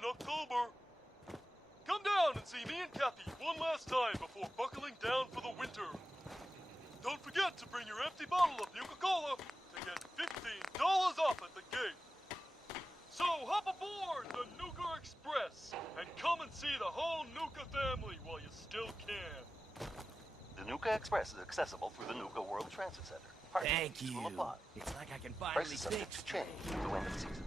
in October. Come down and see me and Kathy one last time before buckling down for the winter. Don't forget to bring your empty bottle of Nuka-Cola to get $15 off at the gate. So hop aboard the Nuka Express and come and see the whole Nuka family while you still can. The Nuka Express is accessible through the Nuka World Transit Center. Thank you. It's like I can finally Prices subject fix to change through the end of the season.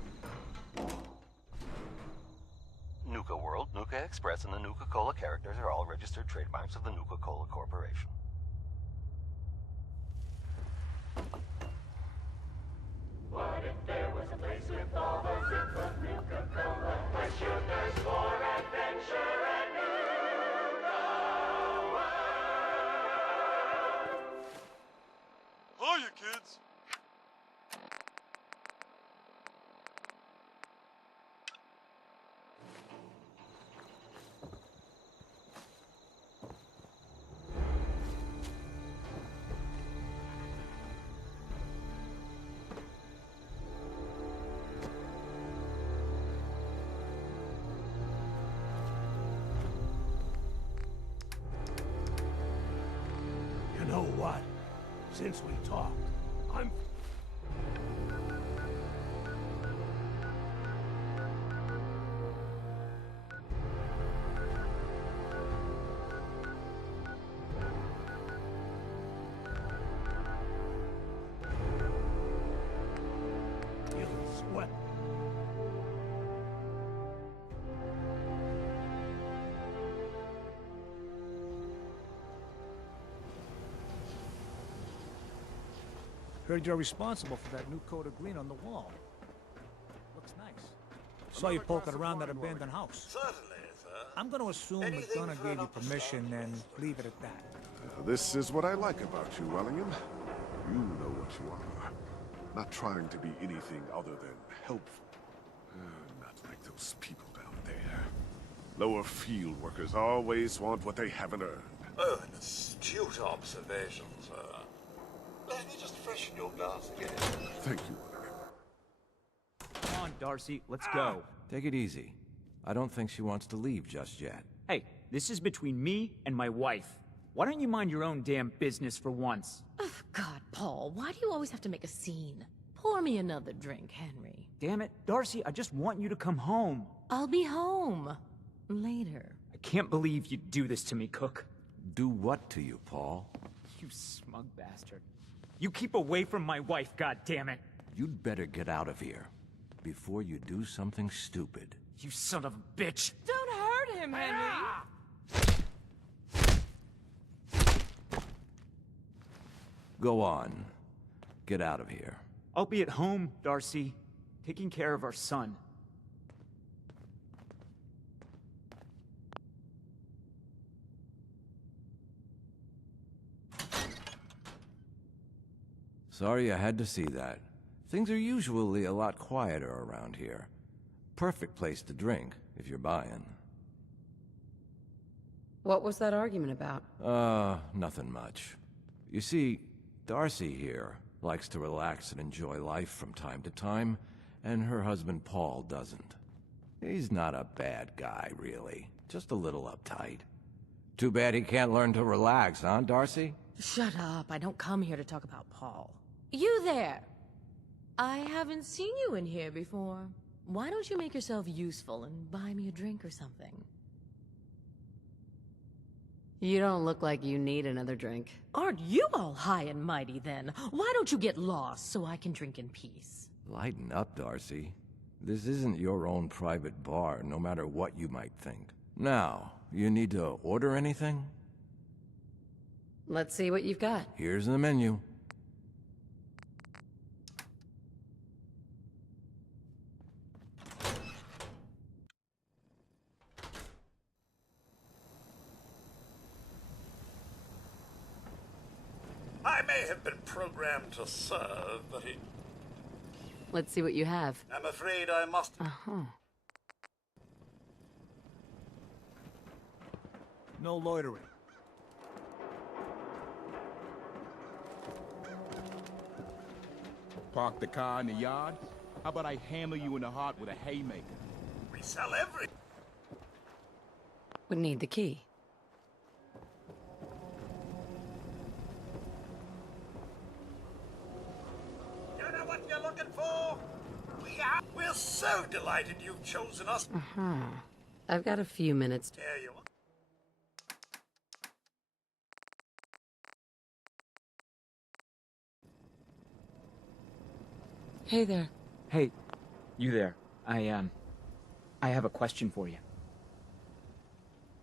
Nuka World, Nuka Express, and the Nuka-Cola characters are all registered trademarks of the Nuka-Cola Corporation. What if there was a place with all the zips of Nuka-Cola, where sugars for adventure and Nuka World? Hiya, kids. You know what? Since we talked, I'm... feeling sweat. Heard you're responsible for that new coat of green on the wall. Looks nice. Saw you poking around that abandoned house. Certainly, sir. I'm gonna assume Anything McDonough for gave an you upstart permission and leave it at that. This is what I like about you, Wellingham. You know what you are. Not trying to be anything other than helpful. Not like those people down there. Lower field workers always want what they haven't earned. Oh, an astute observation, sir. Let me just freshen your glass again. Thank you, Wellingham. Come on, Darcy, let's go. Take it easy. I don't think she wants to leave just yet. Hey, this is between me and my wife. Why don't you mind your own damn business for once? Oh, God, Paul, why do you always have to make a scene? Pour me another drink, Henry. Damn it, Darcy, I just want you to come home. I'll be home. Later. I can't believe you'd do this to me, Cook. Do what to you, Paul? You smug bastard. You keep away from my wife, goddammit. You'd better get out of here before you do something stupid. You son of a bitch. Don't hurt him, Henry. Go on. Get out of here. I'll be at home, Darcy, taking care of our son. Sorry I had to see that. Things are usually a lot quieter around here. Perfect place to drink, if you're buying. What was that argument about? Nothing much. You see, Darcy here likes to relax and enjoy life from time to time, and her husband Paul doesn't. He's not a bad guy, really. Just a little uptight. Too bad he can't learn to relax, huh, Darcy? Shut up. I don't come here to talk about Paul. You there! I haven't seen you in here before. Why don't you make yourself useful and buy me a drink or something? You don't look like you need another drink. Aren't you all high and mighty then? Why don't you get lost so I can drink in peace? Lighten up, Darcy. This isn't your own private bar, no matter what you might think. Now, you need to order anything? Let's see what you've got. Here's the menu. I may have been programmed to serve, but it... Let's see what you have. I'm afraid I must... Uh-huh. No loitering. Park the car in the yard? How about I hammer you in the heart with a haymaker? sell every... Would need the key. You know what you're looking for? We're so delighted you've chosen us. I've got a few minutes. There you are. Hey there. Hey, you there. I have a question for you.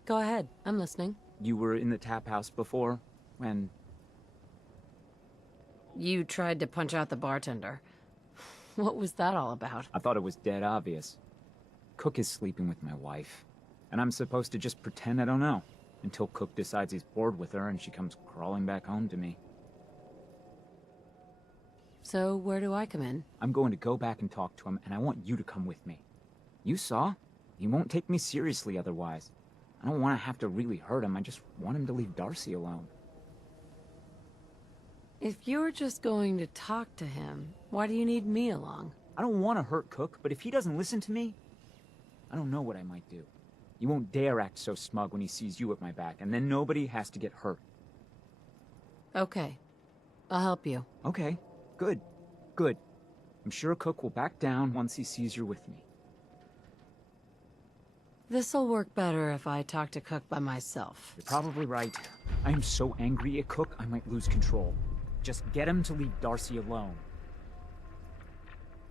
Go ahead. I'm listening. You were in the tap house before, when... You tried to punch out the bartender. What was that all about? I thought it was dead obvious. Cook is sleeping with my wife, and I'm supposed to just pretend I don't know, until Cook decides he's bored with her and she comes crawling back home to me. So, where do I come in? I'm going to go back and talk to him, and I want you to come with me. You saw? He won't take me seriously otherwise. I don't want to have to really hurt him, I just want him to leave Darcy alone. If you're just going to talk to him, why do you need me along? I don't want to hurt Cook, but if he doesn't listen to me, I don't know what I might do. He won't dare act so smug when he sees you at my back, and then nobody has to get hurt. Okay. I'll help you. Okay, good, good. I'm sure Cook will back down once he sees you're with me. This'll work better if I talk to Cook by myself. You're probably right. I am so angry at Cook, I might lose control. Just get him to leave Darcy alone.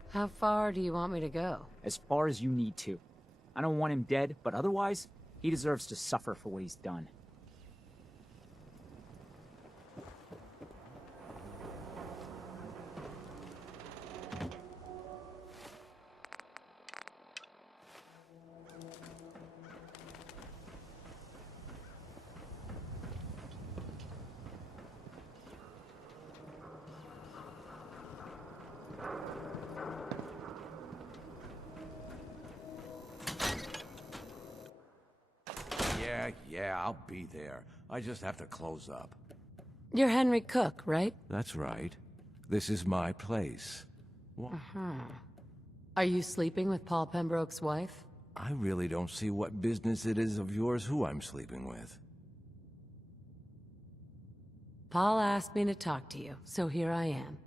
How far do you want me to go? As far as you need to. I don't want him dead, but otherwise, he deserves to suffer for what he's done. Yeah, I'll be there. I just have to close up. You're Henry Cook, right? That's right. This is my place. What? Are you sleeping with Paul Pembroke's wife? I really don't see what business it is of yours who I'm sleeping with. Paul asked me to talk to you, so here I am.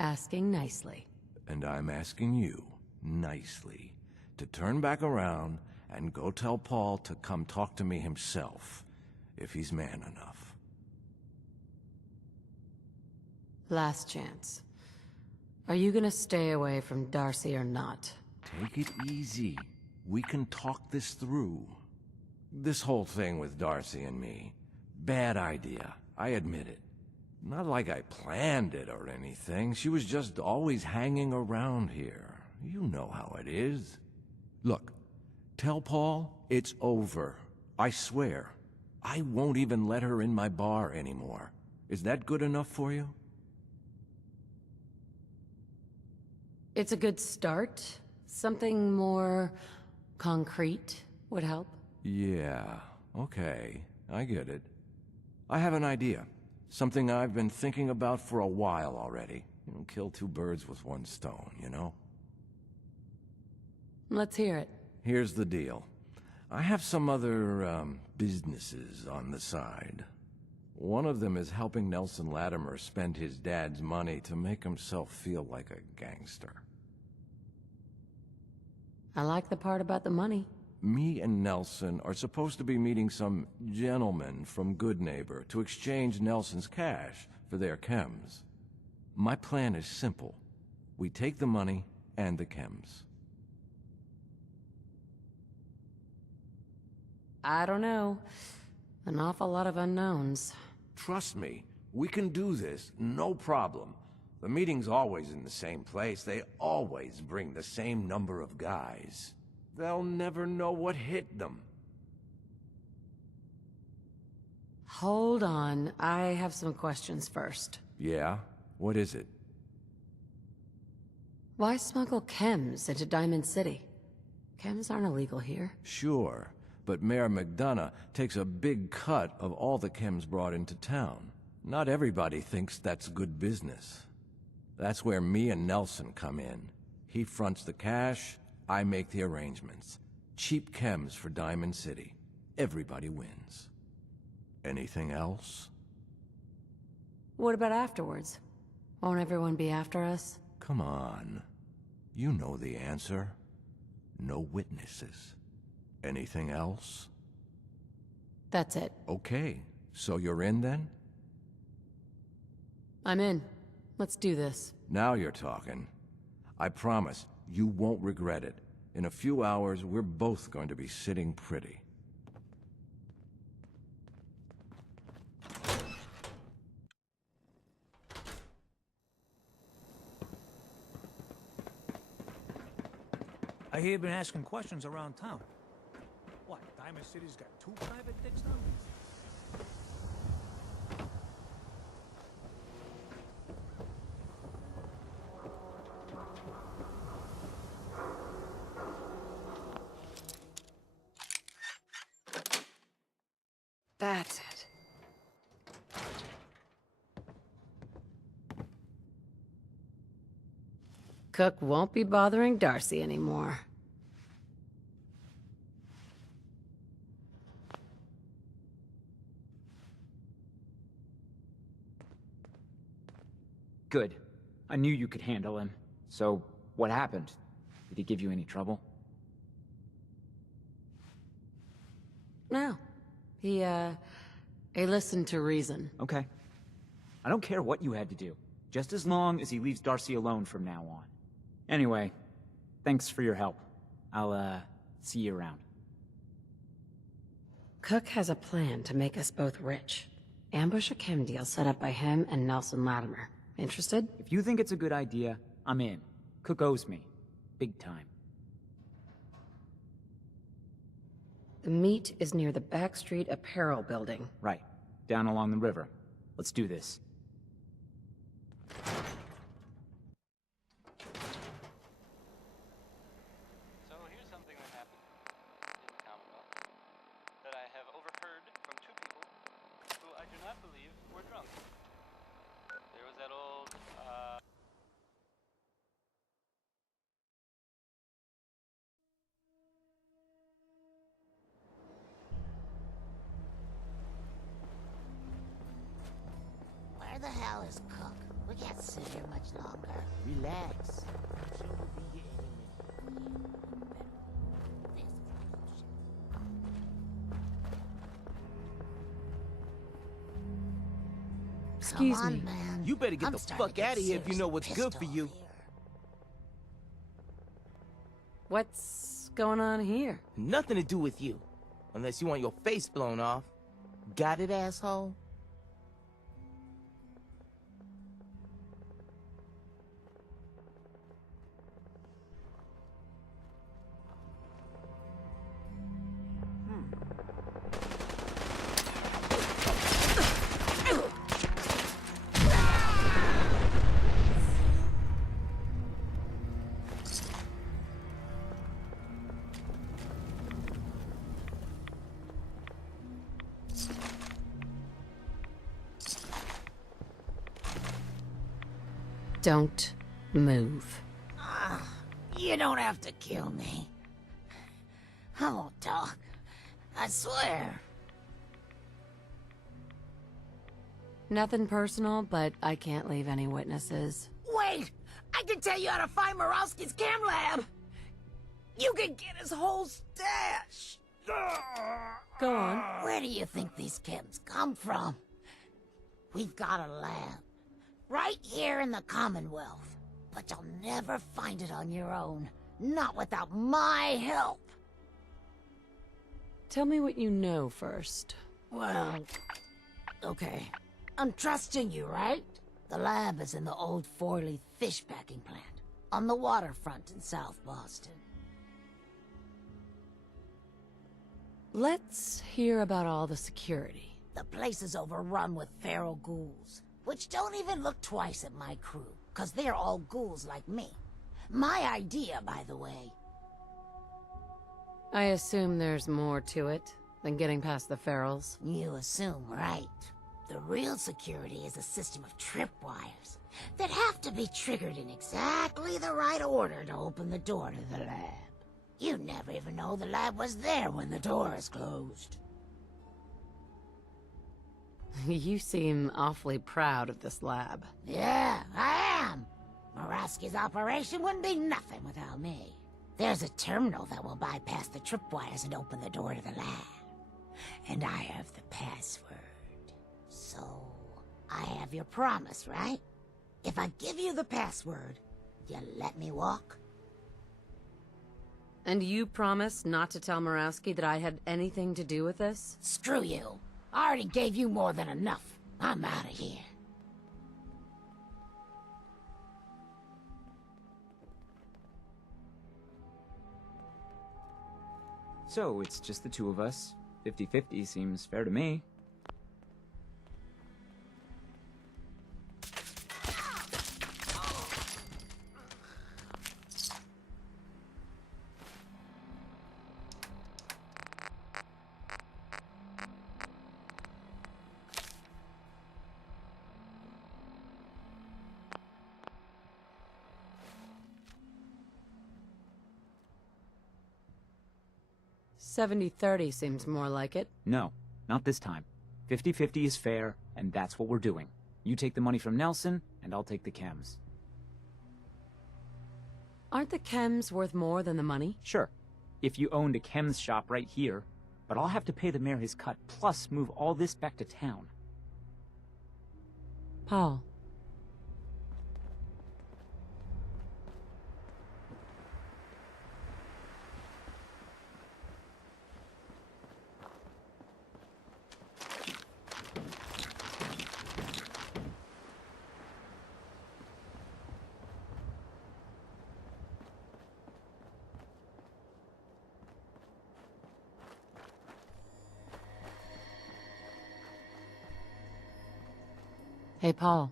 Asking nicely. And I'm asking you, nicely, to turn back around and go tell Paul to come talk to me himself, if he's man enough. Last chance. Are you gonna stay away from Darcy or not? Take it easy. We can talk this through. This whole thing with Darcy and me, bad idea, I admit it. Not like I planned it or anything. She was just always hanging around here. You know how it is. Look, tell Paul it's over. I swear. I won't even let her in my bar anymore. Is that good enough for you? It's a good start. Something more concrete would help. Yeah, okay. I get it. I have an idea. Something I've been thinking about for a while already. Kill two birds with one stone, you know? Let's hear it. Here's the deal. I have some other, businesses on the side. One of them is helping Nelson Latimer spend his dad's money to make himself feel like a gangster. I like the part about the money. Me and Nelson are supposed to be meeting some gentleman from Goodneighbor to exchange Nelson's cash for their chems. My plan is simple. We take the money and the chems. I don't know. An awful lot of unknowns. Trust me, we can do this, no problem. The meeting's always in the same place. They always bring the same number of guys. They'll never know what hit them. Hold on. I have some questions first. Yeah? What is it? Why smuggle chems into Diamond City? Chems aren't illegal here. Sure, but Mayor McDonough takes a big cut of all the chems brought into town. Not everybody thinks that's good business. That's where me and Nelson come in. He fronts the cash, I make the arrangements. Cheap chems for Diamond City. Everybody wins. Anything else? What about afterwards? Won't everyone be after us? Come on. You know the answer. No witnesses. Anything else? That's it. Okay. So you're in then? I'm in. Let's do this. Now you're talking. I promise, you won't regret it. In a few hours, we're both going to be sitting pretty. I hear you've been asking questions around town. What, Diamond City's got 2 private dicks now? That's it. Cook won't be bothering Darcy anymore. Good. I knew you could handle him. So, what happened? Did he give you any trouble? No. He listened to reason. Okay. I don't care what you had to do, just as long as he leaves Darcy alone from now on. Anyway, thanks for your help. I'll, see you around. Cook has a plan to make us both rich. Ambush a chem deal set up by him and Nelson Latimer. Interested? If you think it's a good idea, I'm in. Cook owes me. Big time. The meet is near the Backstreet Apparel building. Right. Down along the river. Let's do this. So here's something that happened in the Commonwealth that I have overheard from 2 people who I do not believe were drunk. There was that old, Where the hell is Cook? We can't sit here much longer. Relax. She will be here any minute. Excuse Come on, me. man. You better get I'm the starting fuck to get out of here if you know seriously what's good for pissed you. off here. What's going on here? Nothing to do with you. Unless you want your face blown off. Got it, asshole? Don't move. You don't have to kill me. I won't talk. I swear. Nothing personal, but I can't leave any witnesses. Wait! I can tell you how to find Morowski's chem lab! You can get his whole stash! Go on. Where do you think these chems come from? We've got a lab. Right here in the Commonwealth. But you'll never find it on your own. Not without my help. Tell me what you know first. Well, okay. I'm trusting you, right? The lab is in the old Forley fish packing plant. On the waterfront in South Boston. Let's hear about all the security. The place is overrun with feral ghouls. Which don't even look twice at my crew. 'Cause they're all ghouls like me. My idea, by the way. I assume there's more to it than getting past the ferals. You assume right. The real security is a system of tripwires that have to be triggered in exactly the right order to open the door to the lab. You never even know the lab was there when the door is closed. You seem awfully proud of this lab. Yeah, I am. Moraski's operation wouldn't be nothing without me. There's a terminal that will bypass the tripwires and open the door to the lab. And I have the password. So, I have your promise, right? If I give you the password, you let me walk? And you promised not to tell Moraski that I had anything to do with this? Screw you. I already gave you more than enough. I'm out of here. So, it's just the two of us. 50-50 seems fair to me. $70-30 seems more like it. No, not this time. 50-50 is fair, and that's what we're doing. You take the money from Nelson, and I'll take the chems. Aren't the chems worth more than the money? Sure, if you owned a chems shop right here, but I'll have to pay the mayor his cut, plus move all this back to town. Paul. Hey, Paul.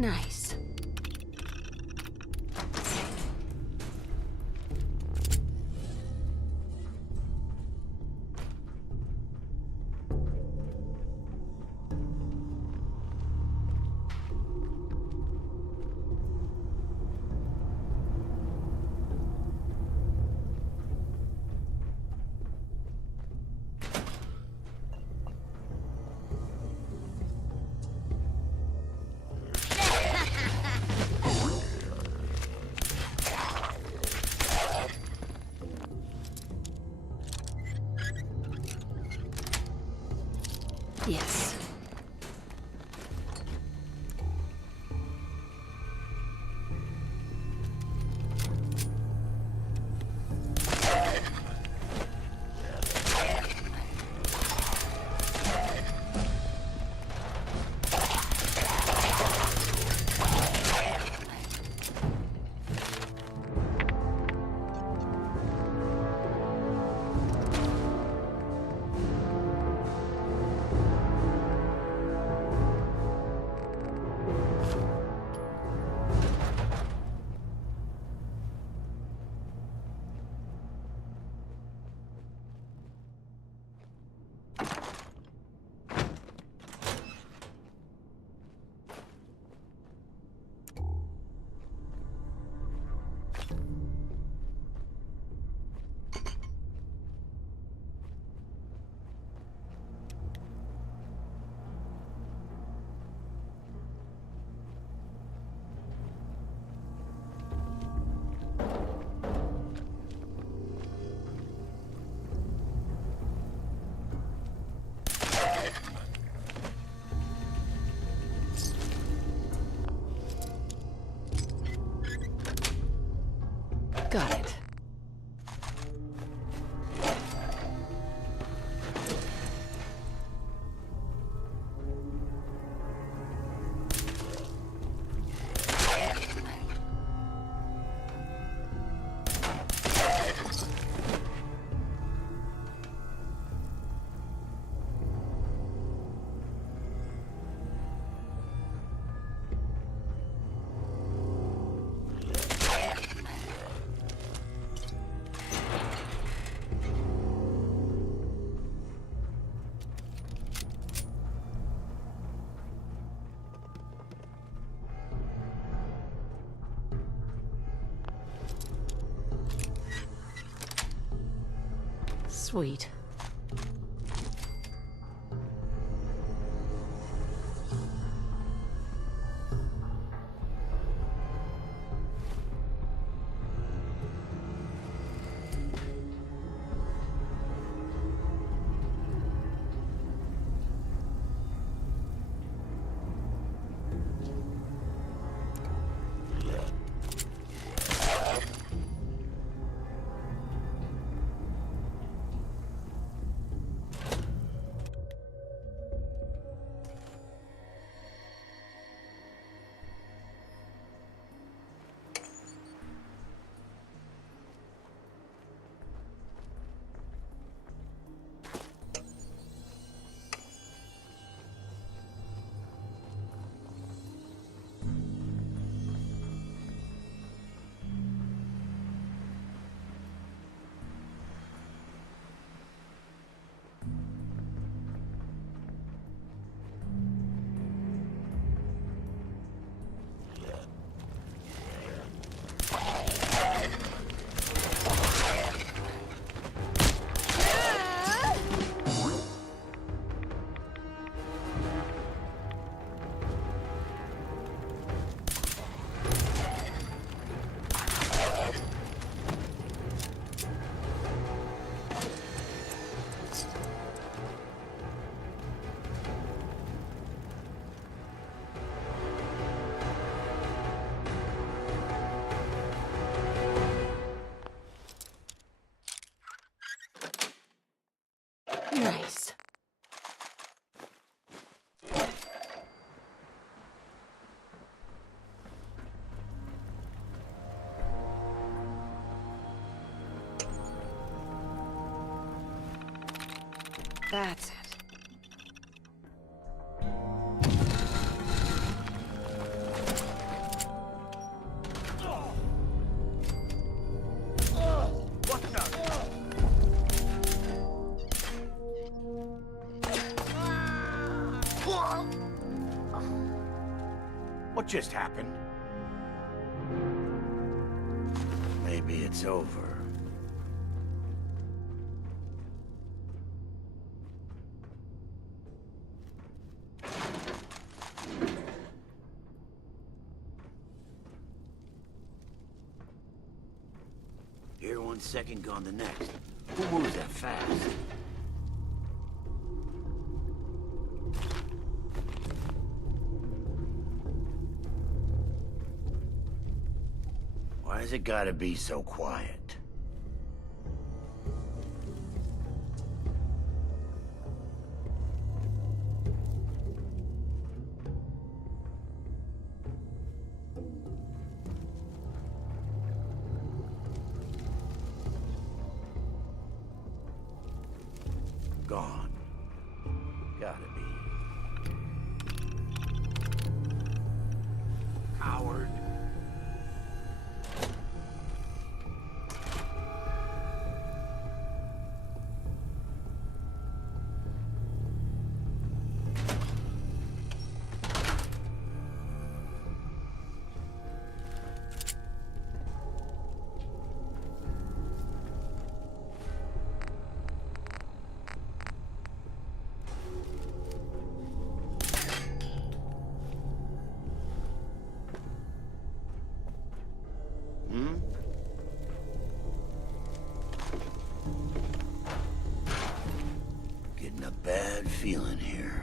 Nice. Yes. Got it. Sweet. Nice. That's it. What just happened? Maybe it's over. Here 1 second, gone the next. Who moves that fast? Why's it gotta be so quiet? Gone. Gotta be. Coward. Getting a bad feeling here.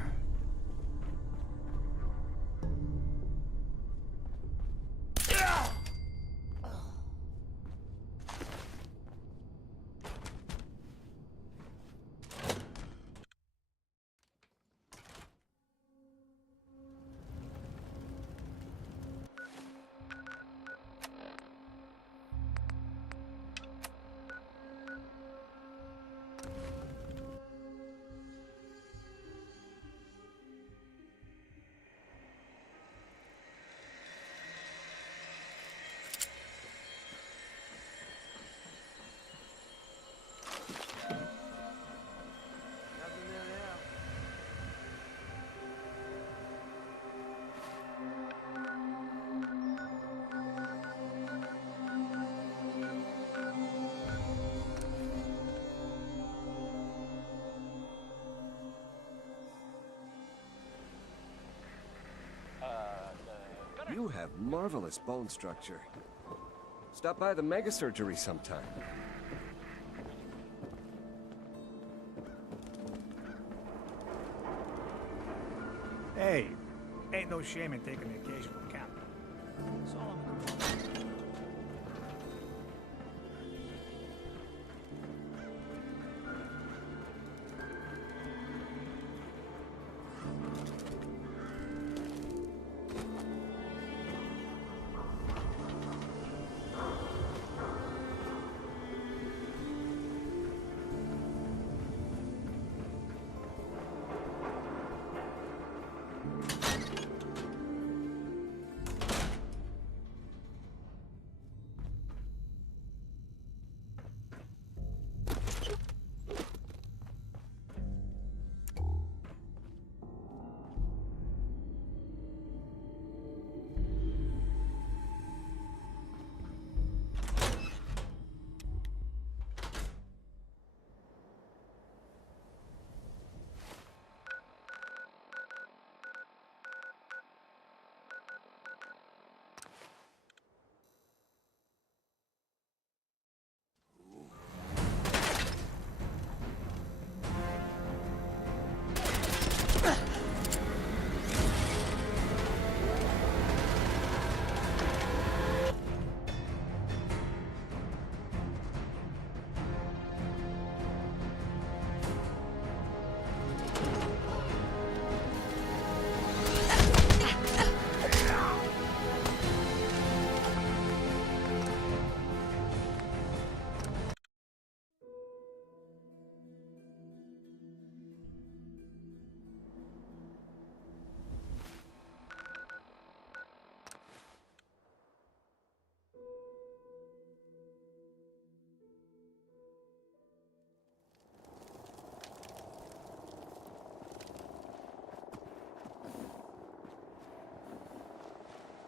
You have marvelous bone structure. Stop by the mega surgery sometime. Hey, ain't no shame in taking the occasional cap. That's all I'm...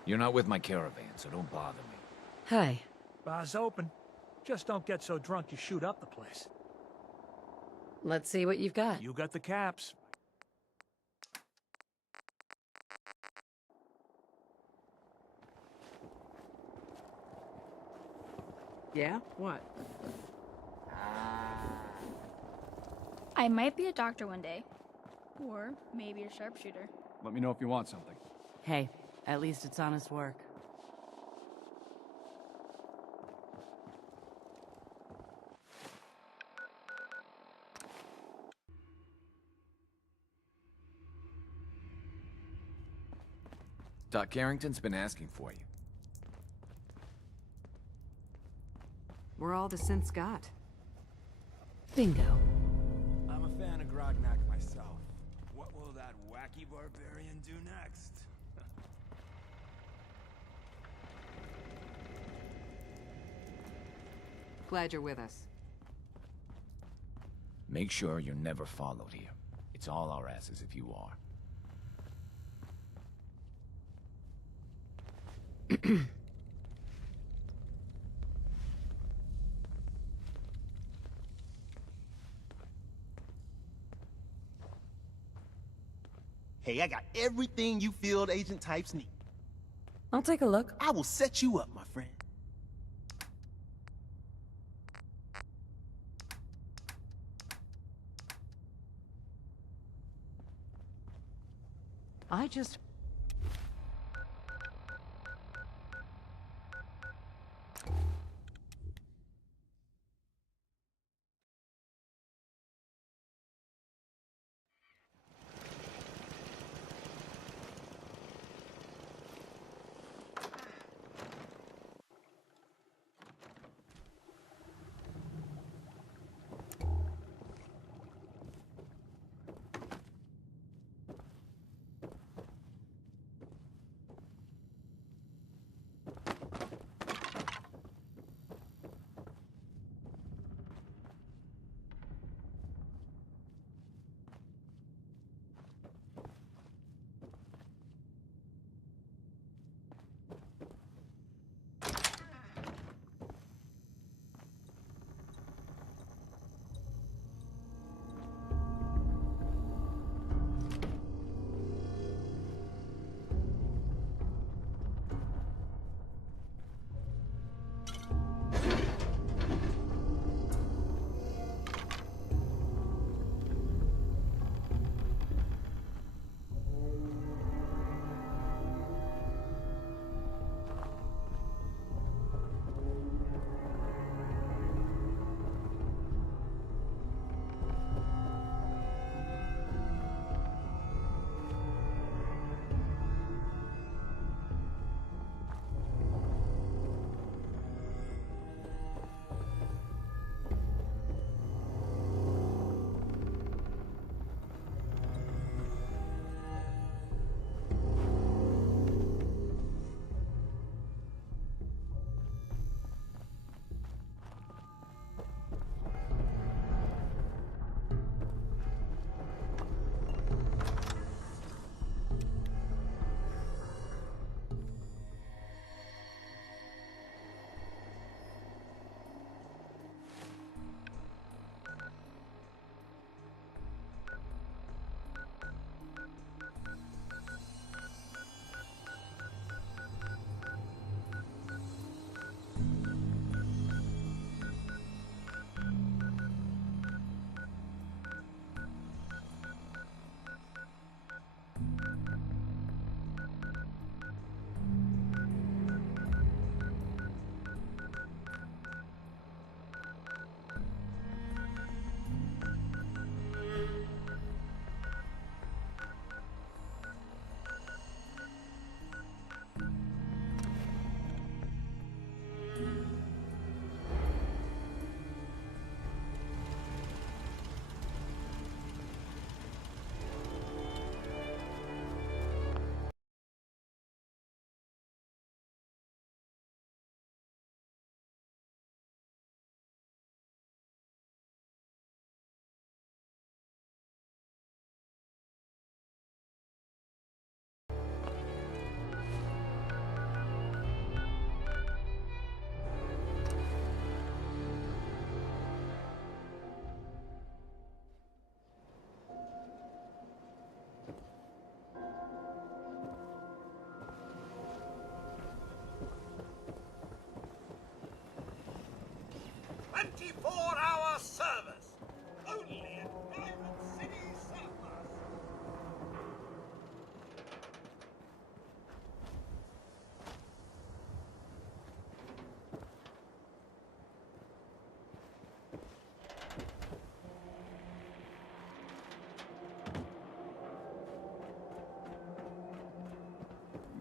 You're not with my caravan, so don't bother me. Hi. Bar's open. Just don't get so drunk you shoot up the place. Let's see what you've got. You got the caps. Yeah? What? I might be a doctor one day. Or maybe a sharpshooter. Let me know if you want something. Hey, at least it's honest work. Doc Carrington's been asking for you. We're all the synths got. Bingo. I'm a fan of Grognak myself. What will that wacky barbarian do next? Glad you're with us. Make sure you're never followed here. It's all our asses if you are. Hey, I got everything you field agent types need. I'll take a look. I will set you up, my friend. I just...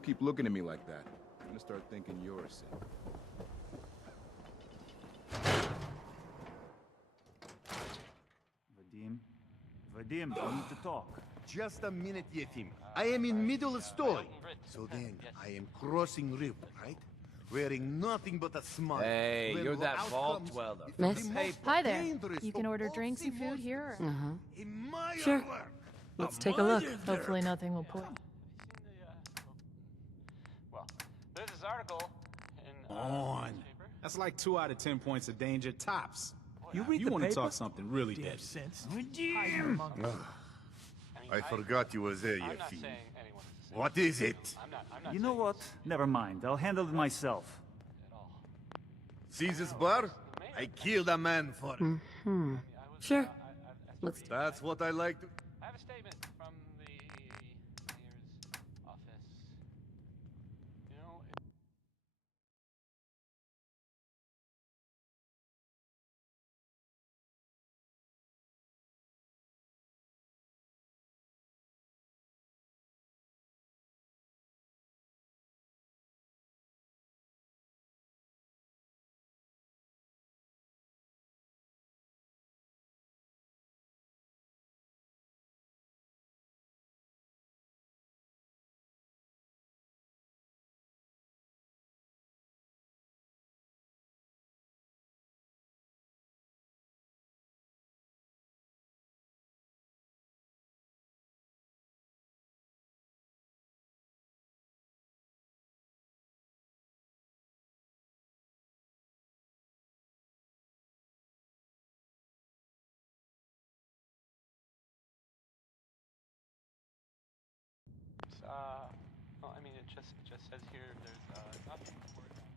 keep looking at me like that, I'm gonna start thinking you're a sin. Vadim, we need to talk. Just a minute, Yefim. I am in middle of story. So then, I am crossing river, right? Wearing nothing but a smile. Hey, When you're that out vault comes dweller. Miss? Hi there. You can order drinks and food here. Or... Sure. Let's take a look. Hopefully nothing will point. Well, there's this article in On. That's like 2 out of 10 points of danger tops. You read You the want to paper? talk something really dead. Sense. I forgot you were there, Yefim. What is it? You know what? Never mind. I'll handle it myself. See this bar? I killed a man for it. Hmm. Sure. Let's. That's what I like to... I have a statement from the mayor's office. You know, well, I mean, it just says here there's nothing to worry about.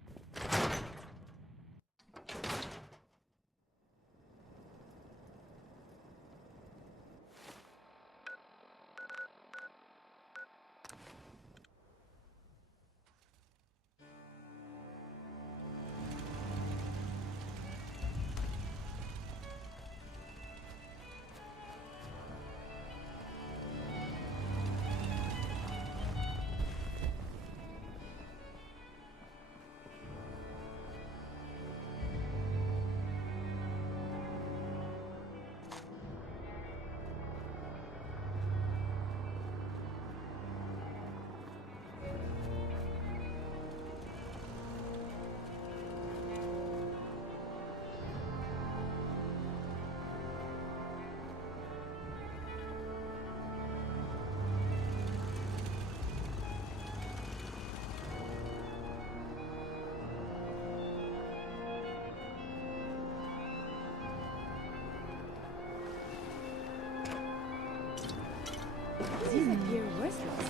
These appear worthless.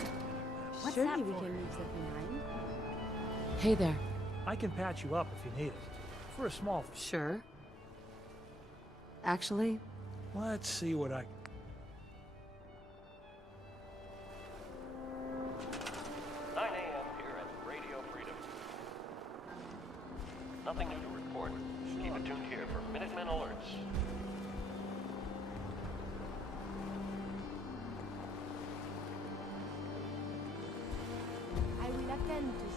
Surely we can leave that behind. Hey there. I can patch you up if you need it. For a small... Sure. Actually... Let's see what I... 9 a.m. here at Radio Freedom. Nothing new to report. Keep it tuned here for Minutemen alerts. I will attend to this.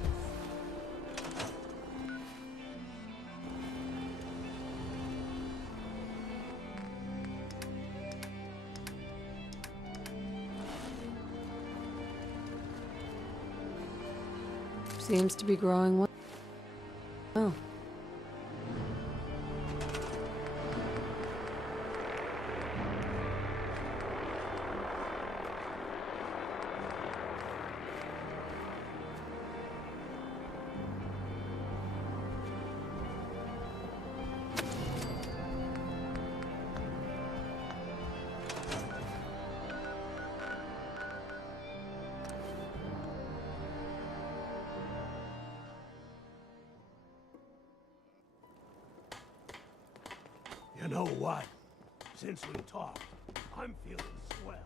Seems to be growing well. Oh. You know what? Since we talked, I'm feeling swell.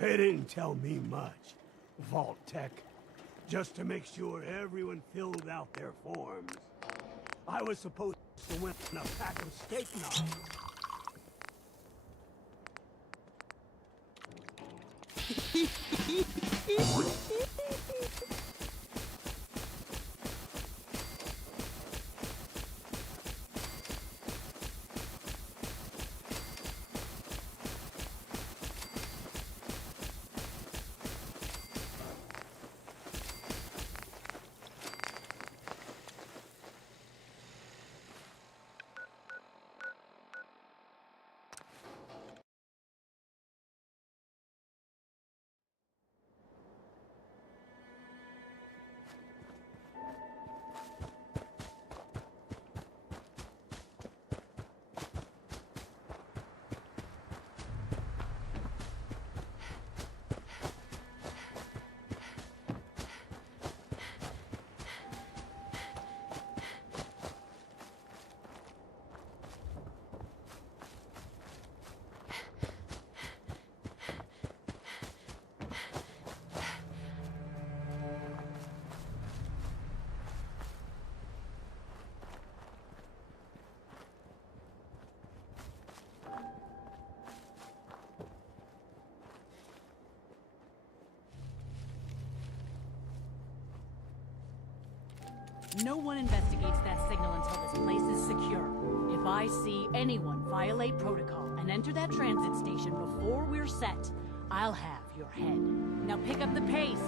They didn't tell me much. Vault Tech. Just to make sure everyone filled out their forms. I was supposed to win a pack of steak knives. No one investigates that signal until this place is secure. If I see anyone violate protocol and enter that transit station before we're set, I'll have your head. Now pick up the pace.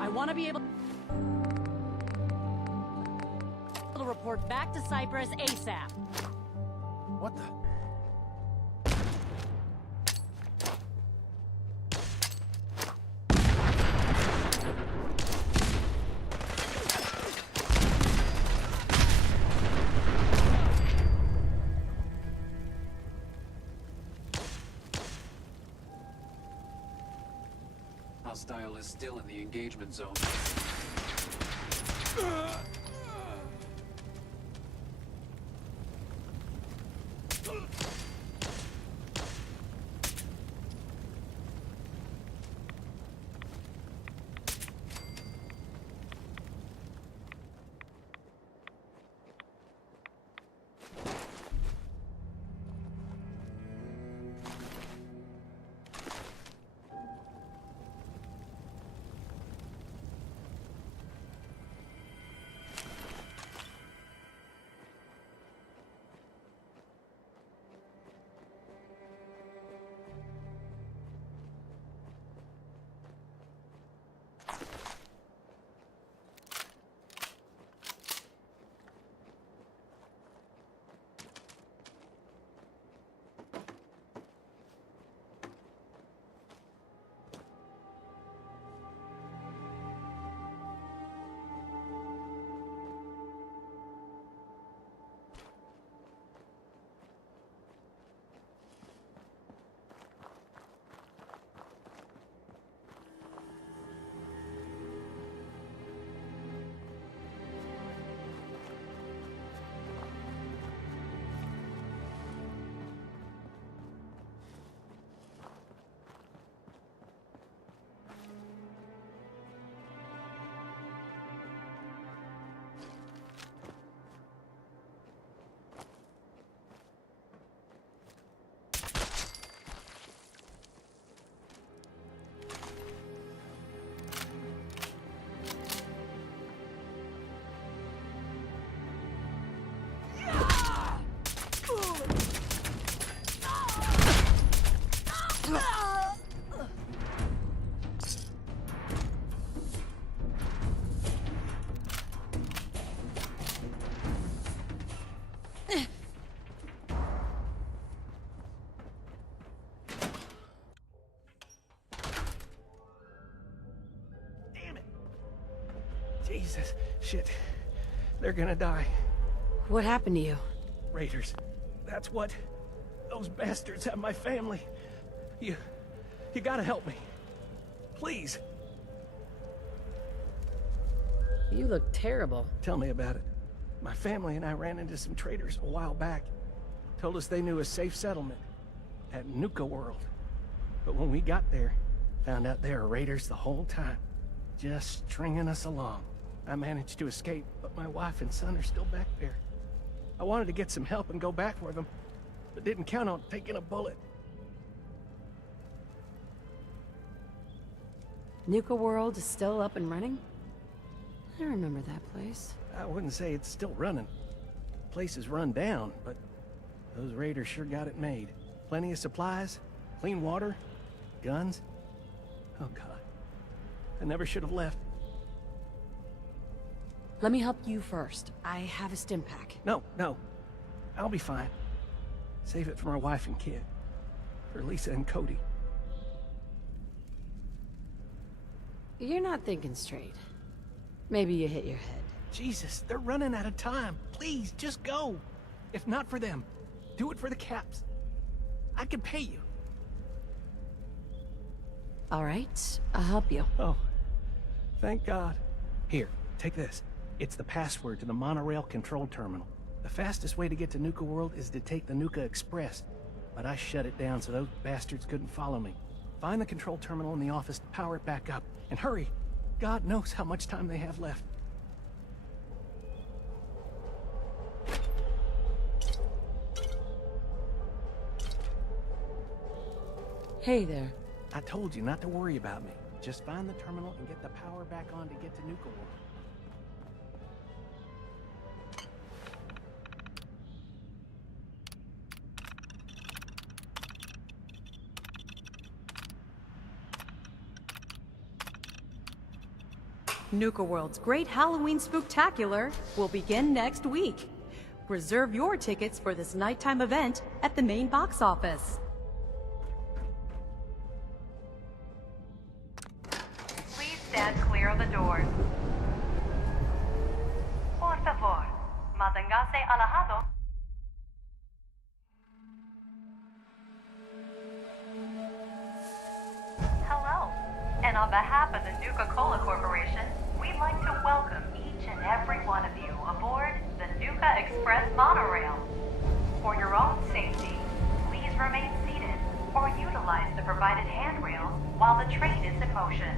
I want to be able to report back to Cyprus ASAP. What the? Hostile is still in the engagement zone. Jesus, shit. They're gonna die. What happened to you? Raiders. That's what. Those bastards have my family. You gotta help me. Please. You look terrible. Tell me about it. My family and I ran into some traitors a while back. Told us they knew a safe settlement at Nukaworld. But when we got there, Found out there were raiders the whole time, just stringing us along. I managed to escape, but my wife and son are still back there. I wanted to get some help and go back for them, but didn't count on taking a bullet. Nuka World is still up and running? I remember that place. I wouldn't say it's still running. The place is run down, but those raiders sure got it made. Plenty of supplies, clean water, guns. Oh God, I never should have left. Let me help you first. I have a stim pack. No, I'll be fine. Save it for my wife and kid. For Lisa and Cody. You're not thinking straight. Maybe you hit your head. Jesus, they're running out of time. Please, just go. If not for them, do it for the Caps. I can pay you. All right, I'll help you. Oh, thank God. Here, take this. It's the password to the monorail control terminal. The fastest way to get to Nuka World is to take the Nuka Express, but I shut it down so those bastards couldn't follow me. Find the control terminal in the office to power it back up, and hurry. God knows how much time they have left. Hey there. I told you not to worry about me. Just find the terminal and get the power back on to get to Nuka World. Nuka World's Great Halloween Spooktacular will begin next week. Reserve your tickets for this nighttime event at the main box office. Please stand clear of the doors. Por favor, manténgase alejado. Hello, and on behalf of the Nuka-Cola Corporation, we'd like to welcome each and every one of you aboard the Nuka Express monorail. For your own safety, please remain seated or utilize the provided handrails while the train is in motion.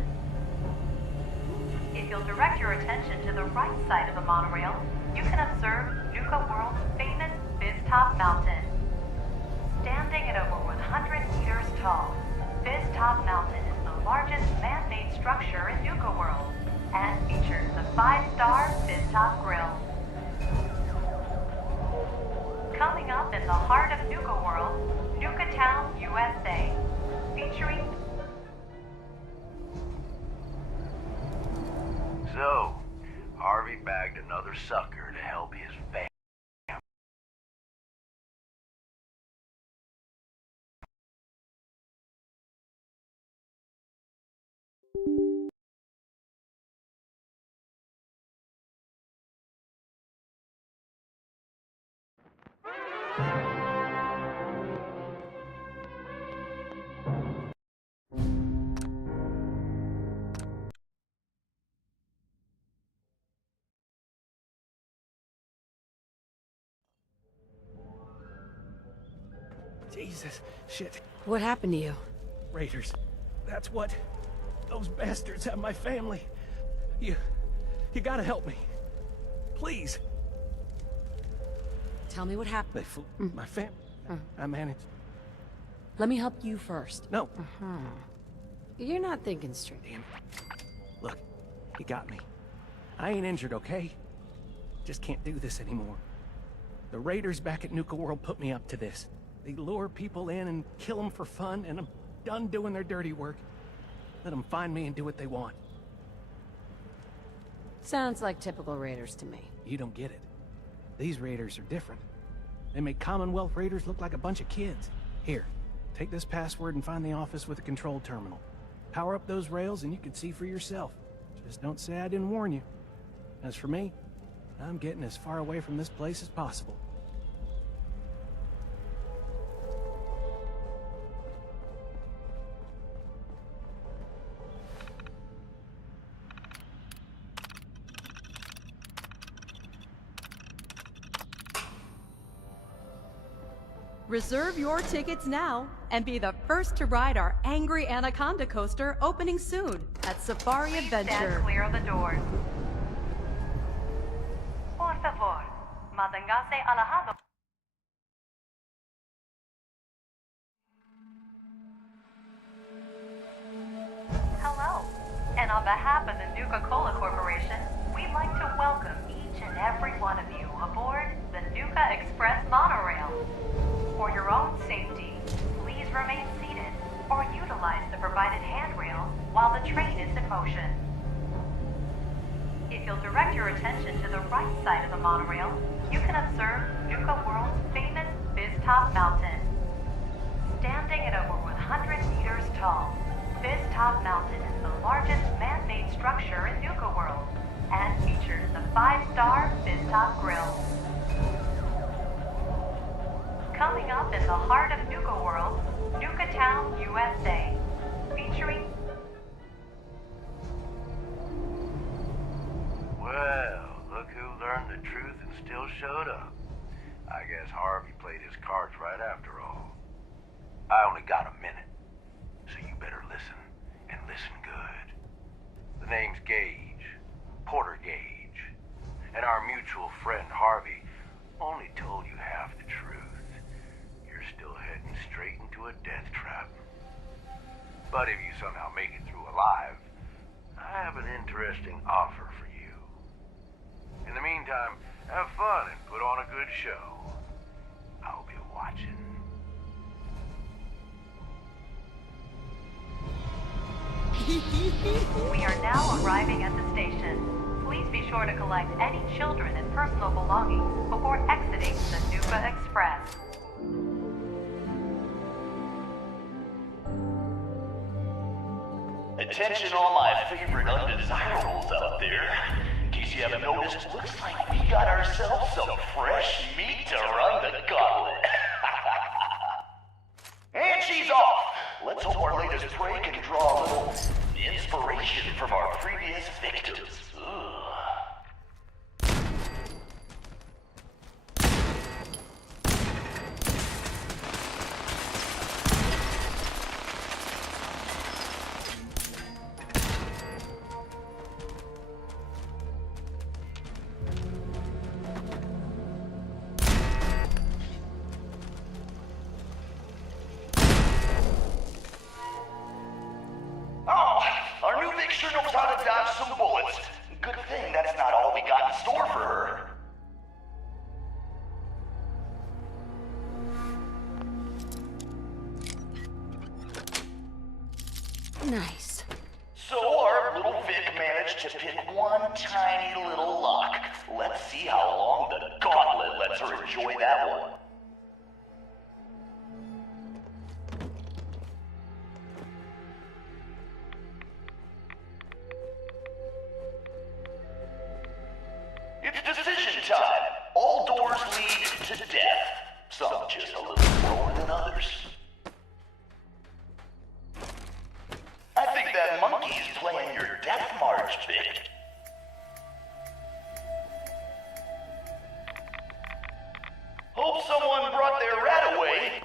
If you'll direct your attention to the right side of the monorail, you can observe Nuka World's famous Fizz-Top Mountain. Standing at over 100 meters tall, Fizz-Top Mountain is the largest man-made structure in Nuka World and features the 5-star Fizz-Top Grill. Coming up in the heart of Nuka World, Nuka Town, USA, featuring... So, Harvey bagged another sucker to help his family. Jesus, shit. What happened to you? Raiders. That's what... Those bastards have my family. You gotta help me. Please. Tell me what happened. They flew my family. I managed. Let me help you first. No. You're not thinking straight. Damn it. Look, you got me. I ain't injured, okay? Just can't do this anymore. The raiders back at Nuka World put me up to this. They lure people in and kill them for fun, and I'm done doing their dirty work. Let them find me and do what they want. Sounds like typical raiders to me. You don't get it. These raiders are different. They make Commonwealth raiders look like a bunch of kids. Here, take this password and find the office with the control terminal. Power up those rails and you can see for yourself. Just don't say I didn't warn you. As for me, I'm getting as far away from this place as possible. Reserve your tickets now and be the first to ride our Angry Anaconda coaster opening soon at Safari Please Adventure. stand clear of the doors. Por favor, manténgase alejado. Hello, and on behalf of the Nuka-Cola Corporation, we'd like to welcome each and every one of you aboard the Nuka Express monorail. For your own safety, please remain seated or utilize the provided handrails while the train is in motion. If you'll direct your attention to the right side of the monorail, you can observe Nuka World's famous Biztop Mountain. Standing at over 100 meters tall, Biztop Mountain is the largest man-made structure in Nuka World and features the 5-star Biztop Grill. Coming up in the heart of Nuka World, Nuka Town, USA, featuring... Well, look who learned the truth and still showed up. I guess Harvey played his cards right after all. I only got a minute, so you better listen, and listen good. The name's Gage, Porter Gage, and our mutual friend Harvey only told you half the truth. You're still heading straight into a death trap. But if you somehow make it through alive, I have an interesting offer for you. In the meantime, have fun and put on a good show. I'll be watching. We are now arriving at the station. Please be sure to collect any children and personal belongings before exiting the Nuka Express. Attention all my favorite undesirables out there. In case you haven't noticed, looks like we got ourselves some fresh meat to run the gauntlet. And she's off! Let's hope our latest prey can draw a little inspiration from our previous victims. Ugh. Sure knows how to dodge some bullets. Good thing that's not all we got in store for her. Nice. So our little Vic managed to pick one tiny little lock. Let's see how long the gauntlet lets her enjoy that one. It's decision time. All doors lead to death. Some just a little slower than others. I think that monkey's playing your death march, Vic. Hope someone brought their rat away.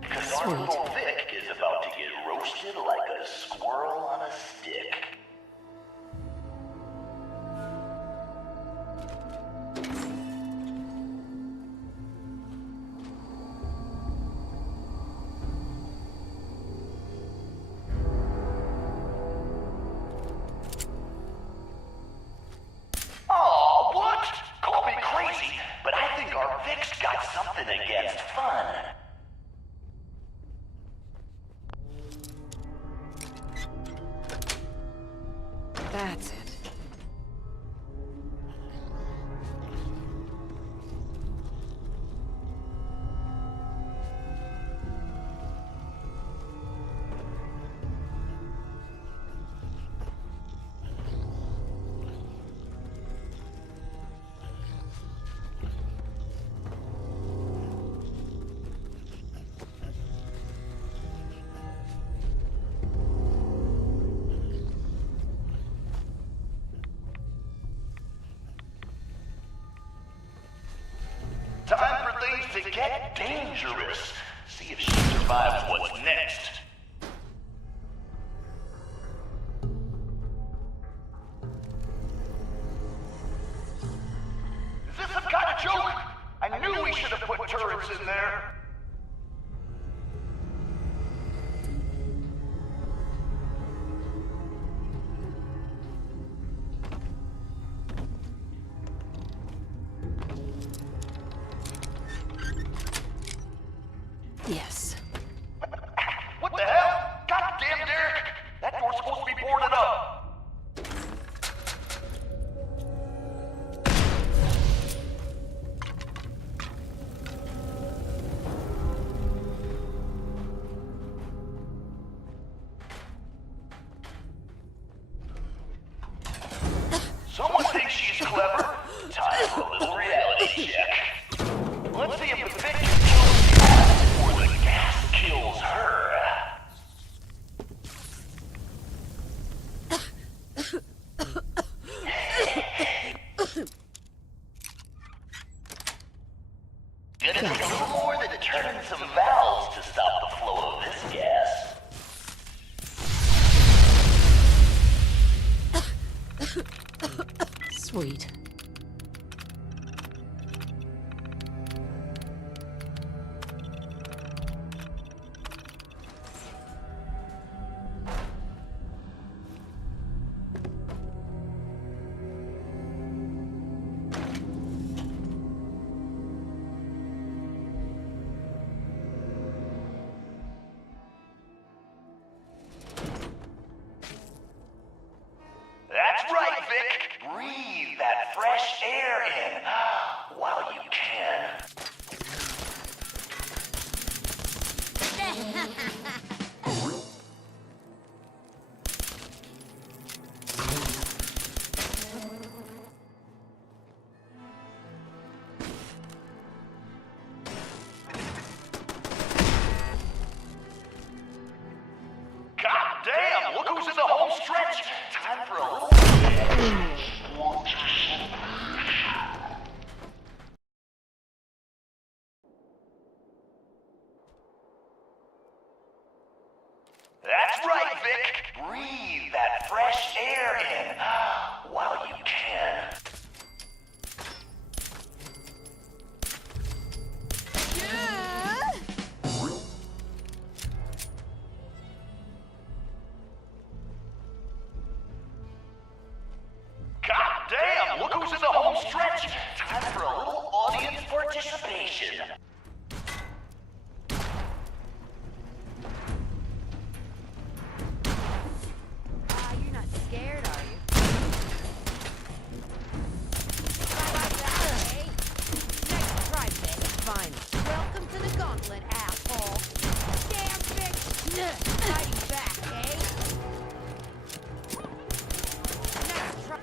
Because our little Vic is about to get roasted like a squirrel on a stick. Aw, what? Call me crazy, but I think our Vic's got something against fun. That's it. to get dangerous. See if she survives what's next. Is this some kind of joke? I knew we should have put turrets in there. Yes. What the hell? Goddamn, Derek! That door's supposed to be boarded up. Someone thinks she's clever. Time for a little reality check. Let's see if the victim kills the gas or the gas kills her. Gonna take a little more than turning some valves to stop the flow of this gas. Sweet. That's right, Vic. Breathe that fresh air in while you can. God damn, look who's in the home stretch. Time for a little... That's right, Vic. Breathe that fresh air in while you can. God damn, look who's in the home stretch. Time for a little audience participation. You're not scared, are you? Nice try, Vic. Fine. Welcome to the gauntlet, asshole. Damn, Vic. Fighting back, eh? Nice try.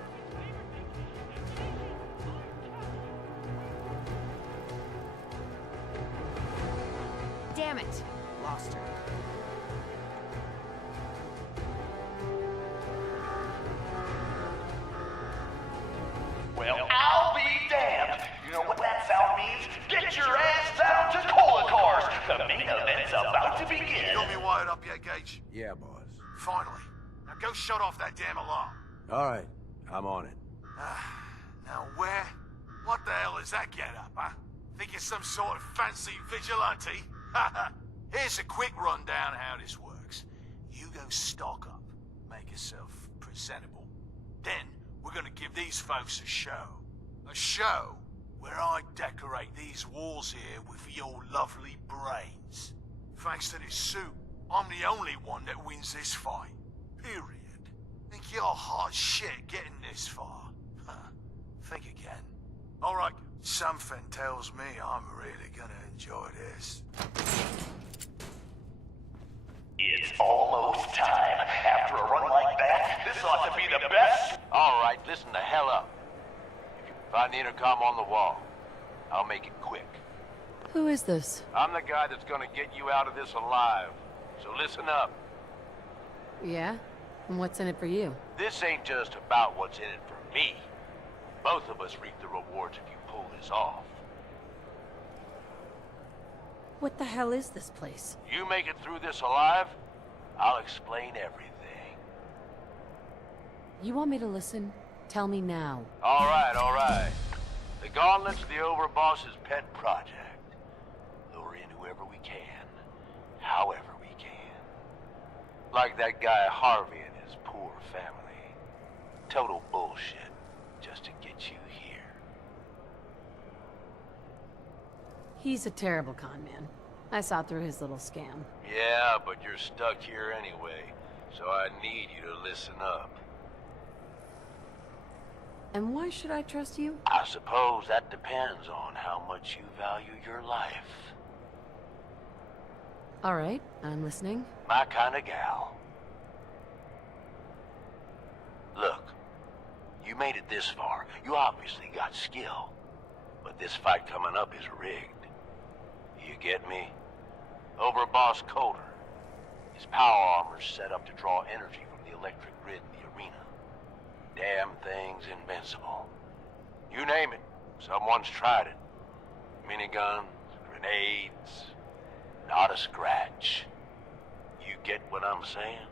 Damn it. Lost her. Well, I'll be damned. You know what that sound means? Get your ass down to Cola Cars. The main event's about to begin. You got me wired up yet, Gage? Yeah, boss. Finally. Now go shut off that damn alarm. All right, I'm on it. Now where? What the hell is that get-up, huh? Think you're some sort of fancy vigilante? Here's a quick rundown how this works. You go stock up, make yourself presentable. Then we're gonna give these folks a show. A show where I decorate these walls here with your lovely brains. Thanks to this suit, I'm the only one that wins this fight. Period. Think you're hot shit getting this far? Think again. Alright, something tells me I'm really gonna enjoy this. It's almost time. After a run like that, this ought to be the best. All right, listen the hell up. If you can find the intercom on the wall, I'll make it quick. Who is this? I'm the guy that's gonna get you out of this alive. So listen up. Yeah? And what's in it for you? This ain't just about what's in it for me. Both of us reap the rewards if you pull this off. What the hell is this place? You make it through this alive, I'll explain everything. You want me to listen? Tell me now. All right. The Gauntlet's the Overboss's pet project. Lure in whoever we can, however we can. Like that guy Harvey and his poor family. Total bullshit, just to get you here. He's a terrible con man. I saw through his little scam. Yeah, but you're stuck here anyway, so I need you to listen up. And why should I trust you? I suppose that depends on how much you value your life. All right, I'm listening. My kind of gal. Look, you made it this far. You obviously got skill. But this fight coming up is rigged. You get me? Overboss Coder. His power armor's set up to draw energy from the electric grid in the arena. Damn thing's invincible. You name it, someone's tried it. Miniguns, grenades, not a scratch. You get what I'm saying?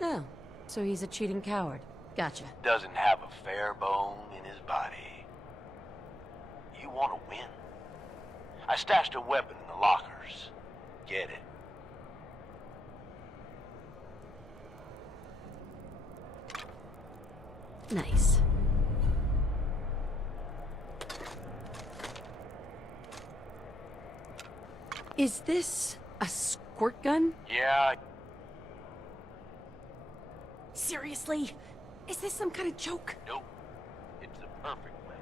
Oh, so he's a cheating coward. Gotcha. Doesn't have a fair bone in his body. You want to win? I stashed a weapon in the lockers. Get it. Nice. Is this a squirt gun? Yeah. Seriously? Is this some kind of joke? Nope. It's the perfect weapon.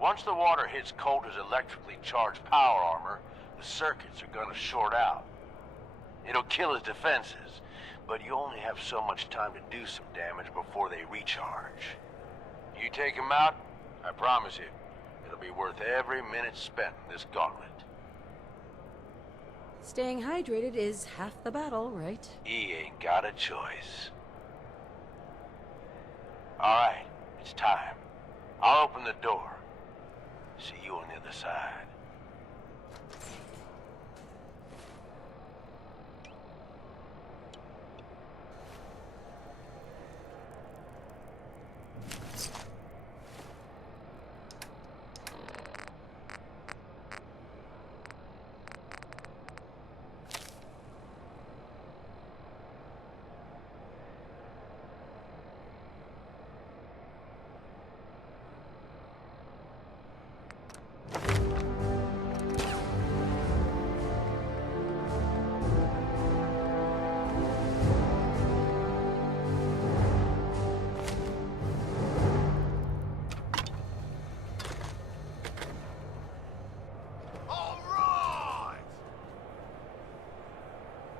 Once the water hits Coulter's electrically charged power armor, the circuits are gonna short out. It'll kill his defenses, but you only have so much time to do some damage before they recharge. You take him out, I promise you, it'll be worth every minute spent in this gauntlet. Staying hydrated is half the battle, right? He ain't got a choice. Alright, it's time. I'll open the door. See you on the other side.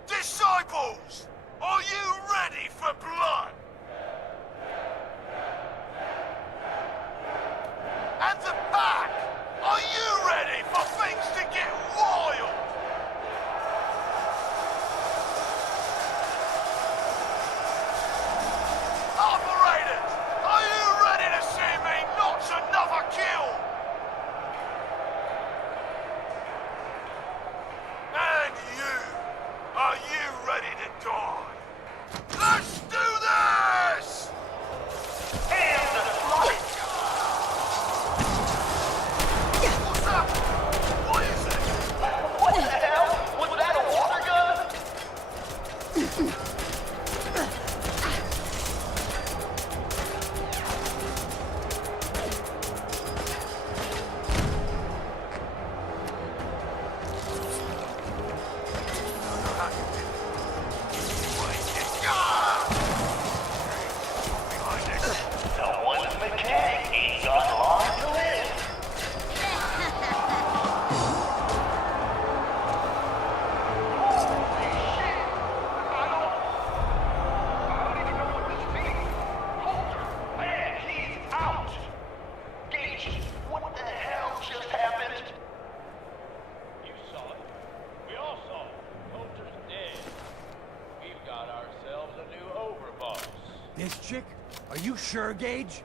Disciples, are you ready for blood? And the pack, are you ready for things to get wild? Operators, are you ready to see me notch another kill? And you, are you ready to die? Let's do this! Hands and flight! What's up? What is it? What the hell? Was that a water gun? Someone's mechanic ain't got long to live. Man, he's out. Gage, what the hell just happened? You saw it. We all saw it. Coulter's dead. We've got ourselves a new overboss. This chick? Are you sure, Gage?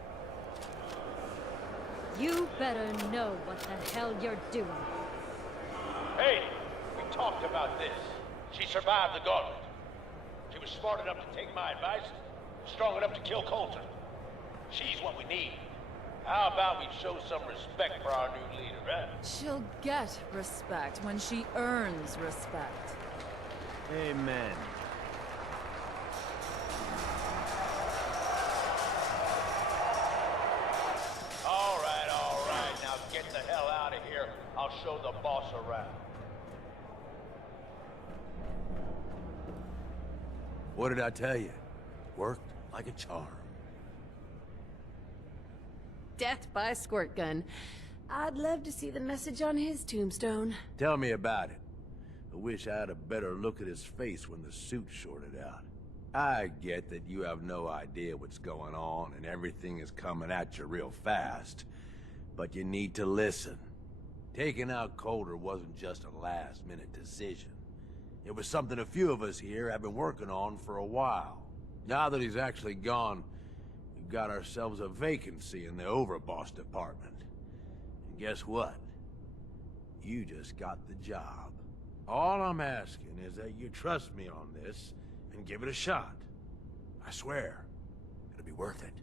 You better know what the hell you're doing. Hey, we talked about this. She survived the gauntlet. She was smart enough to take my advice, strong enough to kill Coulter. She's what we need. How about we show some respect for our new leader, huh? She'll get respect when she earns respect. Amen. All right. Now get the hell out of here. I'll show the boss around. What did I tell you? Worked like a charm. Death by squirt gun. I'd love to see the message on his tombstone. Tell me about it. I wish I had a better look at his face when the suit shorted out. I get that you have no idea what's going on and everything is coming at you real fast. But you need to listen. Taking out Coulter wasn't just a last-minute decision. It was something a few of us here have been working on for a while. Now that he's actually gone, we've got ourselves a vacancy in the overboss department. And guess what? You just got the job. All I'm asking is that you trust me on this and give it a shot. I swear, it'll be worth it.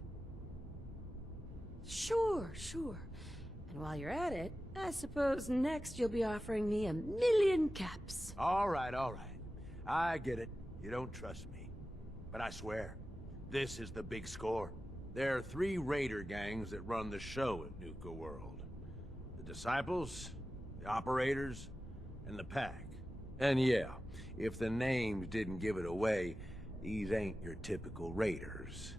Sure. And while you're at it, I suppose next you'll be offering me 1,000,000 caps. All right. I get it. You don't trust me. But I swear, this is the big score. There are 3 raider gangs that run the show at Nuka World. The Disciples, the Operators, and the Pack. And yeah, if the names didn't give it away, these ain't your typical raiders.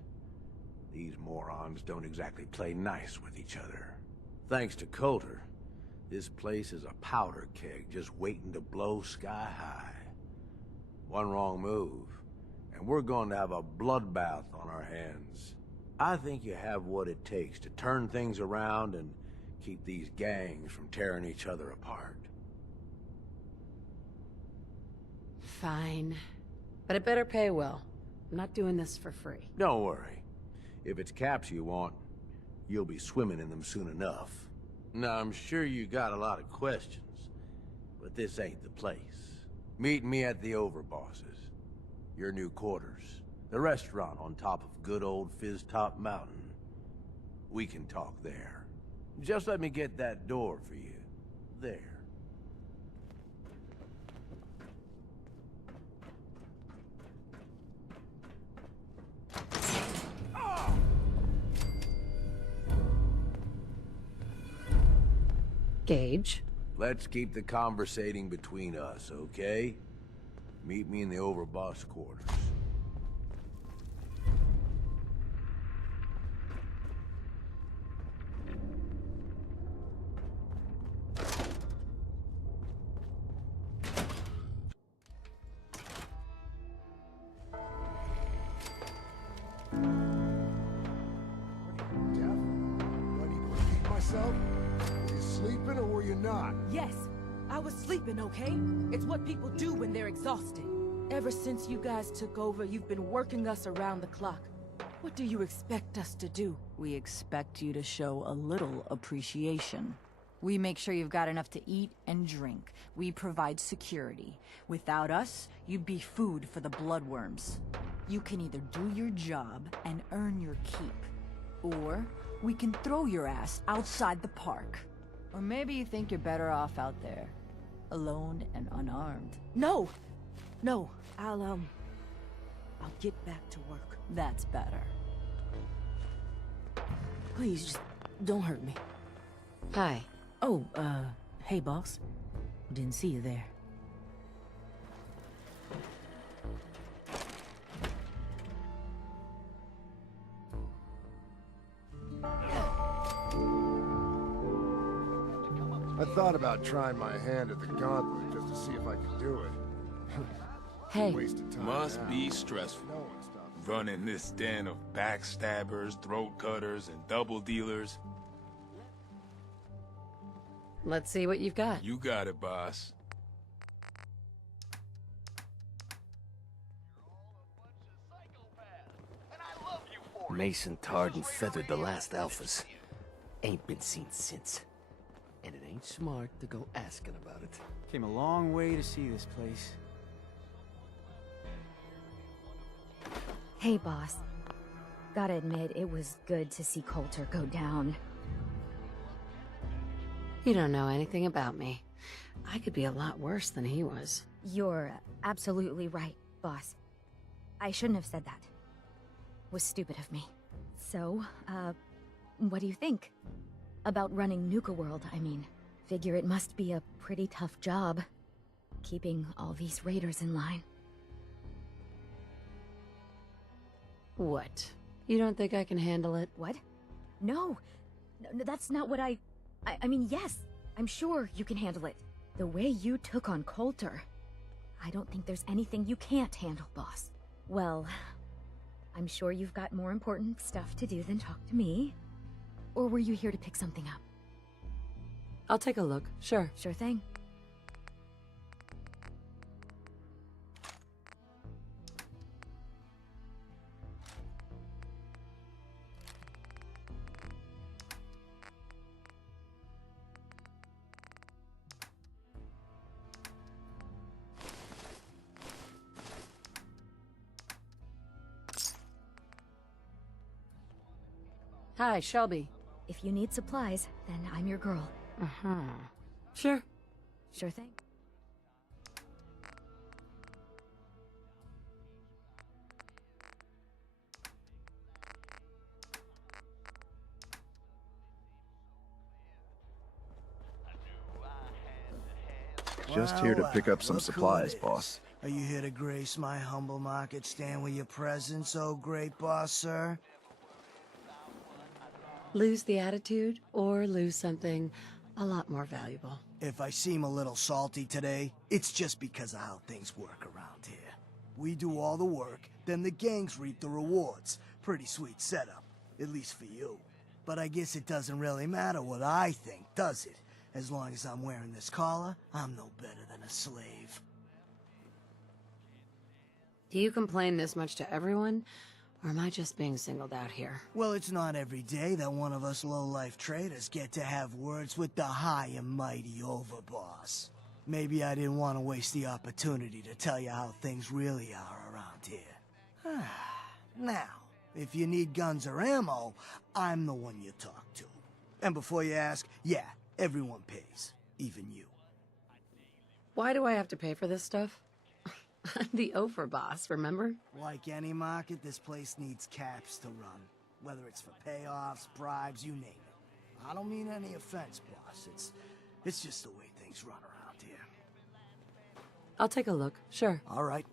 These morons don't exactly play nice with each other. Thanks to Coulter, this place is a powder keg just waiting to blow sky high. One wrong move, and we're going to have a bloodbath on our hands. I think you have what it takes to turn things around and keep these gangs from tearing each other apart. Fine. But it better pay well. I'm not doing this for free. Don't worry. If it's caps you want, you'll be swimming in them soon enough. Now, I'm sure you got a lot of questions, but this ain't the place. Meet me at the Overbosses, your new quarters, the restaurant on top of good old Fizz Top Mountain. We can talk there. Just let me get that door for you. There. Gage? Let's keep the conversating between us, okay? Meet me in the Overboss quarters. Yes, I was sleeping, okay? It's what people do when they're exhausted. Ever since you guys took over, you've been working us around the clock. What do you expect us to do? We expect you to show a little appreciation. We make sure you've got enough to eat and drink. We provide security. Without us, you'd be food for the bloodworms. You can either do your job and earn your keep, or we can throw your ass outside the park. Or maybe you think you're better off out there, alone and unarmed. No! I'll get back to work. That's better. Please, just don't hurt me. Hi. Oh, hey, boss. Didn't see you there. I thought about trying my hand at the gauntlet just to see if I could do it. Hey. Wasted time Must now. be stressful. Running this den of backstabbers, throat cutters, and double dealers. Let's see what you've got. You got it, boss. Mason tarred and feathered the last alphas. ain't been seen since. And it ain't smart to go asking about it. Came a long way to see this place. Hey, boss. Gotta admit, it was good to see Coulter go down. You don't know anything about me. I could be a lot worse than he was. You're absolutely right, boss. I shouldn't have said that. Was stupid of me. So, what do you think? About running Nuka World, I mean. Figure it must be a pretty tough job, keeping all these raiders in line. What? You don't think I can handle it? What? No, that's not what I mean, yes, I'm sure you can handle it. The way you took on Coulter, I don't think there's anything you can't handle, boss. Well, I'm sure you've got more important stuff to do than talk to me. Or were you here to pick something up? I'll take a look, sure. Sure thing. Hi, Shelby. If you need supplies, then I'm your girl. Sure. Sure thing. Just here to pick up some supplies, boss. Are you here to grace my humble market stand with your presence, oh great boss, sir? Lose the attitude, or lose something a lot more valuable. If I seem a little salty today, it's just because of how things work around here. We do all the work, then the gangs reap the rewards. Pretty sweet setup, at least for you. But I guess it doesn't really matter what I think, does it? As long as I'm wearing this collar, I'm no better than a slave. Do you complain this much to everyone, or am I just being singled out here? Well, it's not every day that one of us low-life traders get to have words with the high and mighty overboss. Maybe I didn't want to waste the opportunity to tell you how things really are around here. Now, if you need guns or ammo, I'm the one you talk to. And before you ask, yeah, everyone pays, even you. Why do I have to pay for this stuff? I'm the overboss, remember? Like any market, this place needs caps to run. Whether it's for payoffs, bribes, you name it. I don't mean any offense, boss. It's just the way things run around here. I'll take a look, sure. All right.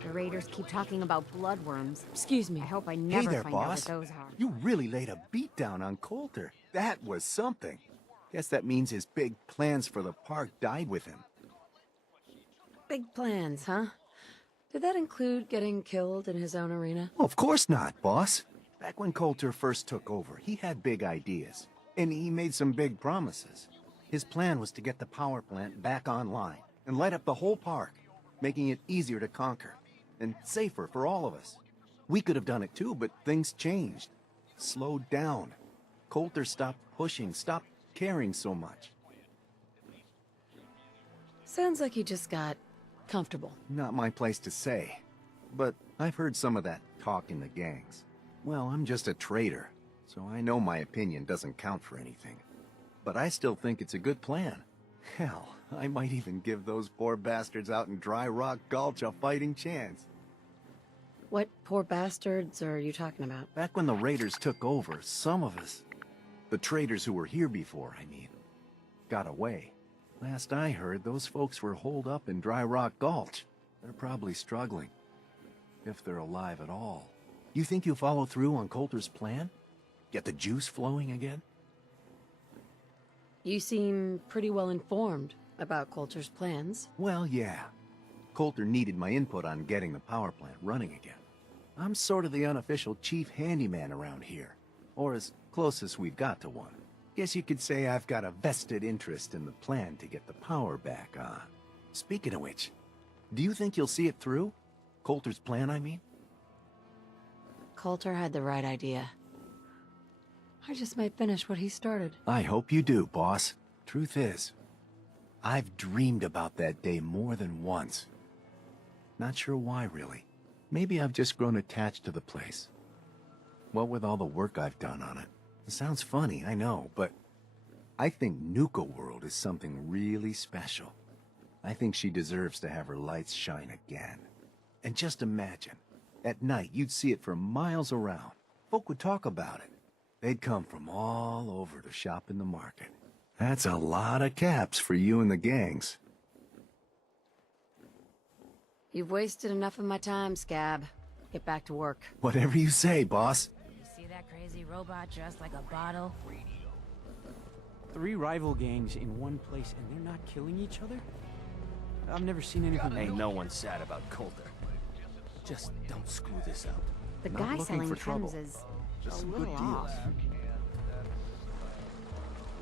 The raiders keep talking about bloodworms. Excuse me. I hope I Hey never there, find out what boss. those are. You really laid a beat down on Coulter. That was something. Guess that means his big plans for the park died with him. Big plans, huh? Did that include getting killed in his own arena? Well, of course not, boss. Back when Coulter first took over, he had big ideas. And he made some big promises. His plan was to get the power plant back online and light up the whole park, making it easier to conquer and safer for all of us. We could have done it too, but things changed. Slowed down. Coulter stopped pushing, stopped caring so much. Sounds like he just got comfortable. Not my place to say, but I've heard some of that talk in the gangs. Well, I'm just a trader, so I know my opinion doesn't count for anything. But I still think it's a good plan. Hell, I might even give those poor bastards out in Dry Rock Gulch a fighting chance. What poor bastards are you talking about? Back when the raiders took over, some of us, the traders who were here before, I mean, got away. Last I heard, those folks were holed up in Dry Rock Gulch. They're probably struggling. If they're alive at all. You think you'll follow through on Coulter's plan? Get the juice flowing again? You seem pretty well informed about Coulter's plans. Well, yeah. Coulter needed my input on getting the power plant running again. I'm sort of the unofficial chief handyman around here. Or as close as we've got to one. Guess you could say I've got a vested interest in the plan to get the power back on. Speaking of which, do you think you'll see it through? Coulter's plan, I mean? Coulter had the right idea. I just might finish what he started. I hope you do, boss. Truth is, I've dreamed about that day more than once. Not sure why, really. Maybe I've just grown attached to the place. What with all the work I've done on it. It sounds funny, I know, but I think Nuka World is something really special. I think she deserves to have her lights shine again. And just imagine, at night you'd see it for miles around. Folk would talk about it. They'd come from all over to shop in the market. That's a lot of caps for you and the gangs. You've wasted enough of my time, Scab. Get back to work. Whatever you say, boss. You see that crazy robot dressed like a bottle? 3 rival gangs in one place and they're not killing each other? I've never seen anything. Ain't no one sad about Coulter. Just don't screw this up. The Not guy looking selling for trouble. chems is Just a some little good deals. off.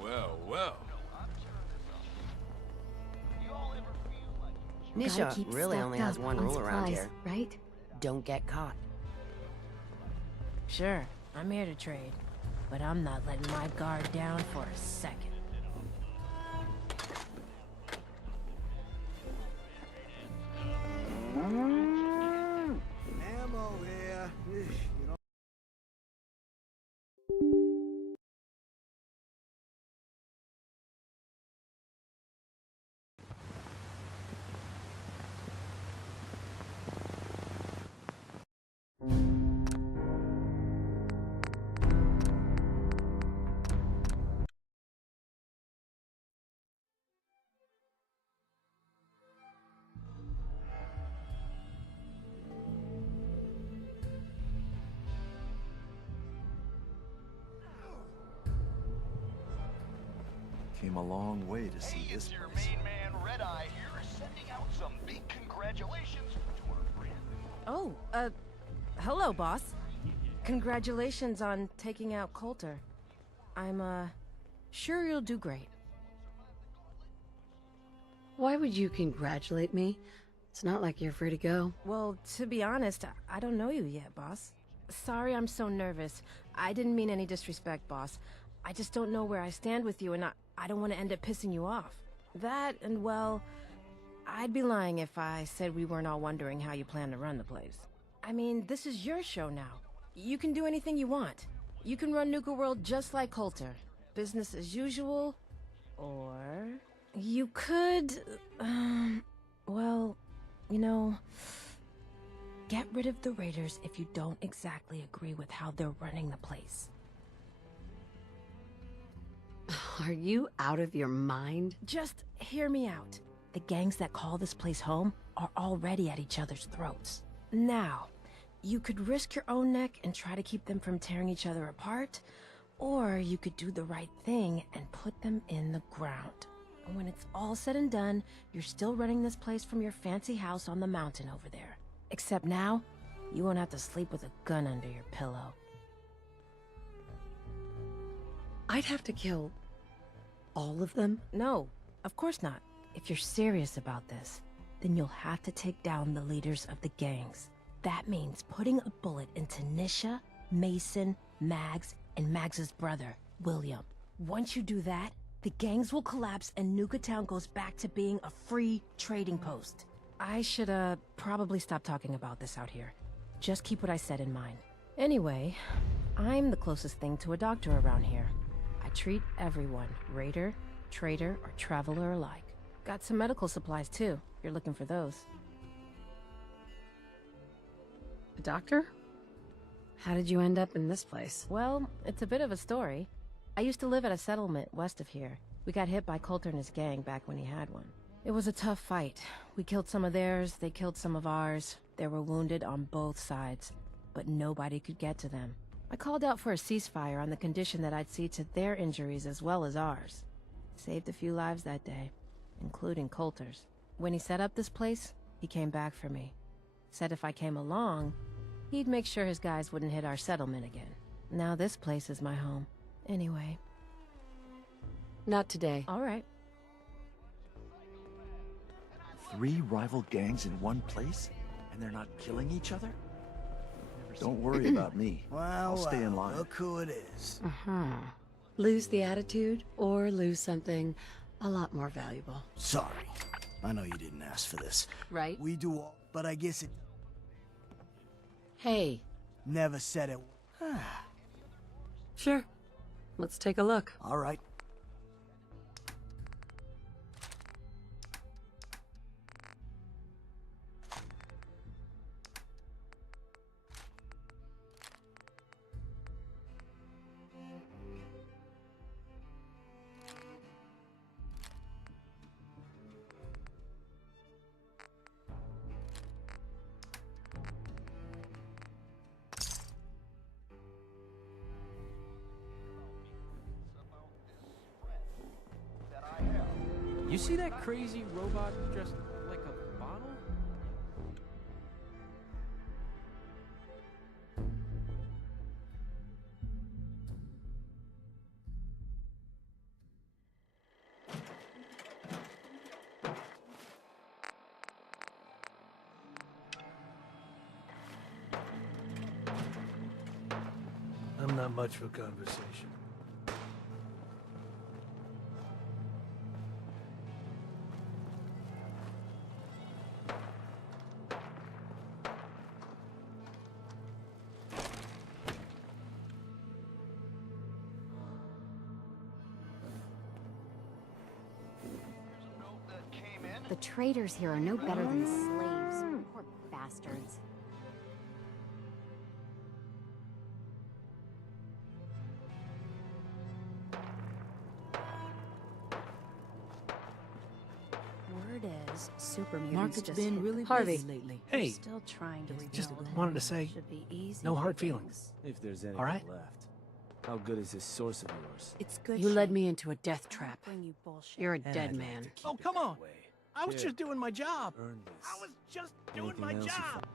Well, well. Nisha keep really only stocked has up one on rule around supplies, here. right? Don't get caught. Sure, I'm here to trade. But I'm not letting my guard down for a second. Ammo here. You know. Came a long way to see this Your place. main man Red Eye here is sending out some big congratulations to our friend. Oh, hello, boss. Congratulations on taking out Coulter. I'm, sure you'll do great. Why would you congratulate me? It's not like you're free to go. Well, to be honest, I don't know you yet, boss. Sorry I'm so nervous. I didn't mean any disrespect, boss. I just don't know where I stand with you, and I don't want to end up pissing you off. That, and well, I'd be lying if I said we weren't all wondering how you plan to run the place. I mean, this is your show now. You can do anything you want. You can run Nuka World just like Coulter. Business as usual, or you could, well, you know, get rid of the Raiders if you don't exactly agree with how they're running the place. Are you out of your mind? Just hear me out. The gangs that call this place home are already at each other's throats. Now, you could risk your own neck and try to keep them from tearing each other apart, or you could do the right thing and put them in the ground. And when it's all said and done, you're still running this place from your fancy house on the mountain over there. Except now, you won't have to sleep with a gun under your pillow. I'd have to kill all of them? No, of course not. If you're serious about this, then you'll have to take down the leaders of the gangs. That means putting a bullet into Nisha, Mason, Mags, and Mags's brother, William. Once you do that, the gangs will collapse and Nuka Town goes back to being a free trading post. I should, probably stop talking about this out here. Just keep what I said in mind. Anyway, I'm the closest thing to a doctor around here. I treat everyone, raider, trader, or traveler alike. Got some medical supplies too, if you're looking for those. A doctor? How did you end up in this place? Well, it's a bit of a story. I used to live at a settlement west of here. We got hit by Coulter and his gang back when he had one. It was a tough fight. We killed some of theirs, they killed some of ours. There were wounded on both sides, but nobody could get to them. I called out for a ceasefire on the condition that I'd see to their injuries as well as ours. Saved a few lives that day, including Coulter's. When he set up this place, he came back for me. Said if I came along, he'd make sure his guys wouldn't hit our settlement again. Now this place is my home. Anyway. Not today. All right. 3 rival gangs in one place? And they're not killing each other? Don't worry about me. Well, I'll stay in line. Look who it is. Lose the attitude, or lose something a lot more valuable. Sorry. I know you didn't ask for this. Right? We do all, but I guess it... Hey. Never said it. Sure. Let's take a look. All right. You see that crazy robot dressed like a bottle? I'm not much for conversation. The traders here are no better than slaves. Poor bastards. Word is, super mutants Market's just been hit really the Harvey. busy lately. Hey. We're still trying to Just rebuild. wanted to say, Should be easy no hard pickings. feelings. If there's anything All right? left. How good is this source of yours? It's good. You led shit. me into a death trap. Bring you bullshit. You're a And dead I'd like man. to keep Oh, it come that on. way. I was Here, just doing my job. earn this. I was just doing Anything my else you job. find?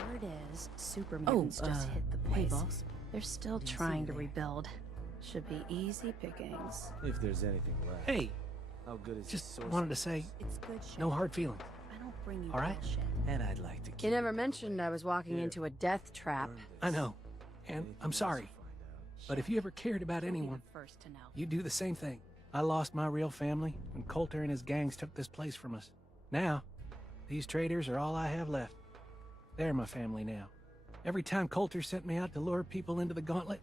Word is, super mutants just hit the place. Hey, boss. They're still Didn't see trying you to there. rebuild. Should be easy pickings. If there's anything left. Hey, How good is this just source wanted of to say, It's good shit. no hard feelings. I don't bring you All right? bullshit. And I'd like to keep You never mentioned I was walking Here. into a death trap. earn this. I know, and Anything I'm else you sorry. find out? But if you ever cared about You'll be the anyone, first to know. you'd do the same thing. I lost my real family when Coulter and his gangs took this place from us. Now, these traders are all I have left. They're my family now. Every time Coulter sent me out to lure people into the gauntlet,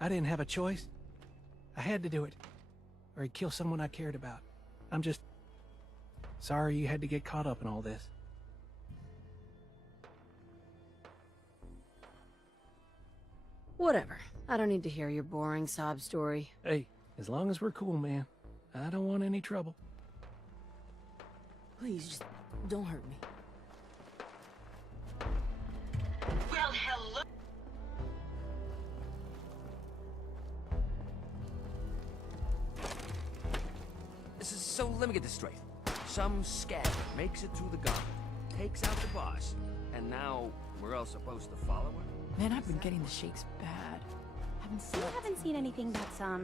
I didn't have a choice. I had to do it, or he'd kill someone I cared about. I'm just sorry you had to get caught up in all this. Whatever. I don't need to hear your boring sob story. Hey, as long as we're cool, man, I don't want any trouble. Please, just don't hurt me. Well, hello. So let me get this straight. Some scab makes it through the gauntlet, takes out the boss, and now we're all supposed to follow her? Man, I've been getting the shakes bad. Haven't You slept. haven't seen anything that's, out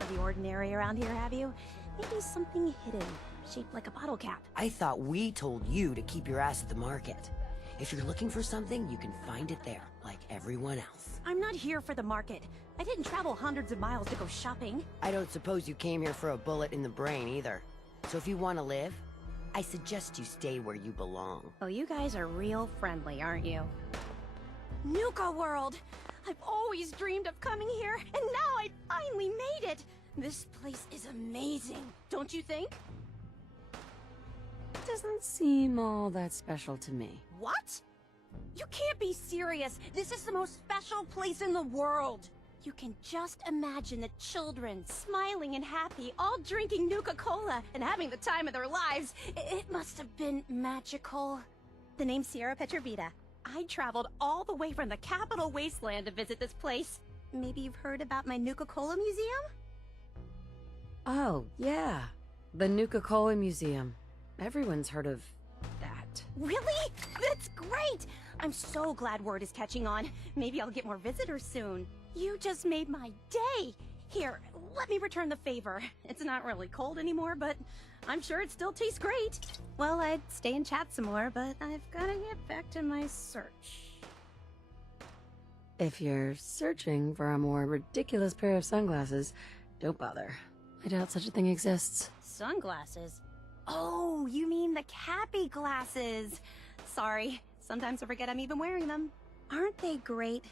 of the ordinary around here, have you? Maybe something hidden, shaped like a bottle cap. I thought we told you to keep your ass at the market. If you're looking for something, you can find it there, like everyone else. I'm not here for the market. I didn't travel hundreds of miles to go shopping. I don't suppose you came here for a bullet in the brain either. So if you want to live, I suggest you stay where you belong. Oh, you guys are real friendly, aren't you? Nuka World! I've always dreamed of coming here, and now I finally made it! This place is amazing, don't you think? Doesn't seem all that special to me. What? You can't be serious! This is the most special place in the world! You can just imagine the children, smiling and happy, all drinking Nuka-Cola and having the time of their lives. It must have been magical. The name's Sierra Petrovita. I traveled all the way from the capital wasteland to visit this place. Maybe you've heard about my Nuka-Cola museum? Oh, yeah. The Nuka-Cola Museum. Everyone's heard of that. Really? That's great! I'm so glad word is catching on. Maybe I'll get more visitors soon. You just made my day! Here, let me return the favor. It's not really cold anymore, but I'm sure it still tastes great. Well, I'd stay and chat some more, but I've gotta get back to my search. If you're searching for a more ridiculous pair of sunglasses, don't bother. I doubt such a thing exists. Sunglasses? Oh, you mean the Cappy glasses. Sorry, sometimes I forget I'm even wearing them. Aren't they great?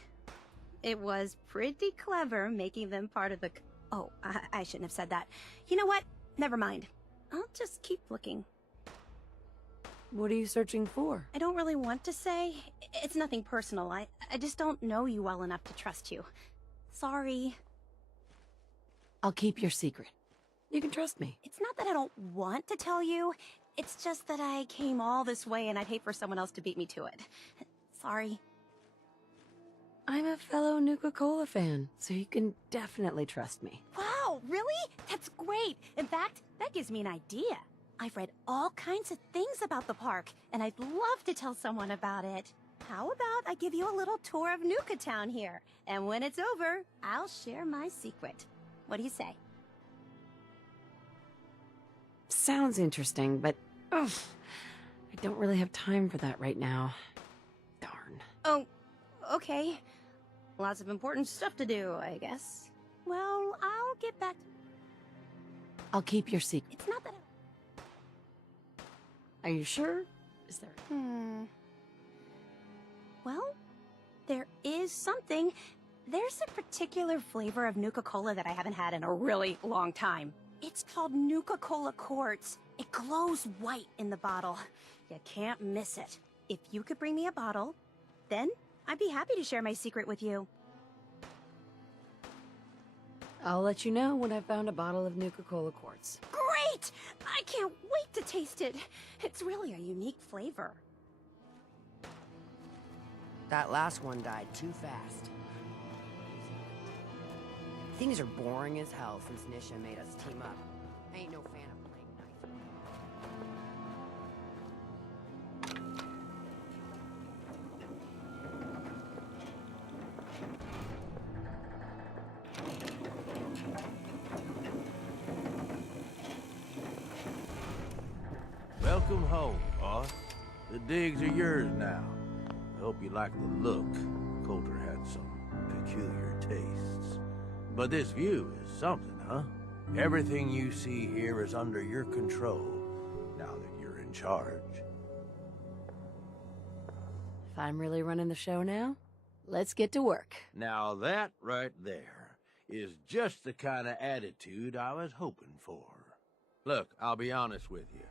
It was pretty clever making them part of the... Oh, I shouldn't have said that. You know what? Never mind. I'll just keep looking. What are you searching for? I don't really want to say. It's nothing personal. I just don't know you well enough to trust you. Sorry. I'll keep your secret. You can trust me. It's not that I don't want to tell you. It's just that I came all this way and I'd hate for someone else to beat me to it. Sorry. I'm a fellow Nuka-Cola fan, so you can definitely trust me. Wow, really? That's great. In fact, that gives me an idea. I've read all kinds of things about the park, and I'd love to tell someone about it. How about I give you a little tour of Nuka Town here, and when it's over, I'll share my secret. What do you say? Sounds interesting, but ugh, I don't really have time for that right now. Darn. Oh, okay. Lots of important stuff to do, I guess. Well, I'll get back to... I'll keep your secret. It's not that Are you sure? Is there... Well, there is something. There's a particular flavor of Nuka-Cola that I haven't had in a really long time. It's called Nuka-Cola Quartz. It glows white in the bottle. You can't miss it. If you could bring me a bottle, then I'd be happy to share my secret with you. I'll let you know when I've found a bottle of Nuka-Cola Quartz. Great! I can't wait to taste it. It's really a unique flavor. That last one died too fast. Things are boring as hell since Nisha made us team up. I ain't no fan of playing nice. Welcome home, boss. The digs are yours now. I hope you like the look. Coulter had some peculiar tastes. But this view is something, huh? Everything you see here is under your control, now that you're in charge. If I'm really running the show now, let's get to work. Now that right there is just the kind of attitude I was hoping for. Look, I'll be honest with you.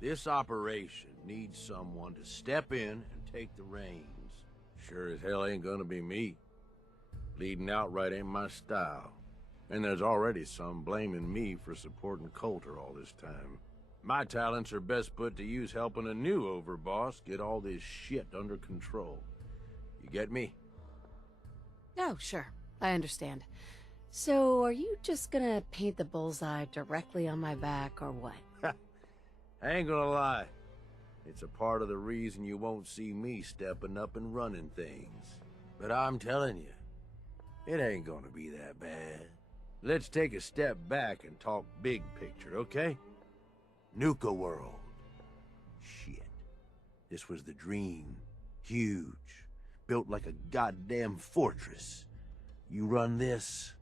This operation needs someone to step in and take the reins. Sure as hell ain't gonna be me. Leading outright ain't my style. And there's already some blaming me for supporting Coulter all this time. My talents are best put to use helping a new overboss get all this shit under control. You get me? Oh, sure. I understand. So, are you just gonna paint the bullseye directly on my back, or what? I ain't gonna lie. It's a part of the reason you won't see me stepping up and running things. But I'm telling you, it ain't gonna be that bad. Let's take a step back and talk big picture, okay? Nuka World. Shit. This was the dream. Huge. Built like a goddamn fortress. You run this,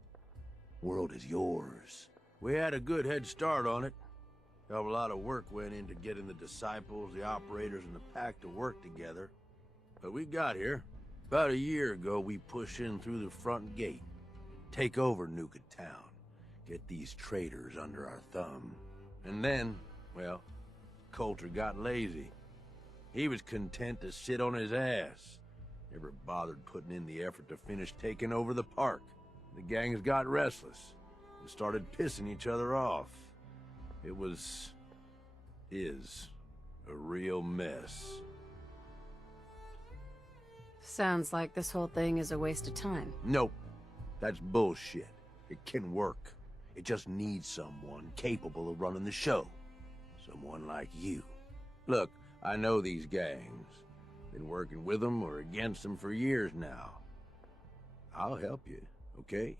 world is yours. We had a good head start on it. A lot of work went into getting the disciples, the operators, and the pack to work together. But we got here. About a year ago, we push in through the front gate, take over Nuka Town, get these traitors under our thumb. And then, well, Coulter got lazy. He was content to sit on his ass. Never bothered putting in the effort to finish taking over the park. The gangs got restless and started pissing each other off. It is a real mess. Sounds like this whole thing is a waste of time. Nope. That's bullshit. It can work. It just needs someone capable of running the show. Someone like you. Look, I know these gangs. Been working with them or against them for years now. I'll help you, okay?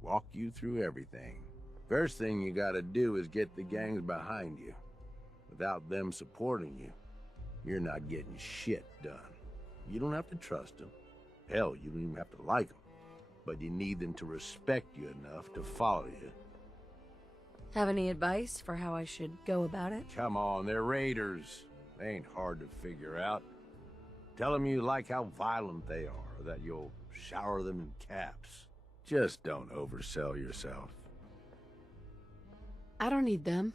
Walk you through everything. First thing you gotta do is get the gangs behind you. Without them supporting you, you're not getting shit done. You don't have to trust them. Hell, you don't even have to like them. But you need them to respect you enough to follow you. Have any advice for how I should go about it? Come on, they're raiders. They ain't hard to figure out. Tell them you like how violent they are, that you'll shower them in caps. Just don't oversell yourself. I don't need them.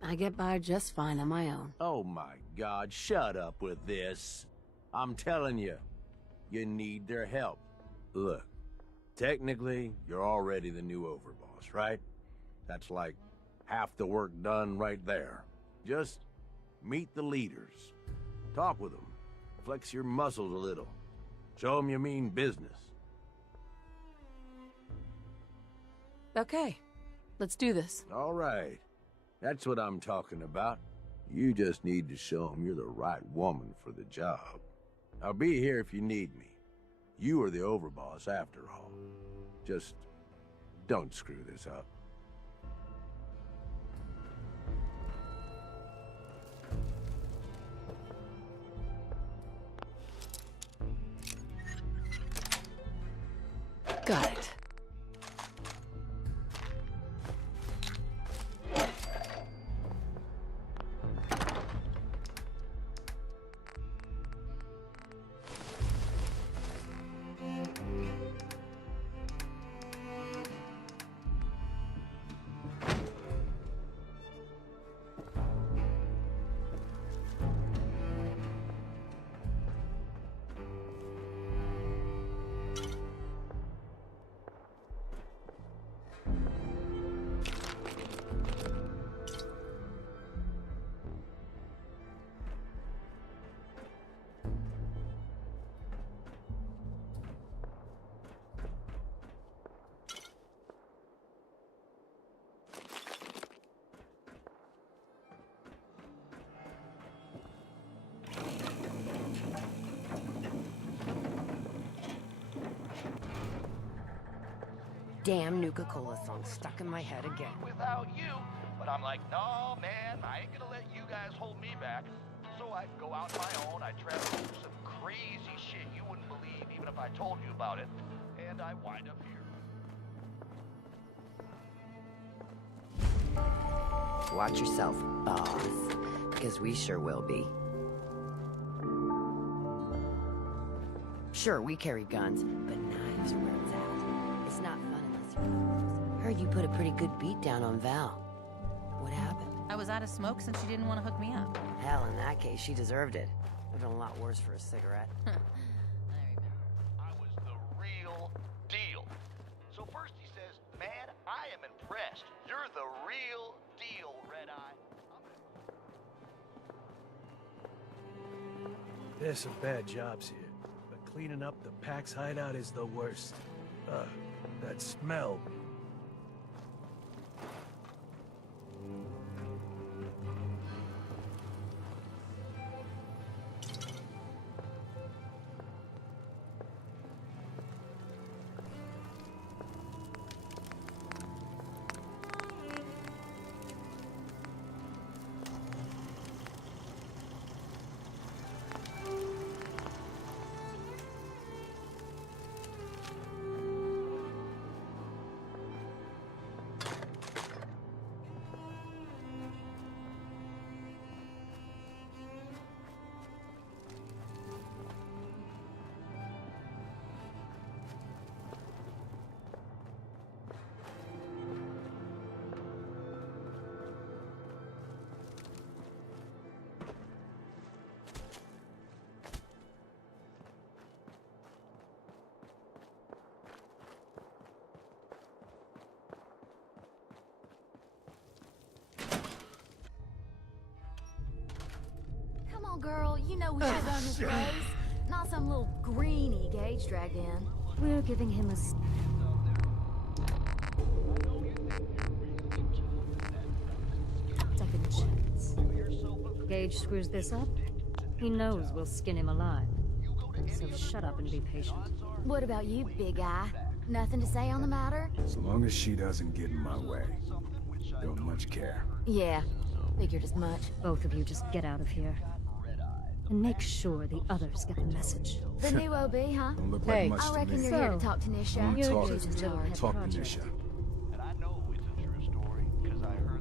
I get by just fine on my own. Oh my God, shut up with this. I'm telling you, you need their help. Look, technically, you're already the new overboss, right? That's like half the work done right there. Just meet the leaders. Talk with them. Flex your muscles a little. Show them you mean business. Okay, let's do this. All right. That's what I'm talking about. You just need to show them you're the right woman for the job. I'll be here if you need me. You are the overboss after all. Just don't screw this up. Got it. Damn Nuka-Cola song stuck in my head again. Without you. But I'm like, no, man, I ain't gonna let you guys hold me back. So I go out on my own, I travel through some crazy shit you wouldn't believe even if I told you about it. And I wind up here. Watch yourself, boss. Because we sure will be. Sure, we carry guns, but knives are where it's at. It's not fun unless you got those. Heard you put a pretty good beat down on Val. What happened? I was out of smoke since she didn't want to hook me up. Hell, in that case, she deserved it. Would've been a lot worse for a cigarette. I was the real deal. So first he says, man, I am impressed. You're the real deal, Red Eye. There's some bad jobs here, but cleaning up the Pack's hideout is the worst. That smell. Oh, girl, you know we should run this place. Not some little greenie Gage dragged in. We're giving him a second chance. Gage screws this up, he knows we'll skin him alive. So shut up and be patient. What about you, big eye? Nothing to say on the matter? As long as she doesn't get in my way. Don't much care. Yeah, figured as much. Both of you just get out of here. And make sure the others get the message. The new OB, huh? Don't look like much I to reckon me. you're here to talk to Nisha. Talk to Nisha.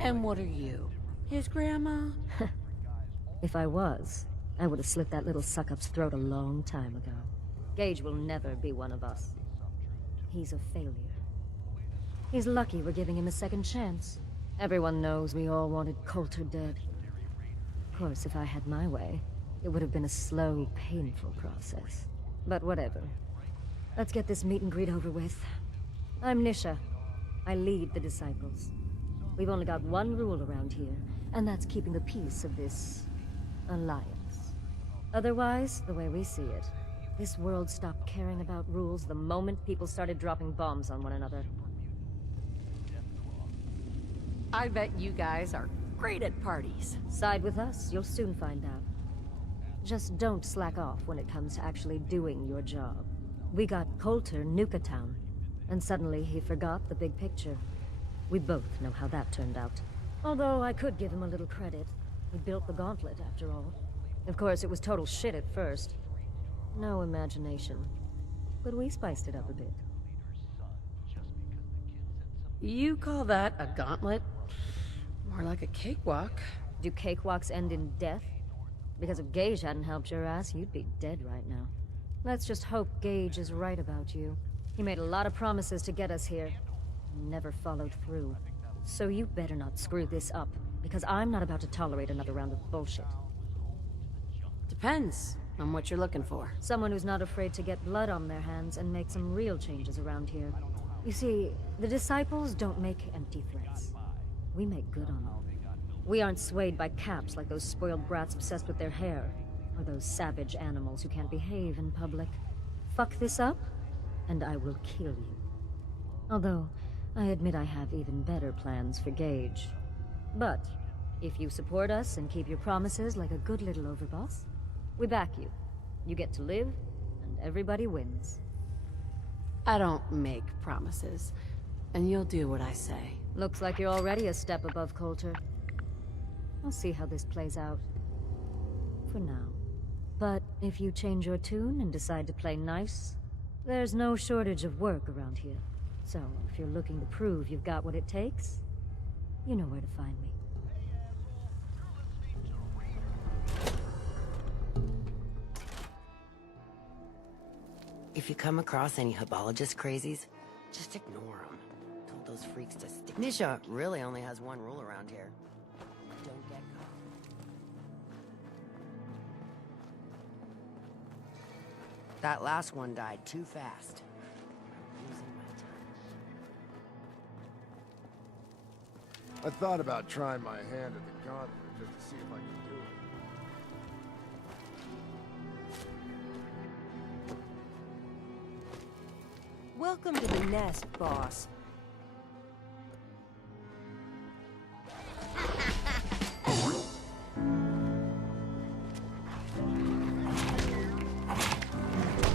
And what are you? His grandma? If I was, I would have slit that little suck-up's throat a long time ago. Gage will never be one of us. He's a failure. He's lucky we're giving him a second chance. Everyone knows we all wanted Coulter dead. Of course, if I had my way, it would have been a slow, painful process. But whatever. Let's get this meet and greet over with. I'm Nisha. I lead the Disciples. We've only got one rule around here, and that's keeping the peace of this alliance. Otherwise, the way we see it, this world stopped caring about rules the moment people started dropping bombs on one another. I bet you guys are great at parties. Side with us, you'll soon find out. Just don't slack off when it comes to actually doing your job. We got Coulter Nuka Town, and suddenly he forgot the big picture. We both know how that turned out. Although I could give him a little credit. He built the gauntlet, after all. Of course, it was total shit at first. No imagination. But we spiced it up a bit. You call that a gauntlet? More like a cakewalk. Do cakewalks end in death? Because if Gage hadn't helped your ass, you'd be dead right now. Let's just hope Gage is right about you. He made a lot of promises to get us here. Never followed through. So you better not screw this up, because I'm not about to tolerate another round of bullshit. Depends on what you're looking for. Someone who's not afraid to get blood on their hands and make some real changes around here. You see, the Disciples don't make empty threats. We make good on them. We aren't swayed by caps like those spoiled brats obsessed with their hair, or those savage animals who can't behave in public. Fuck this up, and I will kill you. Although, I admit I have even better plans for Gage. But, if you support us and keep your promises like a good little overboss, we back you. You get to live, and everybody wins. I don't make promises, and you'll do what I say. Looks like you're already a step above Coulter. I'll see how this plays out. For now. But if you change your tune and decide to play nice, there's no shortage of work around here. So, if you're looking to prove you've got what it takes, you know where to find me. If you come across any hebologist crazies, just ignore them. Told those freaks to stick. Nisha really only has one rule around here. Don't get caught. That last one died too fast. I'm losing my time. I thought about trying my hand at the gauntlet just to see if I could do it. Welcome to the nest, boss.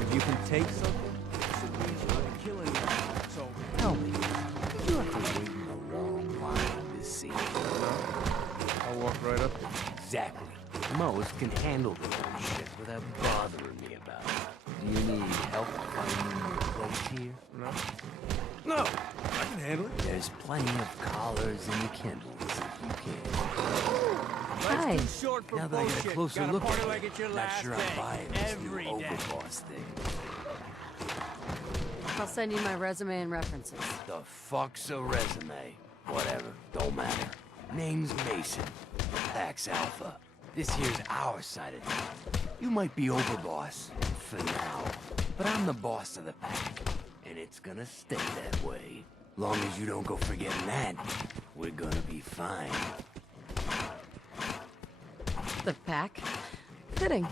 If you can take something, it means you're not killing you. So tell me, did you have to wait in a long line in this scene? I'll walk right up there. Exactly. Most can handle the shit without bothering me about it. Do you need help finding your place here? No, I can handle it. There's plenty of collars and candles if you can. Hi. Now that I get a closer look at it, not sure I'm buying this new overboss thing. I'll send you my resume and references. The fuck's a resume? Whatever, don't matter. Name's Mason. Pax Alpha. This here's our side of town. You might be overboss, for now, but I'm the boss of the pack, and it's gonna stay that way. Long as you don't go forgetting that, we're gonna be fine. The pack? fitting.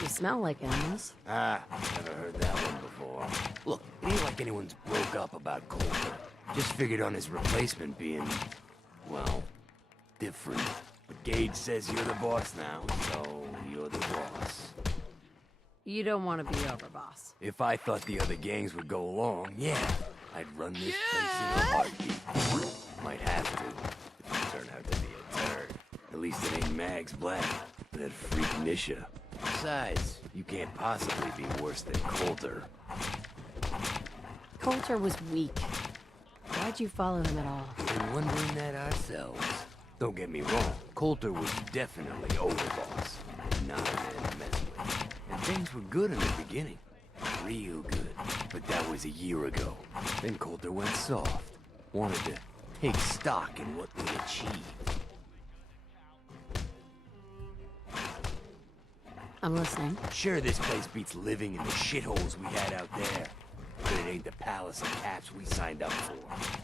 You smell like animals. Ah, never heard that one before. Look, it ain't like anyone's broke up about Coulter. Just figured on his replacement being, well, different. But Gage says you're the boss now, so you're the boss. You don't want to be over, boss. If I thought the other gangs would go along, yeah, I'd run this place in a heartbeat. Might have to, if you turn out to be a turd. At least it ain't Mags Black, that freak Nisha. Besides, you can't possibly be worse than Coulter. Coulter was weak. Why'd you follow him at all? Been wondering that ourselves. Don't get me wrong, Coulter was definitely overboss. Not a man to mess with. And things were good in the beginning. Real good. But that was a year ago. Then Coulter went soft. Wanted to take stock in what we achieved. I'm listening. Sure, this place beats living in the shitholes we had out there. But it ain't the palace of caps we signed up for.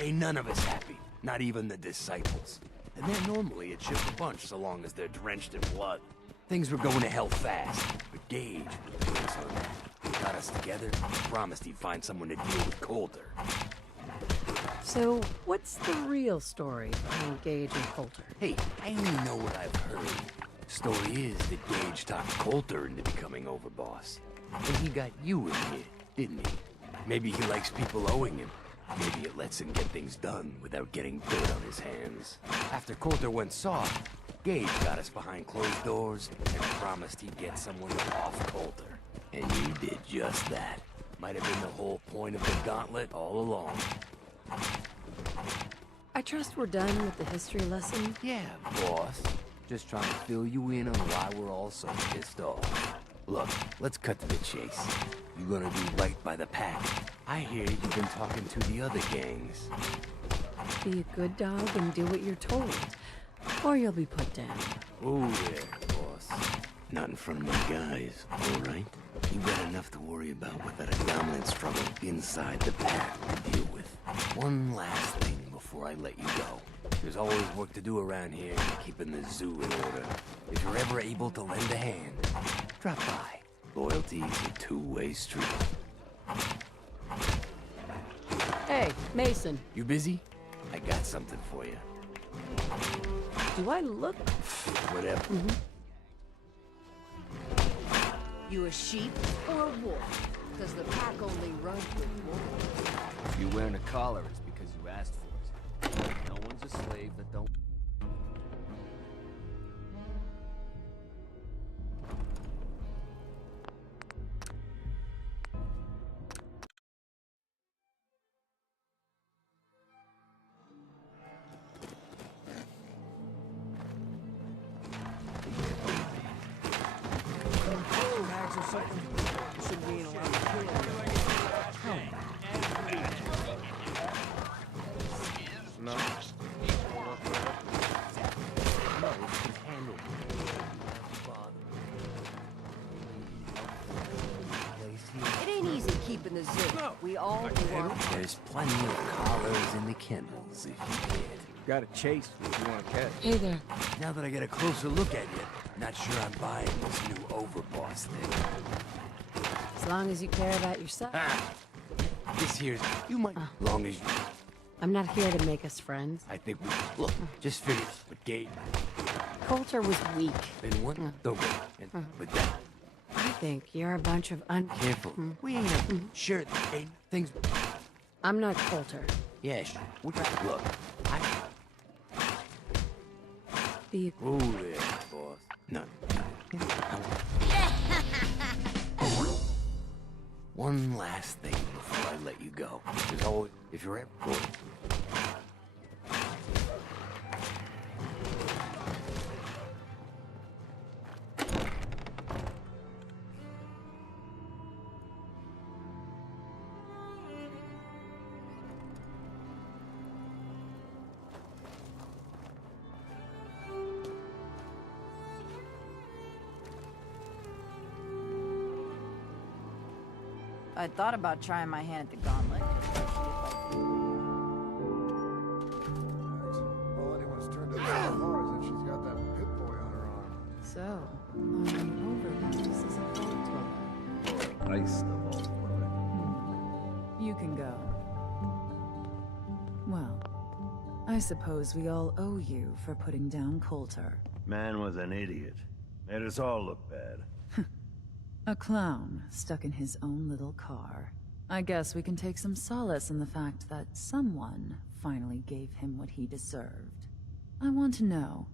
Ain't none of us happy. Not even the disciples. And they're normally a chipper bunch so long as they're drenched in blood. Things were going to hell fast, but Gage was the brakes on that. Got us together, promised he'd find someone to deal with Coulter. So, what's the real story behind Gage and Coulter? Hey, I only know what I've heard. Story is that Gage talked Coulter into becoming overboss. And he got you in here, didn't he? Maybe he likes people owing him. Maybe it lets him get things done without getting dirt on his hands. After Coulter went soft, Gage got us behind closed doors and promised he'd get someone off Coulter. And you did just that. Might have been the whole point of the gauntlet all along. I trust we're done with the history lesson? Yeah, boss. Just trying to fill you in on why we're all so pissed off. Look, let's cut to the chase. You gonna do right by the pack. I hear you've been talking to the other gangs. Be a good dog and do what you're told, or you'll be put down. Oh yeah, boss. Not in front of my guys, all right? You got enough to worry about without a dominant struggle inside the pack to deal with. One last thing before I let you go. There's always work to do around here, keeping the zoo in order. If you're ever able to lend a hand, drop by. Loyalty's a two-way street. Hey, Mason. You busy? I got something for you. Do I look? Whatever. You a sheep or a wolf? Does the pack only run with wolves? If you're wearing a collar, it's because you asked for it. No one's a slave that don't... It ain't easy keeping the zoo. We all do our part. There's plenty of collars in the kennels if you get. Got a chase if you want to catch. Hey there. Now that I get a closer look at you, not sure I'm buying this new overboss thing. As long as you care about yourself. This here's... You might... long as you... I'm not here to make us friends. I think we... Look, just figured. But Gage... Coulter was weak. Been one... Don't go. But that... I think you're a bunch of Careful. We ain't... Sure, ain't things... I'm not Coulter. Yeah, look, I... Be Oh, yeah, boss. No. One last thing before I let you go. There's always... If you're ever... I thought about trying my hand at the gauntlet. All anyone's turned up so far is that she's got that pit boy on her arm. So, overboss. iced of all You can go. Well, I suppose we all owe you for putting down Coulter. Man was an idiot. Made us all look bad. A clown stuck in his own little car. I guess we can take some solace in the fact that someone finally gave him what he deserved. I want to know,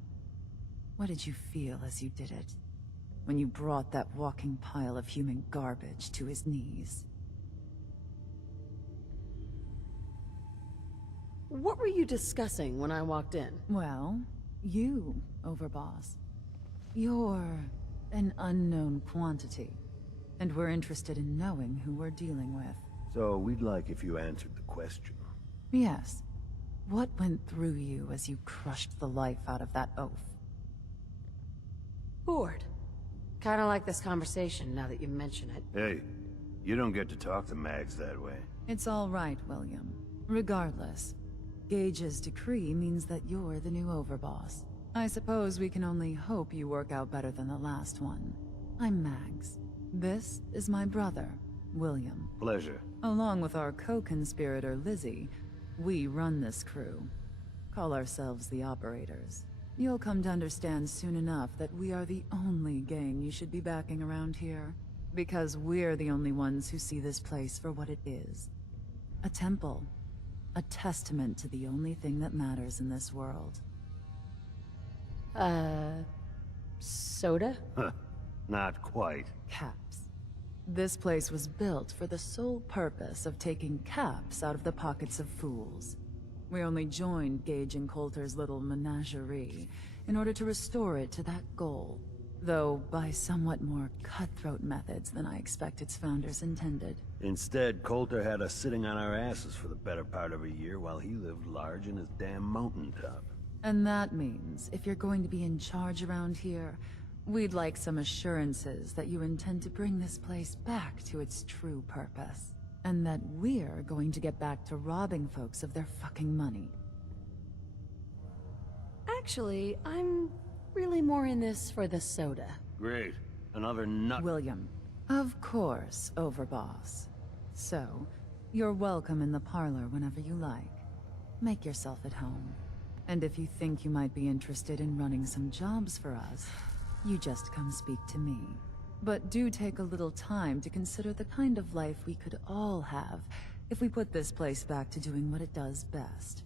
what did you feel as you did it? When you brought that walking pile of human garbage to his knees? What were you discussing when I walked in? Well, you, Overboss. You're an unknown quantity, and we're interested in knowing who we're dealing with. So we'd like if you answered the question. Yes. What went through you as you crushed the life out of that oaf? Bored. Kinda like this conversation, now that you mention it. Hey, you don't get to talk to mags that way. It's all right, William. Regardless, Gage's decree means that you're the new Overboss. I suppose we can only hope you work out better than the last one. I'm Mags. This is my brother, William. Pleasure. Along with our co-conspirator, Lizzie, we run this crew. Call ourselves the Operators. You'll come to understand soon enough that we are the only gang you should be backing around here. Because we're the only ones who see this place for what it is. A temple. A testament to the only thing that matters in this world. Soda? Huh. Not quite. Caps. This place was built for the sole purpose of taking caps out of the pockets of fools. We only joined Gage and Coulter's little menagerie in order to restore it to that goal, though by somewhat more cutthroat methods than I expect its founders intended. Instead, Coulter had us sitting on our asses for the better part of a year while he lived large in his damn mountaintop. And that means, if you're going to be in charge around here, we'd like some assurances that you intend to bring this place back to its true purpose. And that we're going to get back to robbing folks of their fucking money. Actually, I'm really more in this for the soda. Great. Another nut. William. Of course, Overboss. So, you're welcome in the parlor whenever you like. Make yourself at home. And if you think you might be interested in running some jobs for us, you just come speak to me. But do take a little time to consider the kind of life we could all have if we put this place back to doing what it does best.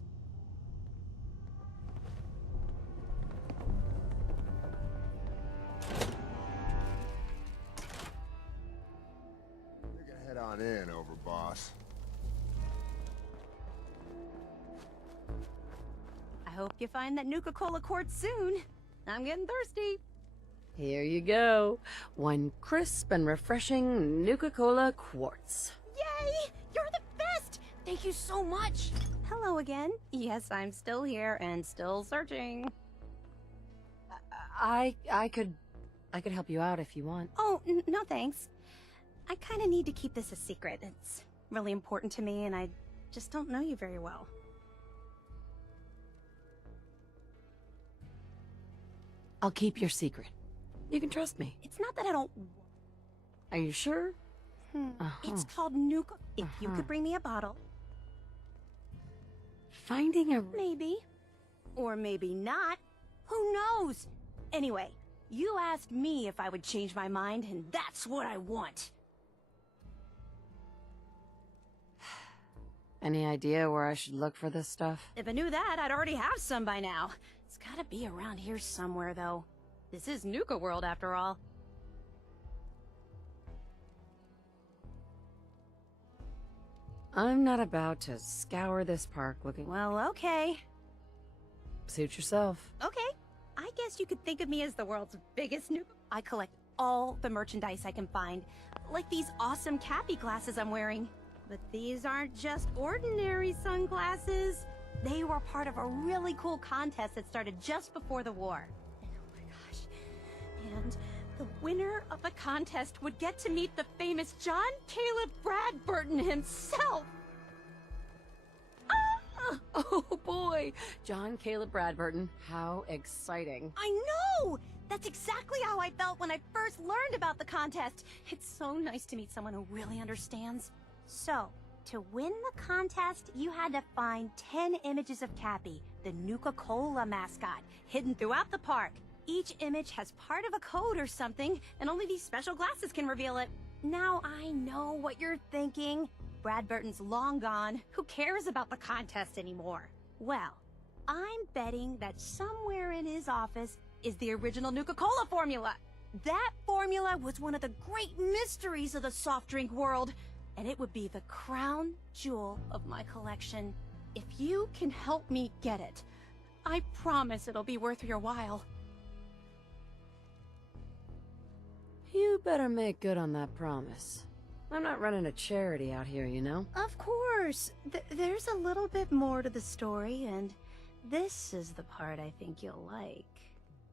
You can head on in, Overboss. I hope you find that Nuka-Cola quartz soon. I'm getting thirsty. Here you go. One crisp and refreshing Nuka-Cola quartz. Yay! You're the best! Thank you so much! Hello again. Yes, I'm still here and still searching. I could help you out if you want. Oh, no thanks. I kind of need to keep this a secret. It's really important to me and I just don't know you very well. I'll keep your secret. You can trust me. It's not that I don't... Are you sure? It's called Nuka... If you could bring me a bottle... Finding a... Maybe. Or maybe not. Who knows? Anyway, you asked me if I would change my mind, and that's what I want. Any idea where I should look for this stuff? If I knew that, I'd already have some by now. It's gotta be around here somewhere, though. This is Nuka World, after all. I'm not about to scour this park looking... Well, okay. Suit yourself. Okay. I guess you could think of me as the world's biggest Nuka... I collect all the merchandise I can find. Like these awesome Cappy glasses I'm wearing. But these aren't just ordinary sunglasses. They were part of a really cool contest that started just before the war. And the winner of the contest would get to meet the famous John Caleb Bradburton himself! Oh boy! John Caleb Bradburton. How exciting. I know! That's exactly how I felt when I first learned about the contest. It's so nice to meet someone who really understands. So, to win the contest, you had to find 10 images of Cappy, the Nuka-Cola mascot, hidden throughout the park. Each image has part of a code or something, and only these special glasses can reveal it. Now I know what you're thinking. Brad Burton's long gone. Who cares about the contest anymore? Well, I'm betting that somewhere in his office is the original Nuka-Cola formula. That formula was one of the great mysteries of the soft drink world, and it would be the crown jewel of my collection. If you can help me get it, I promise it'll be worth your while. You better make good on that promise. I'm not running a charity out here, you know? Of course. There's a little bit more to the story, and this is the part I think you'll like.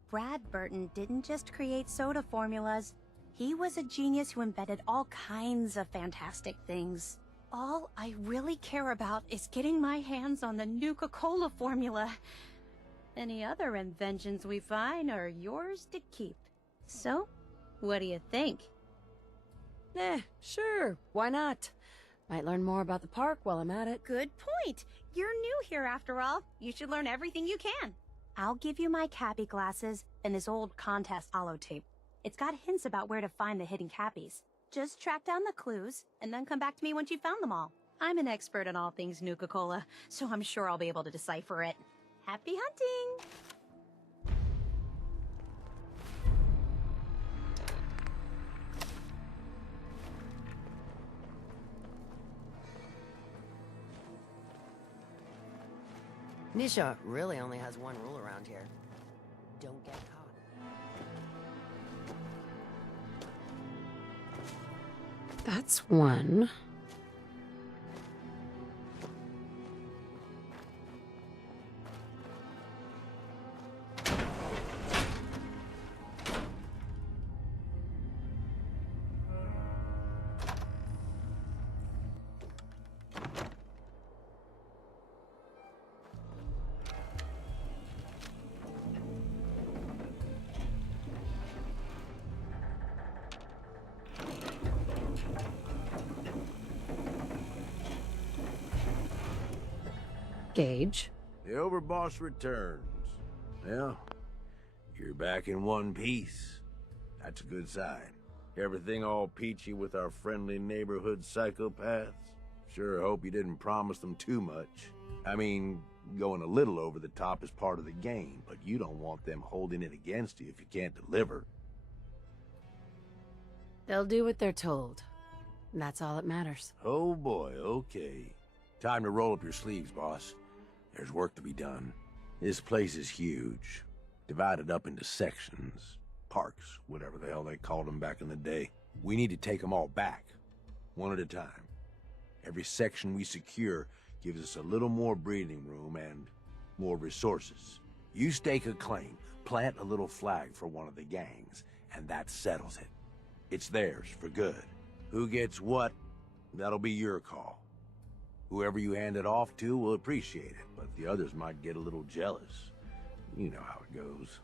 Brad Burton didn't just create soda formulas. He was a genius who invented all kinds of fantastic things. All I really care about is getting my hands on the Nuka-Cola formula. Any other inventions we find are yours to keep. So, what do you think? Sure. Why not? Might learn more about the park while I'm at it. Good point. You're new here after all. You should learn everything you can. I'll give you my Cappy glasses and this old contest holotape. It's got hints about where to find the hidden Cappies. Just track down the clues, and then come back to me once you've found them all. I'm an expert in all things Nuka-Cola, so I'm sure I'll be able to decipher it. Happy hunting! Nisha really only has one rule around here. Don't get caught. That's one. Gage. The overboss returns. Well, you're back in one piece. That's a good sign. Everything all peachy with our friendly neighborhood psychopaths? Sure hope you didn't promise them too much. I mean, going a little over the top is part of the game, but you don't want them holding it against you if you can't deliver. They'll do what they're told. And that's all that matters. Oh boy, okay. Time to roll up your sleeves, boss. There's work to be done. This place is huge. Divided up into sections. Parks, whatever the hell they called them back in the day. We need to take them all back. One at a time. Every section we secure gives us a little more breathing room and more resources. You stake a claim, plant a little flag for one of the gangs, and that settles it. It's theirs for good. Who gets what, that'll be your call. Whoever you hand it off to will appreciate it, but the others might get a little jealous. You know how it goes.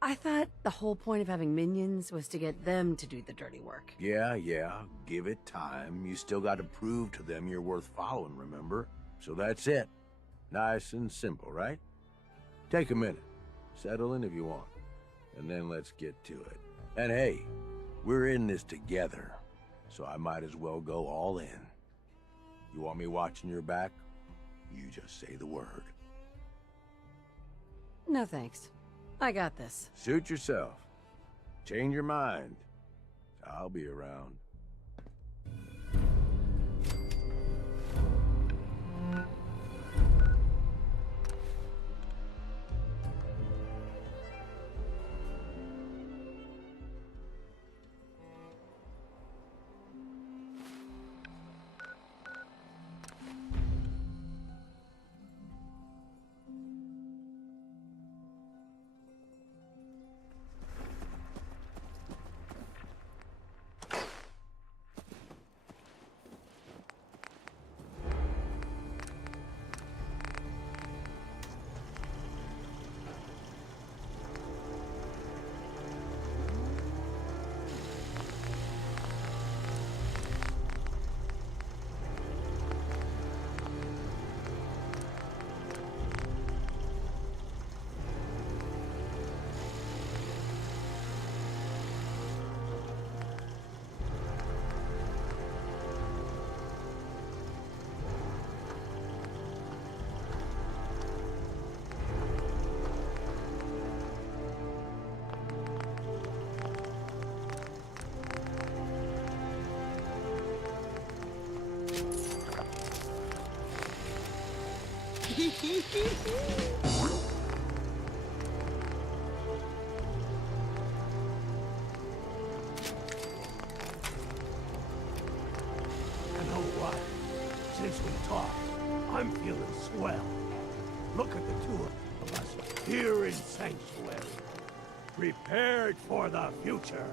I thought the whole point of having minions was to get them to do the dirty work. Yeah, give it time. You still got to prove to them you're worth following, remember? So that's it. Nice and simple, right? Take a minute. Settle in if you want. And then let's get to it. And hey, we're in this together, so I might as well go all in. You want me watching your back? You just say the word. No thanks. I got this. Suit yourself. Change your mind. I'll be around. You know what? Since we talked, I'm feeling swell. Look at the two of us here in Sanctuary, prepared for the future.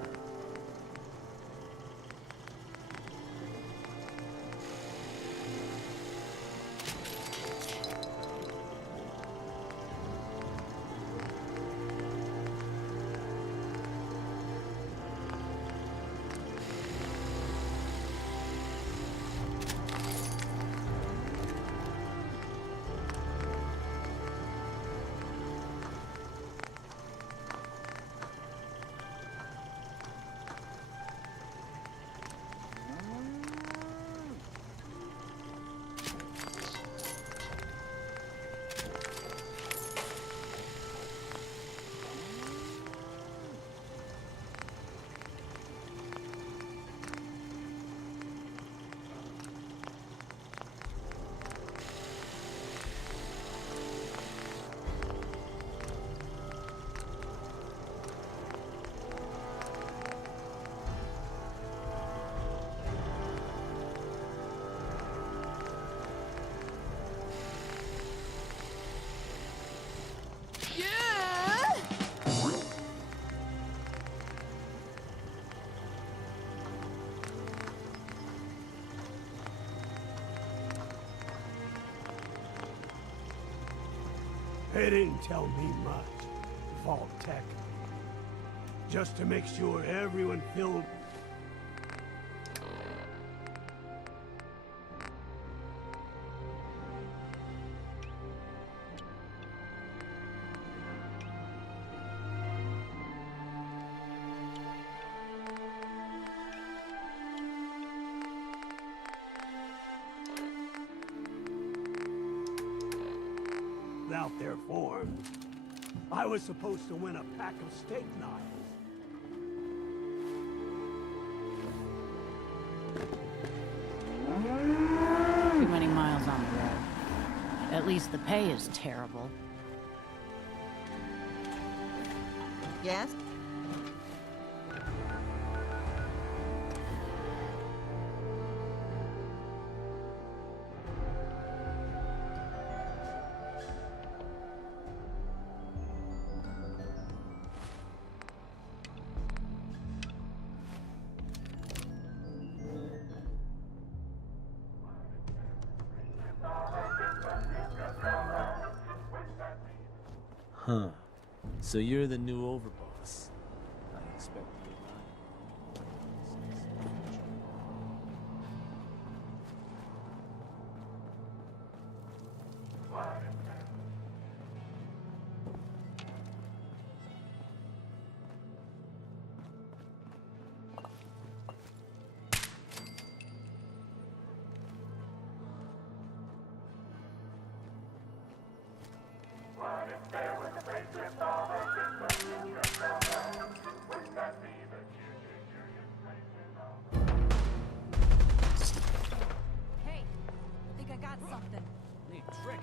They didn't tell me much, Vault Tech. Just to make sure everyone filled... out their form. I was supposed to win a pack of steak knives. Too many miles on the road. At least the pay is terrible. Yes? Huh. So you're the new overboss. I expected it. Hey, I think I got something. Neat trick.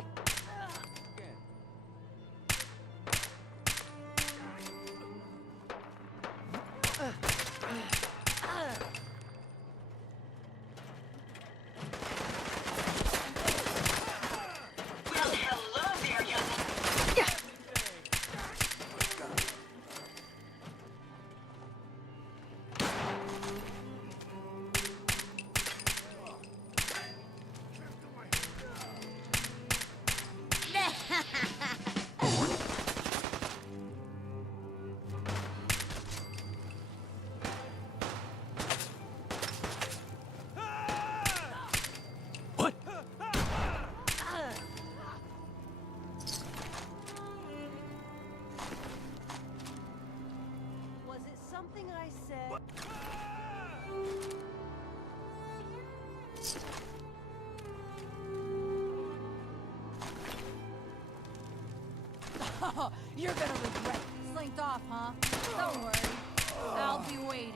Was it something I said? Oh, you're gonna regret it. Slinked off, huh? Don't worry. I'll be waiting.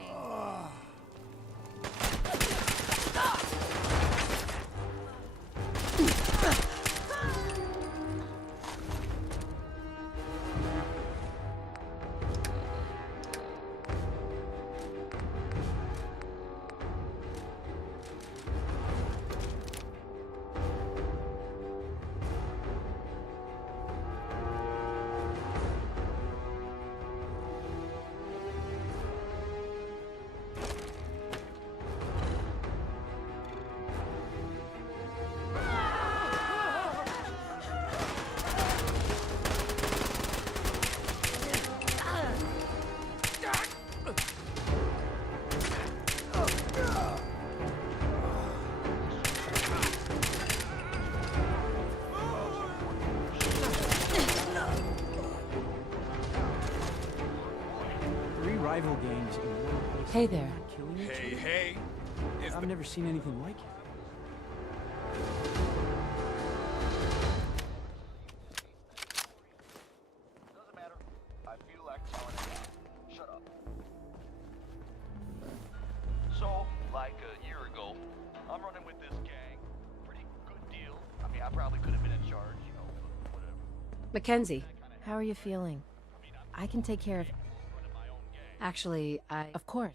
survival games in one place. Hey there. Killing each Hey, other? hey. I've never seen anything like it. Doesn't matter. I feel like telling it now. Shut up. So, like a year ago, I'm running with this gang. Pretty good deal. I mean, I probably could have been in charge, you know, but whatever. Mackenzie. How are you feeling? I can take care of... Actually, Of course.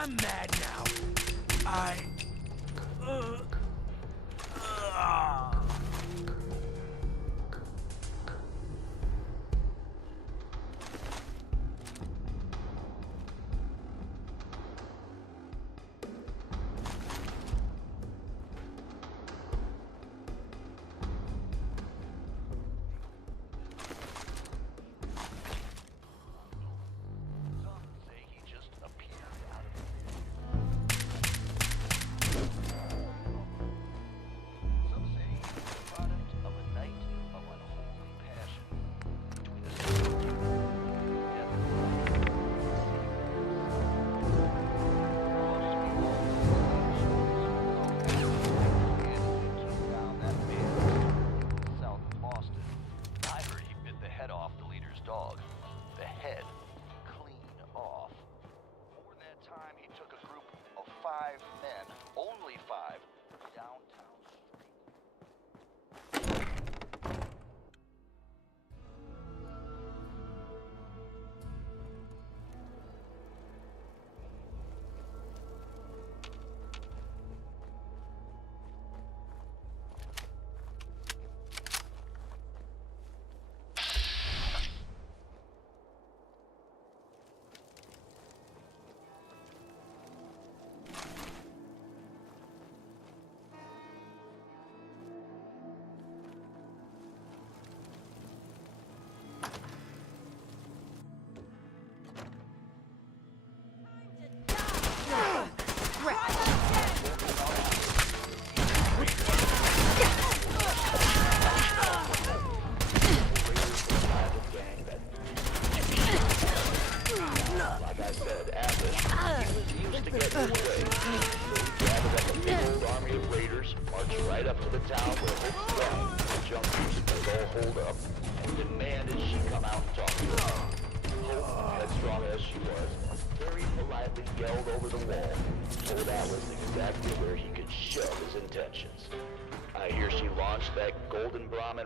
I'm mad now.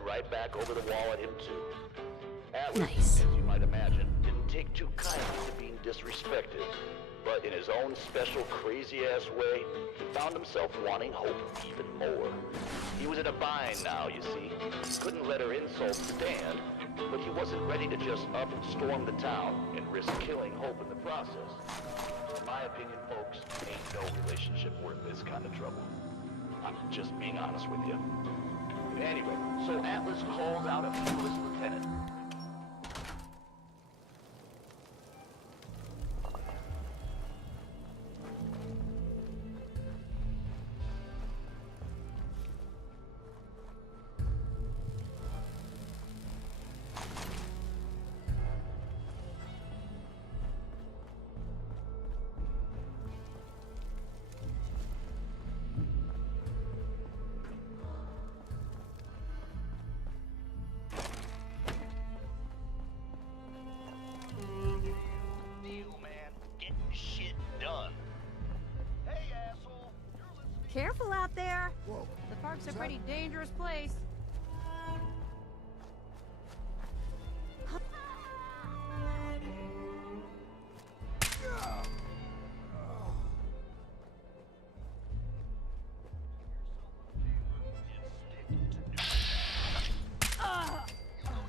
Right back over the wall at him too. Atlas, Nice. as you might imagine, didn't take too kindly to being disrespected, but in his own special crazy-ass way, he found himself wanting Hope even more. He was in a bind now, you see. He couldn't let her insults stand, but he wasn't ready to just up and storm the town and risk killing Hope in the process. In my opinion, folks, ain't no relationship worth this kind of trouble. I'm just being honest with you. Anyway, so Atlas calls out a fearless lieutenant. Careful out there. Whoa. The park's a pretty dangerous place.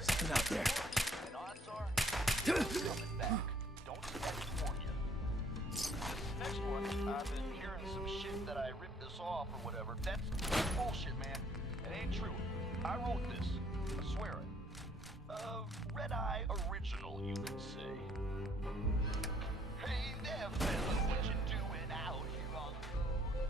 Something out there. And odds are, you're coming back. Don't expect to warn you. This next one, I've been hearing some shit that I ripped this off or whatever. That's bullshit, man. It ain't true. I wrote this. I swear it. Red Eye original, you could say. Hey there, fella, what you doing out here on the road?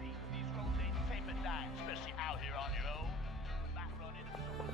See, these roads ain't safe at night, especially out here on your own. You might run into some...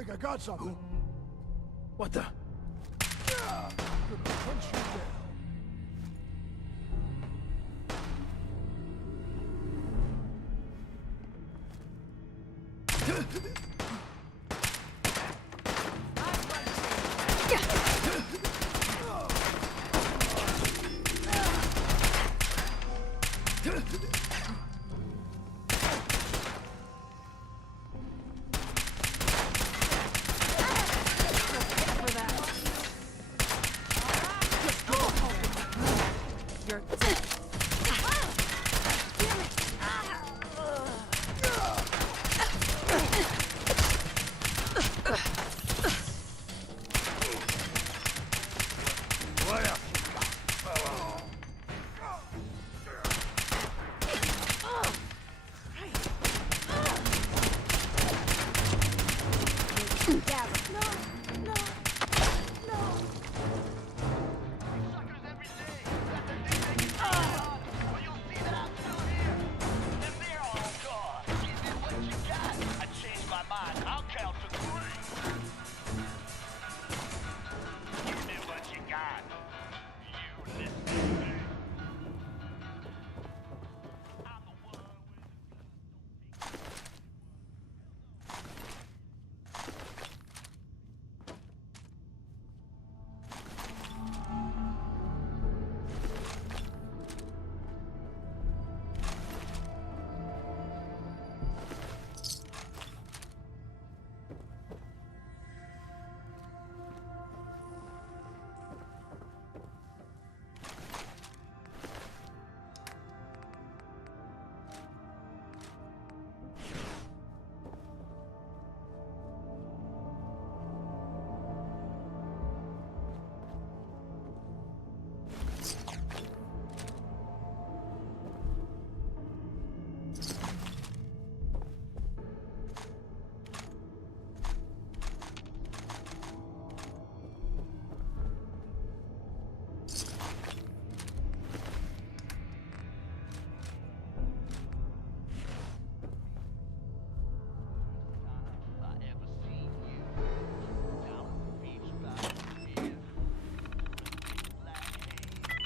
I think I got something. What the? Gonna punch you down.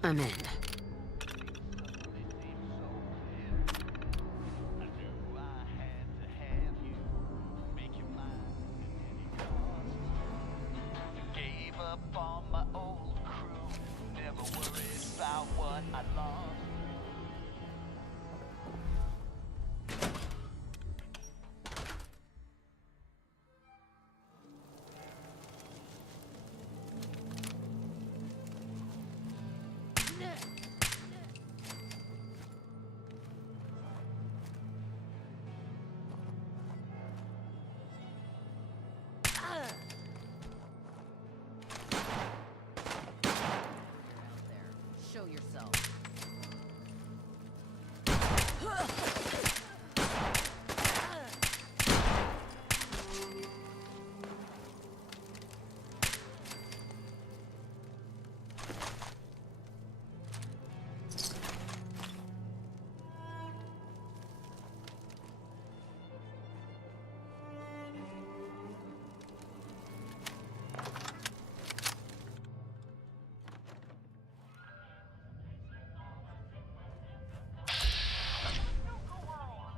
I'm in. for my old crew. Never worried about what I lost. Show yourself.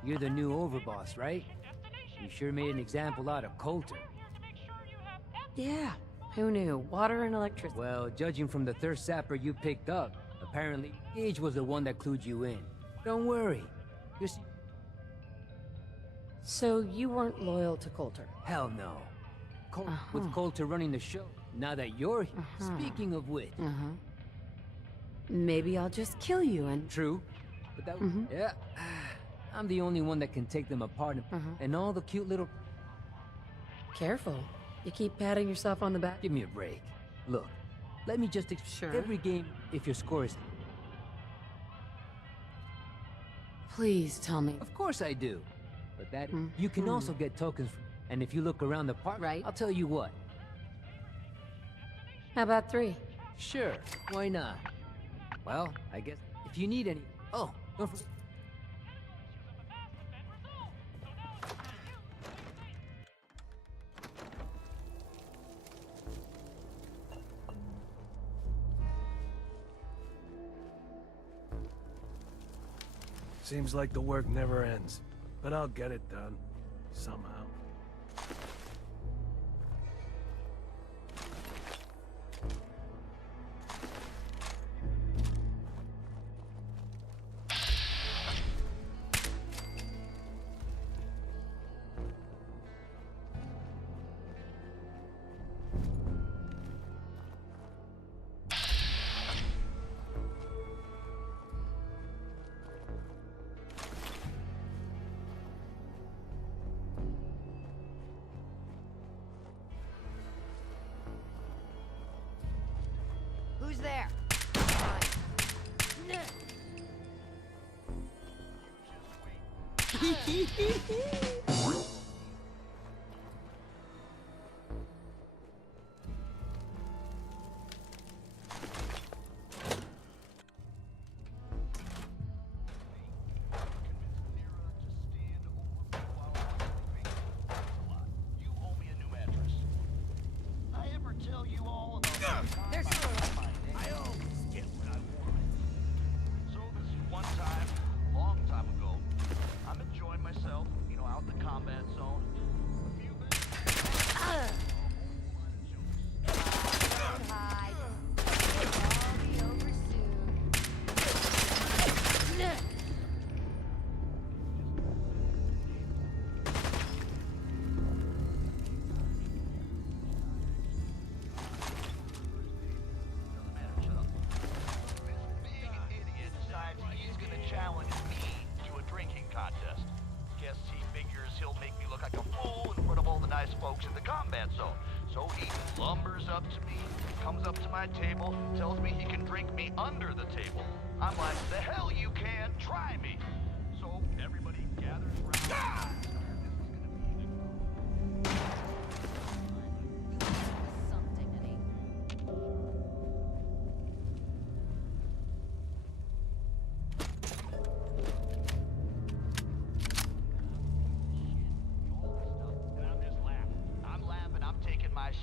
You're the new overboss, right? You sure made an example out of Coulter. Yeah, who knew? Water and electricity. Well, judging from the thirst sapper you picked up, apparently Gage was the one that clued you in. Don't worry. You're So you weren't loyal to Coulter? Hell no. With Coulter running the show, now that you're here. Speaking of which... Maybe I'll just kill you and... True. But that... Yeah. I'm the only one that can take them apart and all the cute little... Careful. You keep patting yourself on the back. Give me a break. Look, let me just... Sure. Every game, if your score is... Please tell me. Of course I do. But that... You can also get tokens from... And if you look around the park, right. I'll tell you what. How about 3? Sure, why not? Well, I guess if you need any... Oh, don't forget... Seems like the work never ends, but I'll get it done. Somehow. Who's there? Folks in the combat zone. So he lumbers up to me, comes up to my table, tells me he can drink me under the table. I'm like, the hell you can, try me. So everybody gathers around.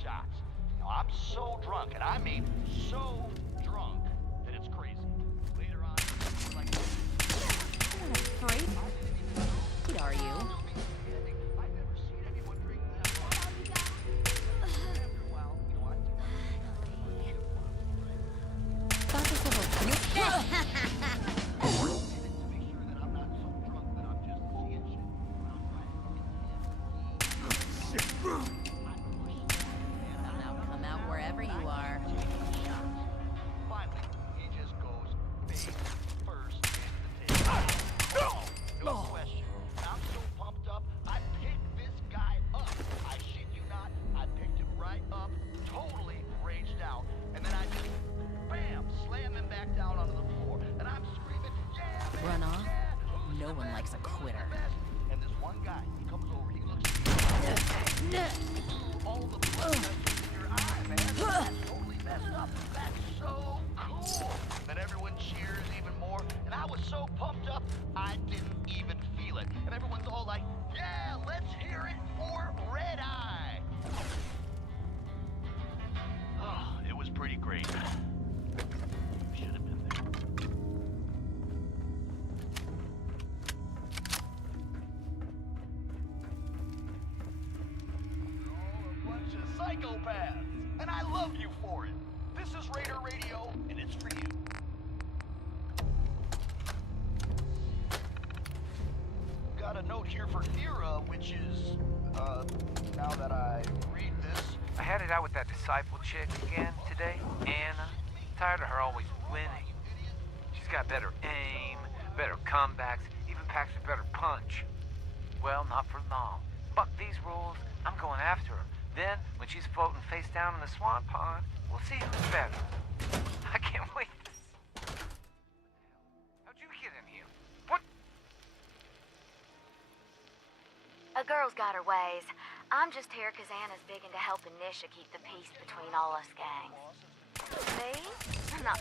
Shots. You know, I'm so drunk, and I mean so drunk, that it's crazy. Later on, like... You're not afraid. What are you? I've never seen anyone drink that much. After a while, you know, I No one likes a quitter. And this one guy, he comes over, he looks all the blood in your eye, man. That's totally messed up. That's so cool. Then everyone cheers even more, and I was so pumped up, I didn't even feel it. And everyone's all like, yeah, let's hear it for Red Eye. Oh, it was pretty great. You should have been there. Bunch of psychopaths, and I love you for it. This is Raider Radio, and it's for you. Got a note here for Nira, which is, now that I read this... I had it out with that disciple chick again today, Anna. Tired of her always winning. She's got better aim, better comebacks, even packs a better punch. Well, not for long. Fuck these rules, I'm going after her. Then, when she's floating face down in the swan pond, we'll see who's better. I can't wait. How'd you get in here? What? A girl's got her ways. I'm just here because Anna's big into helping Nisha keep the peace between all us gangs. Me? Not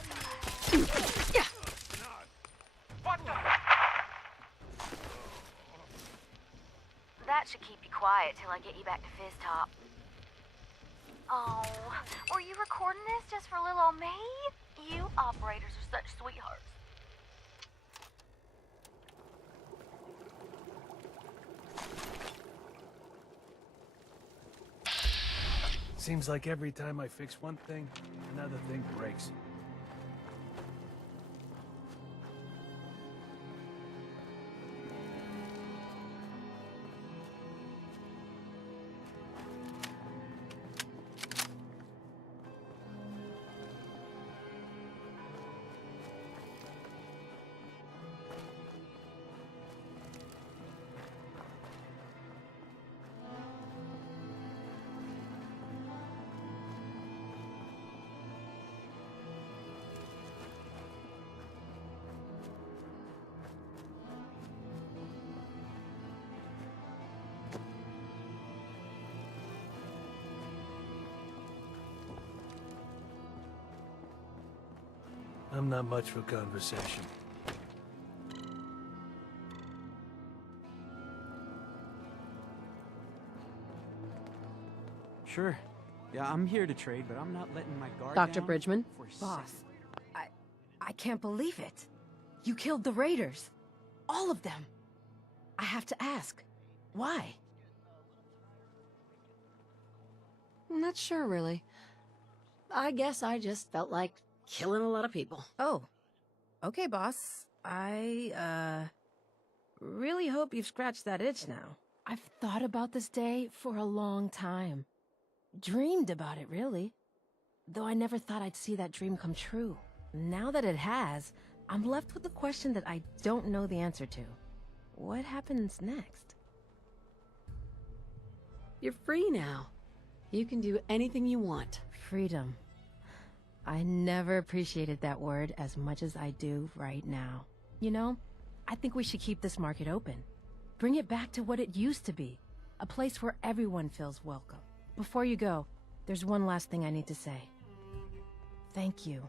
so much. Yeah. What the? That should keep you quiet till I get you back to Fizz Top. Oh, were you recording this just for little old me? You operators are such sweethearts. Seems like every time I fix one thing, another thing breaks. I'm not much for conversation. Sure. Yeah, I'm here to trade, but I'm not letting my guard Dr. down Bridgman? for a Boss, second. I can't believe it. You killed the Raiders. All of them. I have to ask, why? I'm not sure, really. I guess I just felt like killing a lot of people. Oh. Okay, boss. I, really hope you've scratched that itch now. I've thought about this day for a long time. Dreamed about it, really. Though I never thought I'd see that dream come true. Now that it has, I'm left with the question that I don't know the answer to. What happens next? You're free now. You can do anything you want. Freedom. I never appreciated that word as much as I do right now. You know, I think we should keep this market open. Bring it back to what it used to be. A place where everyone feels welcome. Before you go, there's one last thing I need to say. Thank you.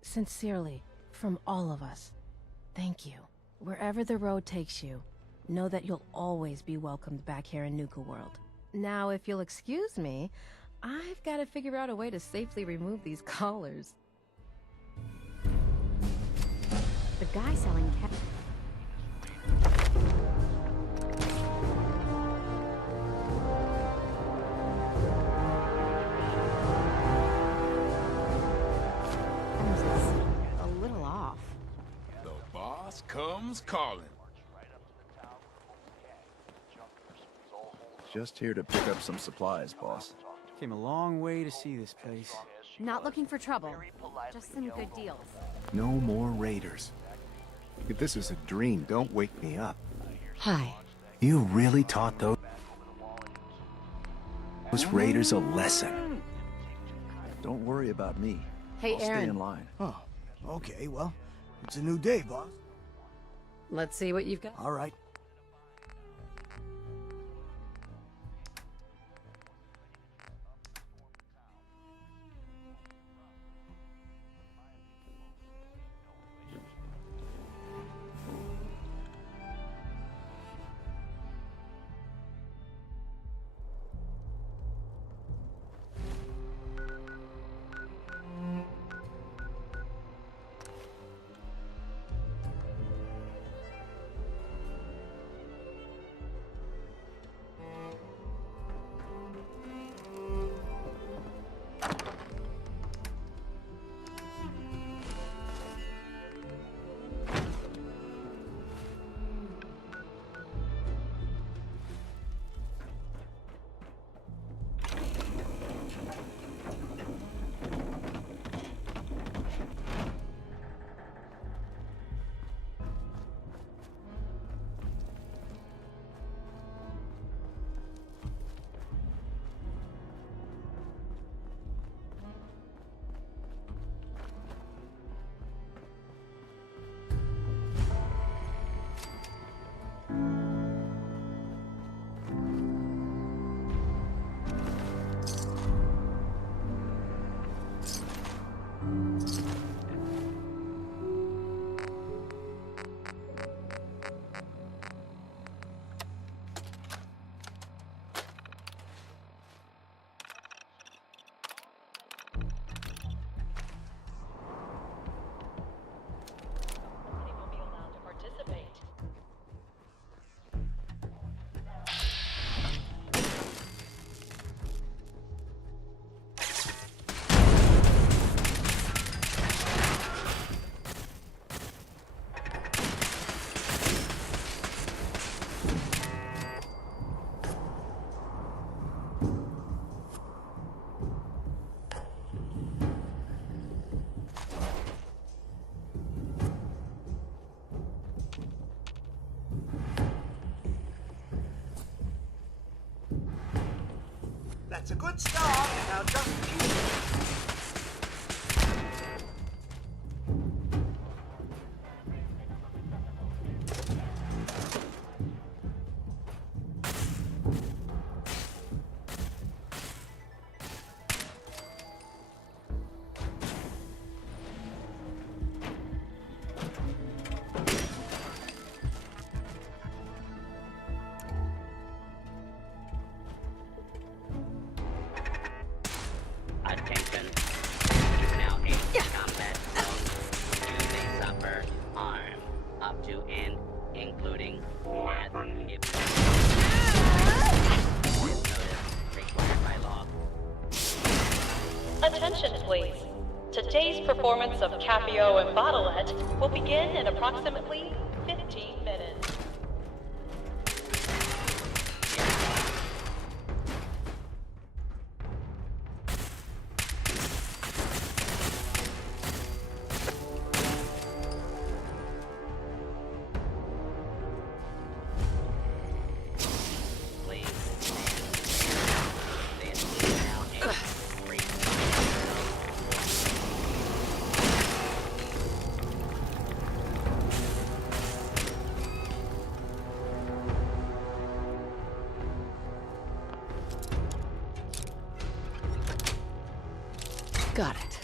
Sincerely, from all of us. Thank you. Wherever the road takes you, know that you'll always be welcomed back here in Nukaworld. Now, if you'll excuse me, I've got to figure out a way to safely remove these collars. The guy selling a little off. The boss comes calling. Just here to pick up some supplies, boss. Came a long way to see this place. Not looking for trouble. Just some good deals. No more raiders. If this is a dream, don't wake me up. Hi. You really taught those raiders a lesson. Don't worry about me. Hey, I'll stay Aaron. in line. Oh, okay, well, it's a new day, boss. Let's see what you've got. All right. That's a good start. Now just keep it. Attention. You now in combat zone. You may suffer harm up to and including death if notice required by law. Attention, please. Today's performance of Capio and Bottleette will begin in approximately 15 minutes. Got it.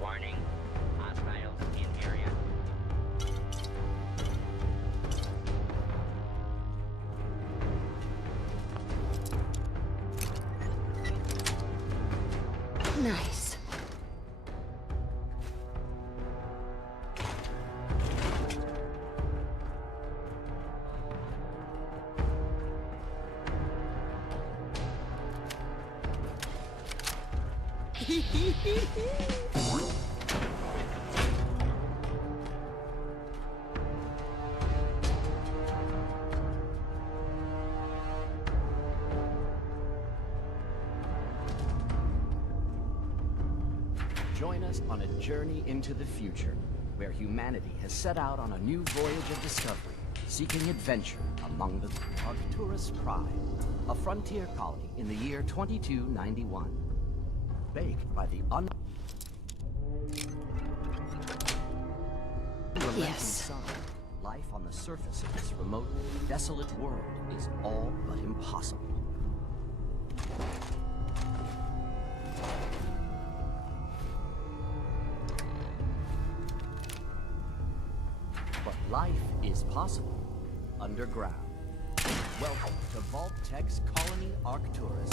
Warning. Hostiles in area. Nice. Join us on a journey into the future, where humanity has set out on a new voyage of discovery. seeking adventure among the Arcturus Prime, a frontier colony in the year 2291. Baked by the unrelenting sun, life on the surface of this remote, desolate world is all but impossible. But life is possible underground. Welcome to Vault Tech's Colony Arcturus.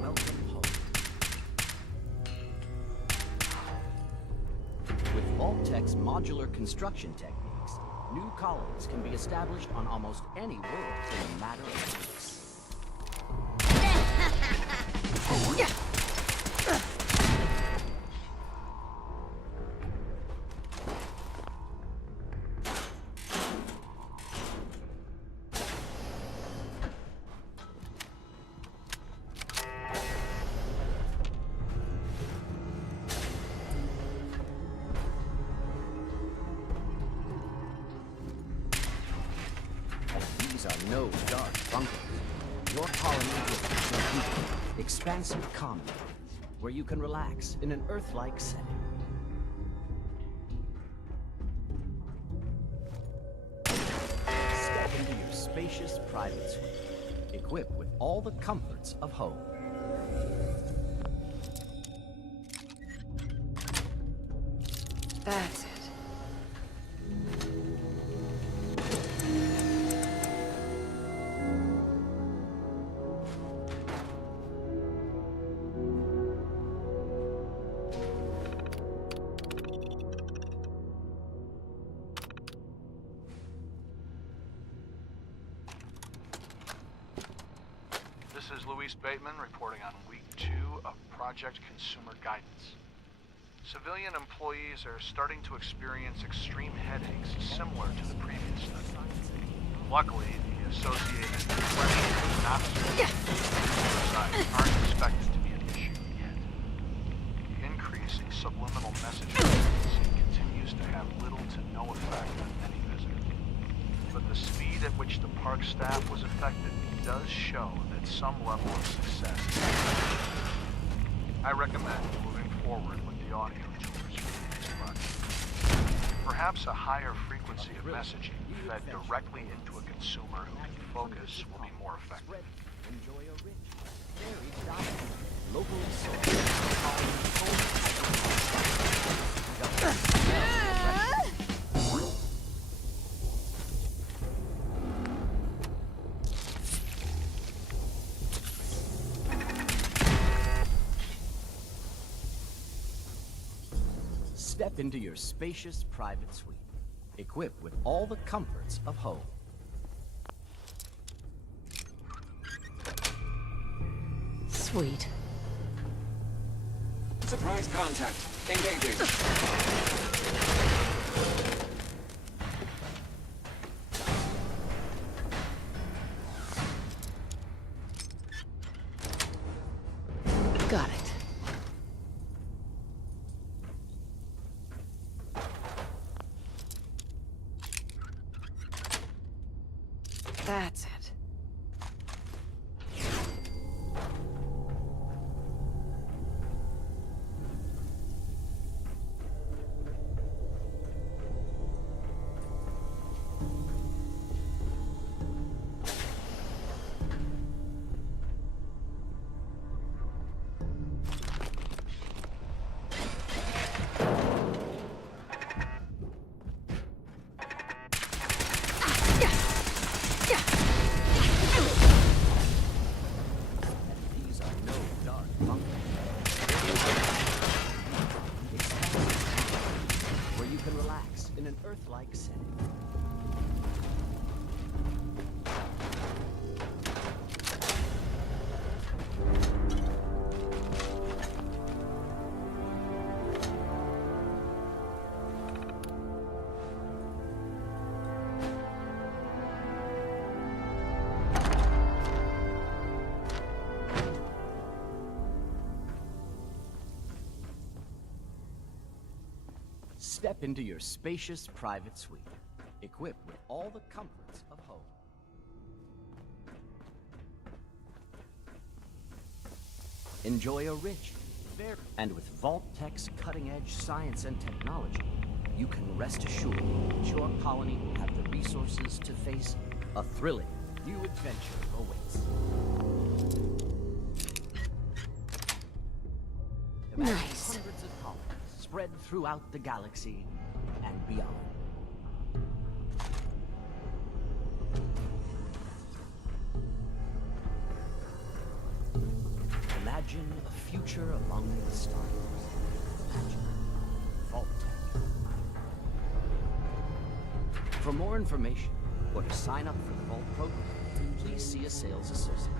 Welcome home. With Vault Tech's modular construction techniques, new colonies can be established on almost any world in a matter of weeks. No dark bunkers. Your colony is expansive commons, where you can relax in an Earth-like setting. Step into your spacious private suite, equipped with all the comforts of home. That's it. This is Luis Bateman reporting on week 2 of Project Consumer Guidance. Civilian employees are starting to experience extreme headaches similar to the previous study. Luckily, the associated depression and suicide aren't expected to be an issue yet. The increase in subliminal message frequency continues to have little to no effect on any visitor. But the speed at which the park staff was affected does show that some level of success is achieved. I recommend moving forward with the audio tours for the next project. Perhaps a higher frequency of messaging fed directly into a consumer who can focus will be more effective. Enjoy a rich, varied diet, locally sourced, Step into your spacious private suite, equipped with all the comforts of home. Sweet. Surprise contact. Engaging. Got it. That's it. Earth-like setting. Step into your spacious private suite, equipped with all the comforts of home. Enjoy a rich, varied, and with Vault-Tech's cutting-edge science and technology, you can rest assured your colony will have the resources to face a thrilling new adventure awaits. Imagine hundreds of colonies spread throughout the galaxy and beyond. Imagine a future among the stars. Imagine Vault-Tech. For more information, or to sign up for the Vault program, please see a sales associate.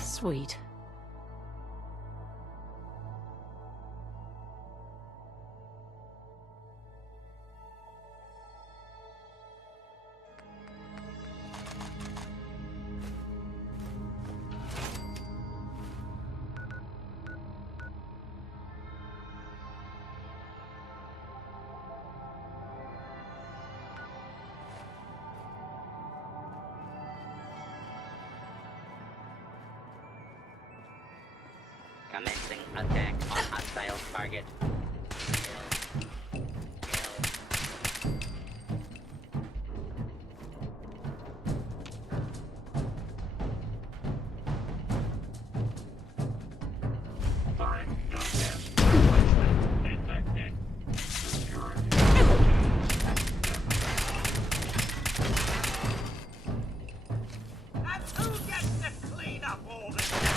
Sweet. Commencing attack on hostile target. And who gets to clean up all this stuff?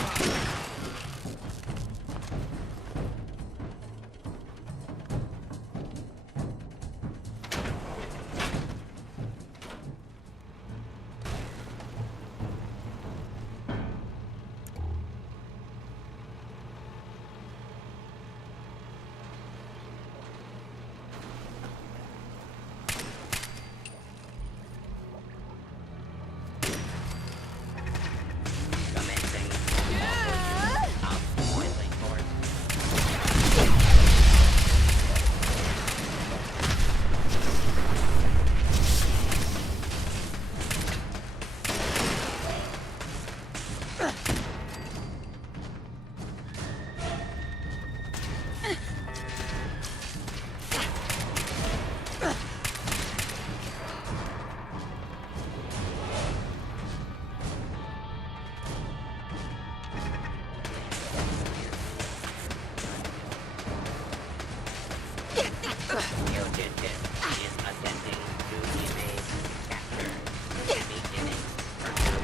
Commencing point force. Fugitive is attempting to evade capture. Beginning pursuit.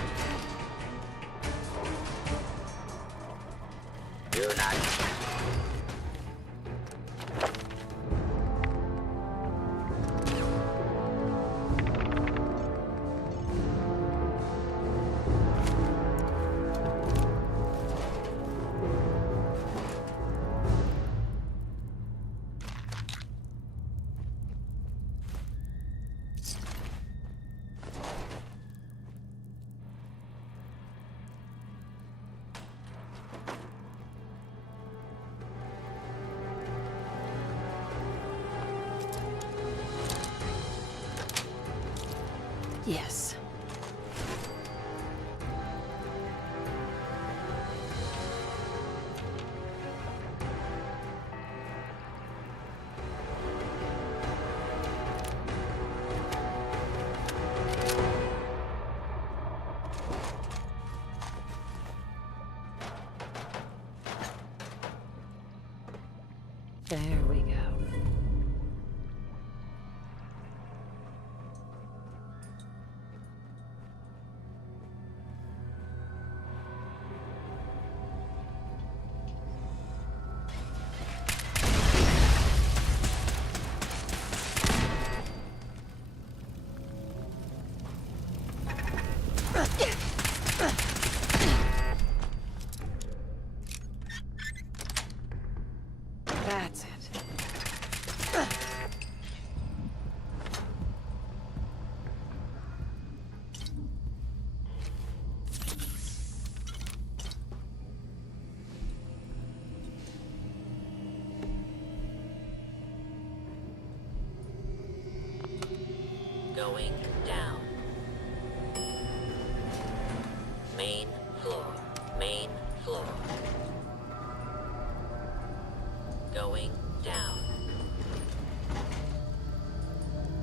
Do not. Yes. There we go. That's it. Going down. Main floor. Main floor. Going down.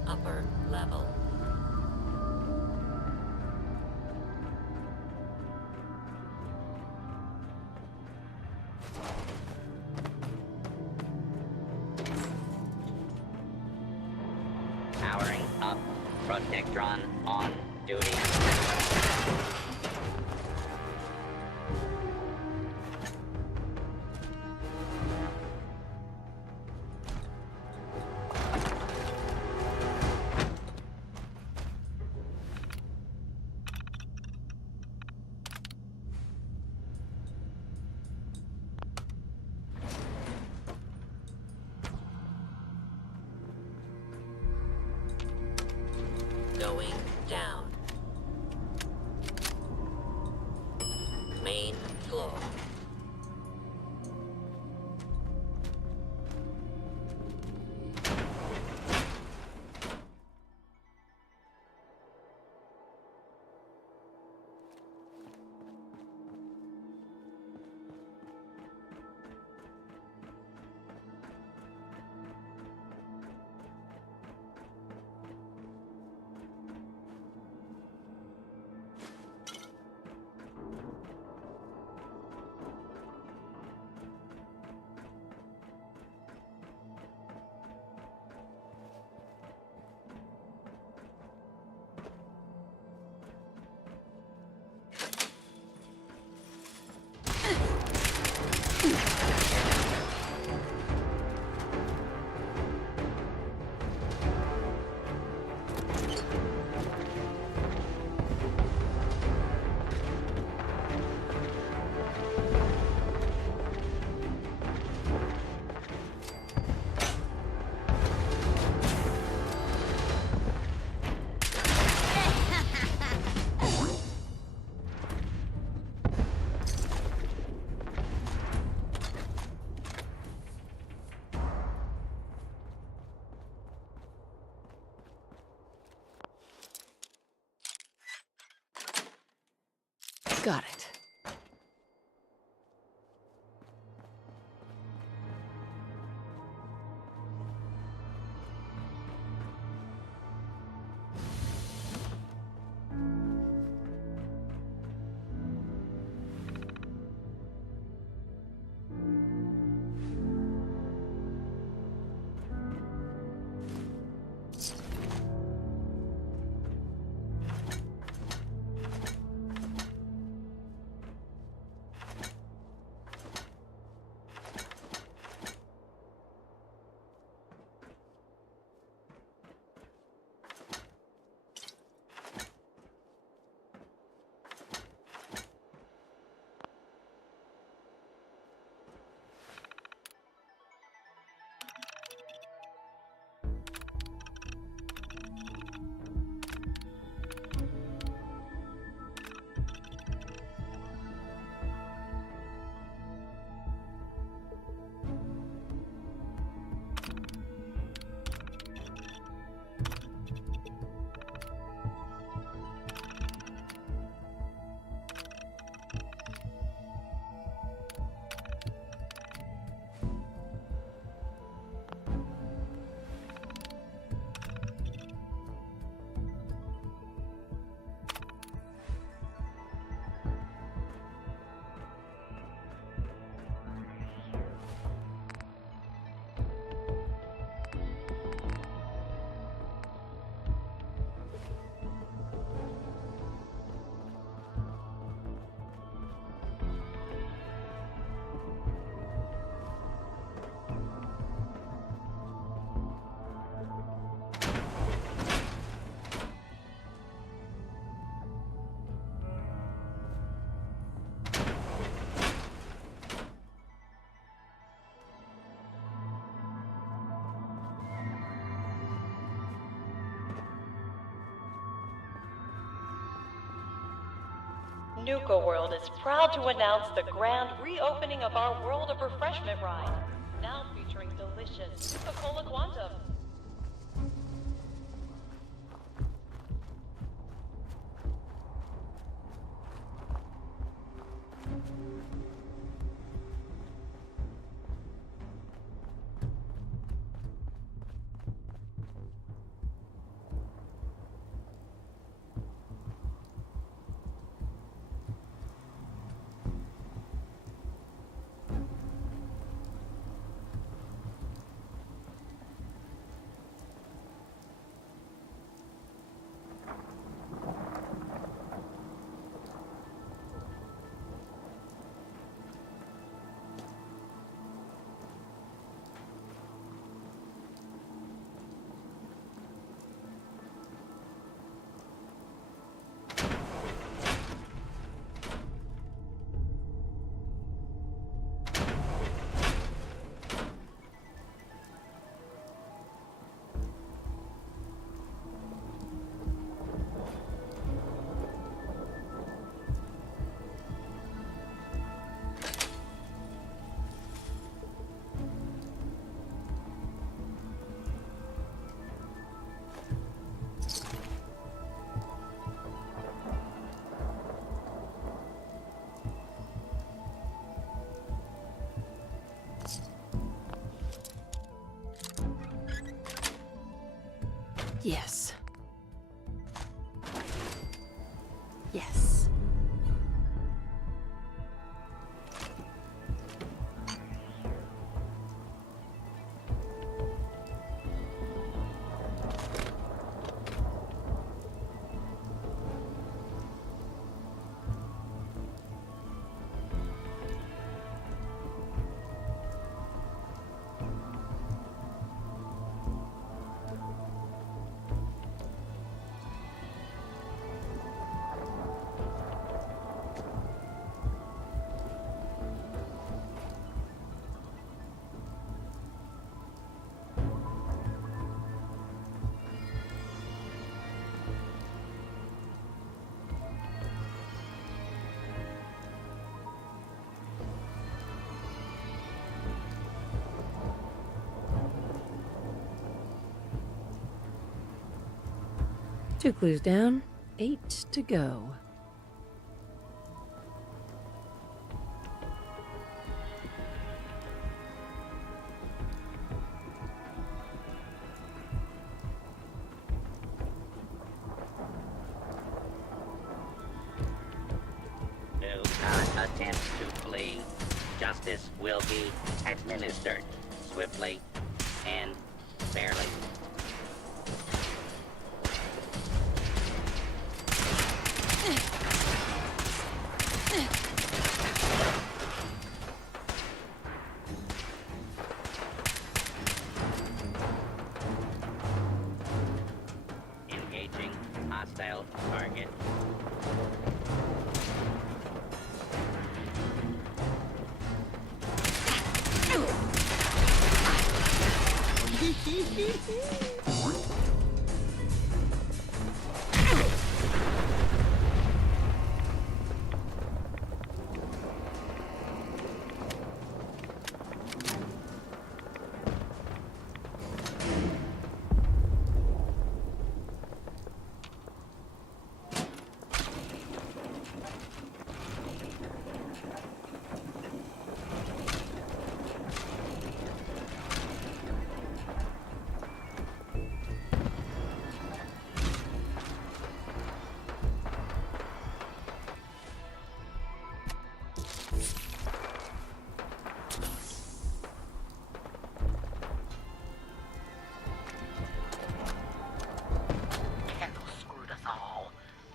Upper level. Powering up. Protectron on duty. Going down. Main floor. Got it. Nukaworld is proud to announce the grand reopening of our World of Refreshment ride, now featuring delicious Nuka-Cola Quantum. Yes. Yes. Two clues down, 8 to go. Do not attempt to flee. Justice will be administered swiftly and fairly. Engaging hostile target.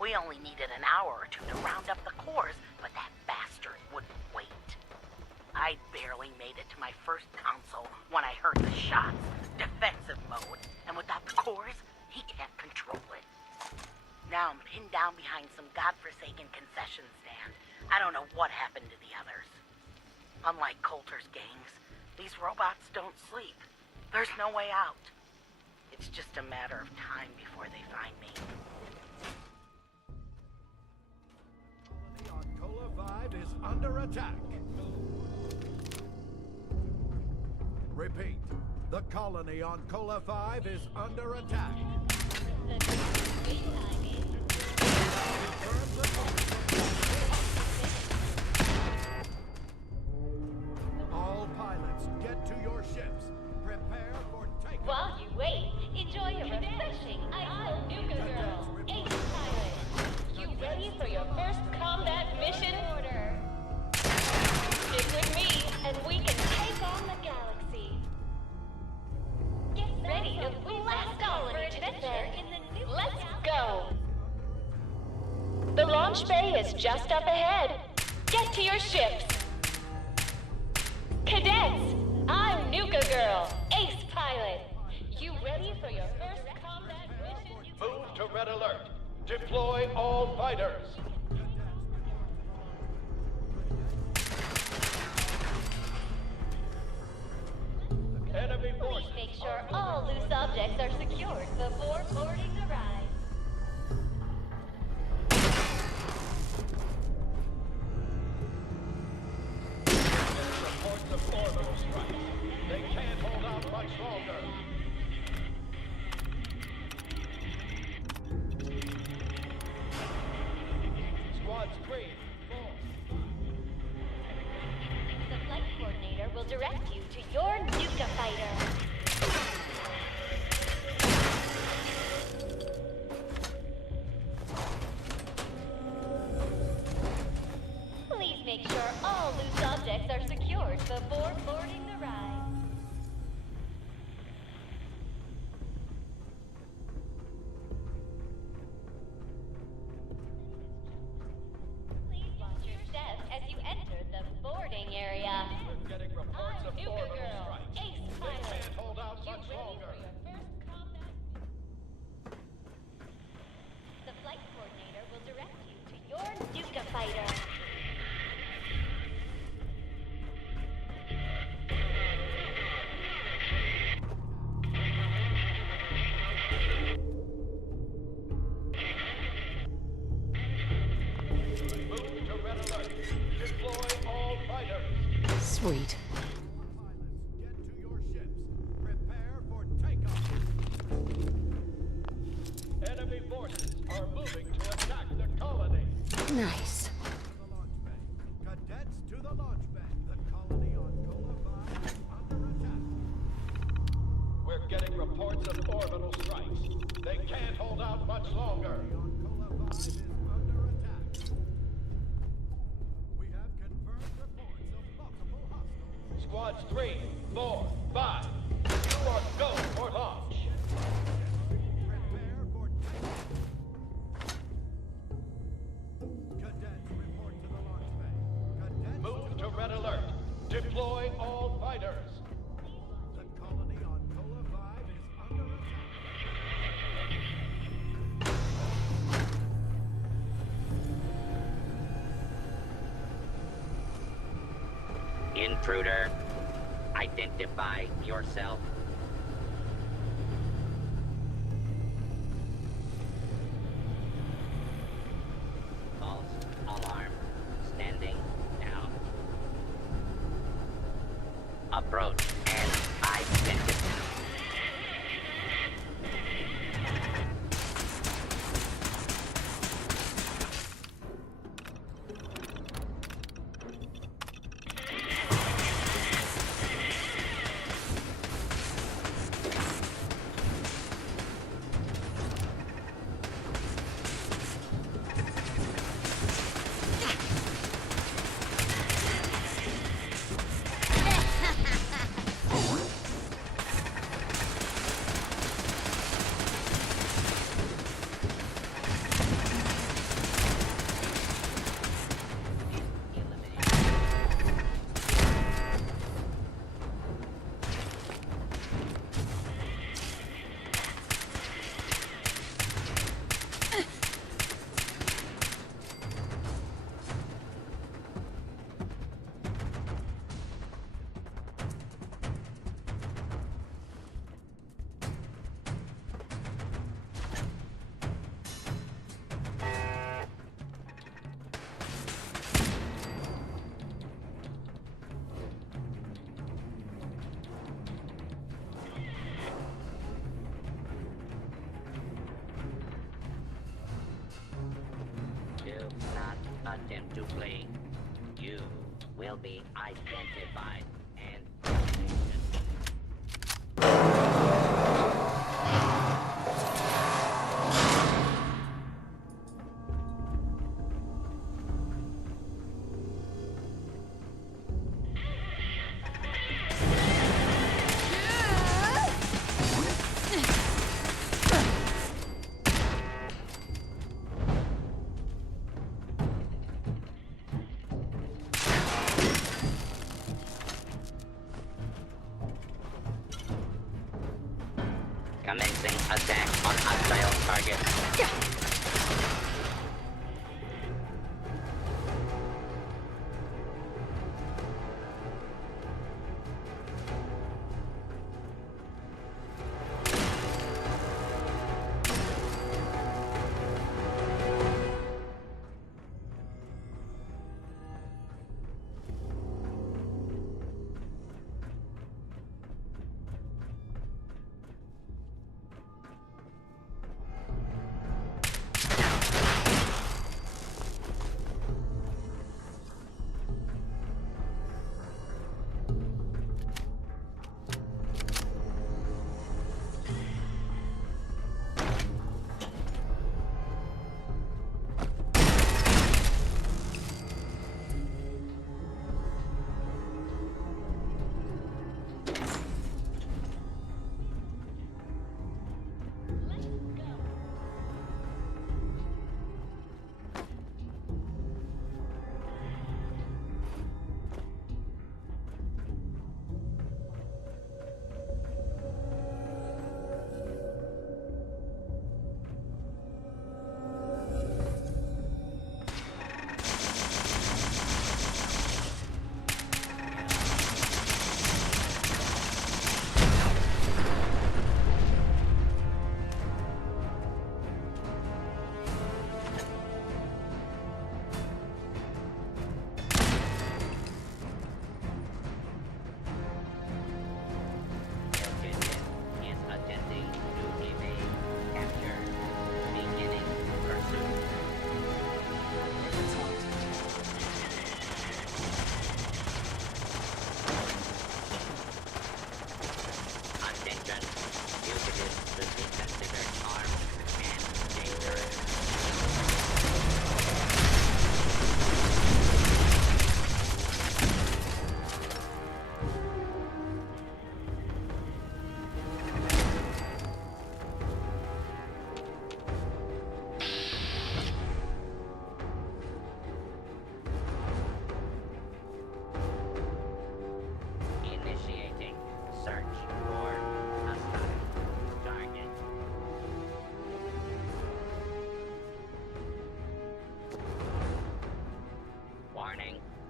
We only needed an hour or two to round up the cores, but that bastard wouldn't wait. I barely made it to my first console when I heard the shots. Defensive mode. And without the cores, he can't control it. Now I'm pinned down behind some godforsaken concession stand. I don't know what happened to the others. Unlike Coulter's gangs, these robots don't sleep. There's no way out. It's just a matter of time before they find me. 5 is under attack. Repeat. The colony on Cola 5 is under attack. All pilots, get to your ships. Prepare for takeoff. While you wait, enjoy a refreshing Ice Nuka Girl, Ace Pilot. You ready for your first combat mission? Order. Stick with me, and we can take on the galaxy. Get ready to blast off for adventure in the new. Let's go. The launch bay is just up ahead. Get to your ships. Cadets, I'm Nuka Girl, Ace Pilot. You ready for your first combat mission? Move to red alert. Deploy all fighters. Enemy Please make sure all loose objects are secured before boarding the ride. reports of orbital strikes. They can't hold out much longer. Squads 3, 4. The flight coordinator will direct you to your Nuka fighter. Please make sure all loose objects are secured before boarding the ride. Please watch your steps as you enter the boarding area. We're getting reports of Nuka orbital Girl, strikes. Ace They Pilot. can't hold out You much ready longer. for your first combat? The flight coordinator will direct you to your Nuka fighter. Move to red alert. Deploy all fighters. Sweet. Get to your ships. Prepare for takeoff. Enemy forces are moving to attack the colony. Nice. The launch bay. Cadets to the launch bay. The colony on Cola 5 is under attack. We're getting reports of orbital strikes. They can't hold out much longer. On Cola 5 is under attack. We have confirmed reports of multiple hostiles. Squads 3, 4, 5. You are go for launch. Prepare for takeoff. Cadets report to the launch bay. Cadets Move to red alert. Deploy all fighters. The colony on Cola 5 is under attack. Intruder, identify yourself. False alarm. Standing down. Approach and identify. be identified and commencing attack on hostile target.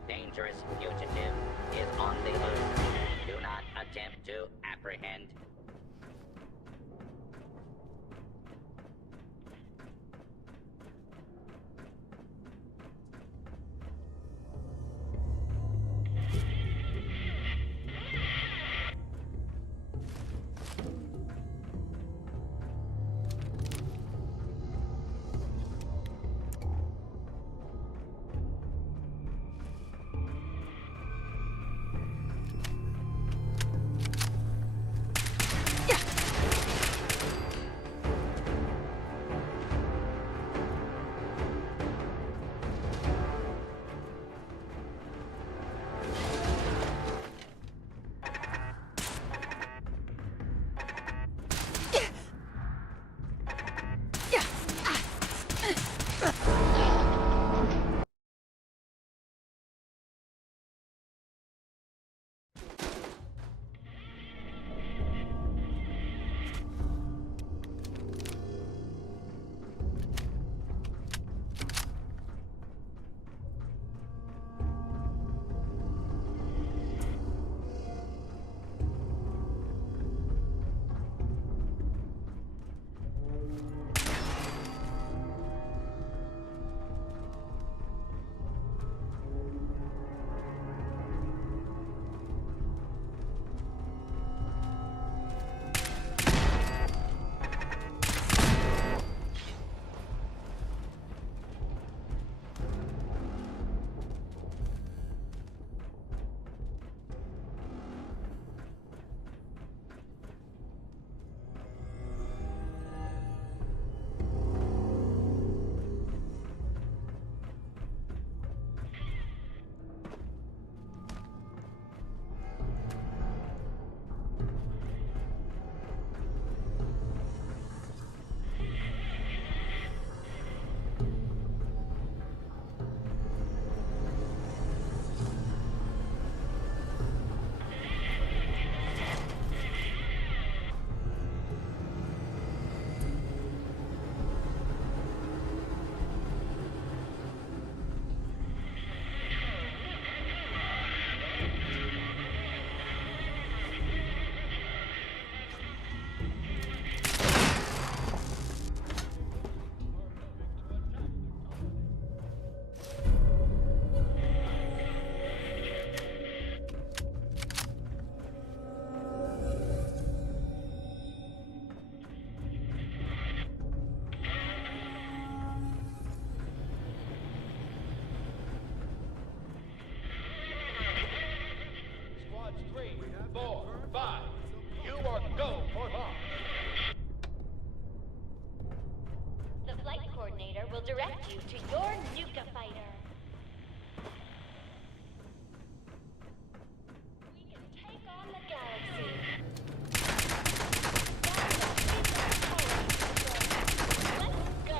Dangerous fugitive is on the loose. Do not attempt to apprehend. 5. You are go for launch. The flight coordinator will direct you to your Nuka fighter. We can take on the galaxy. Let's go.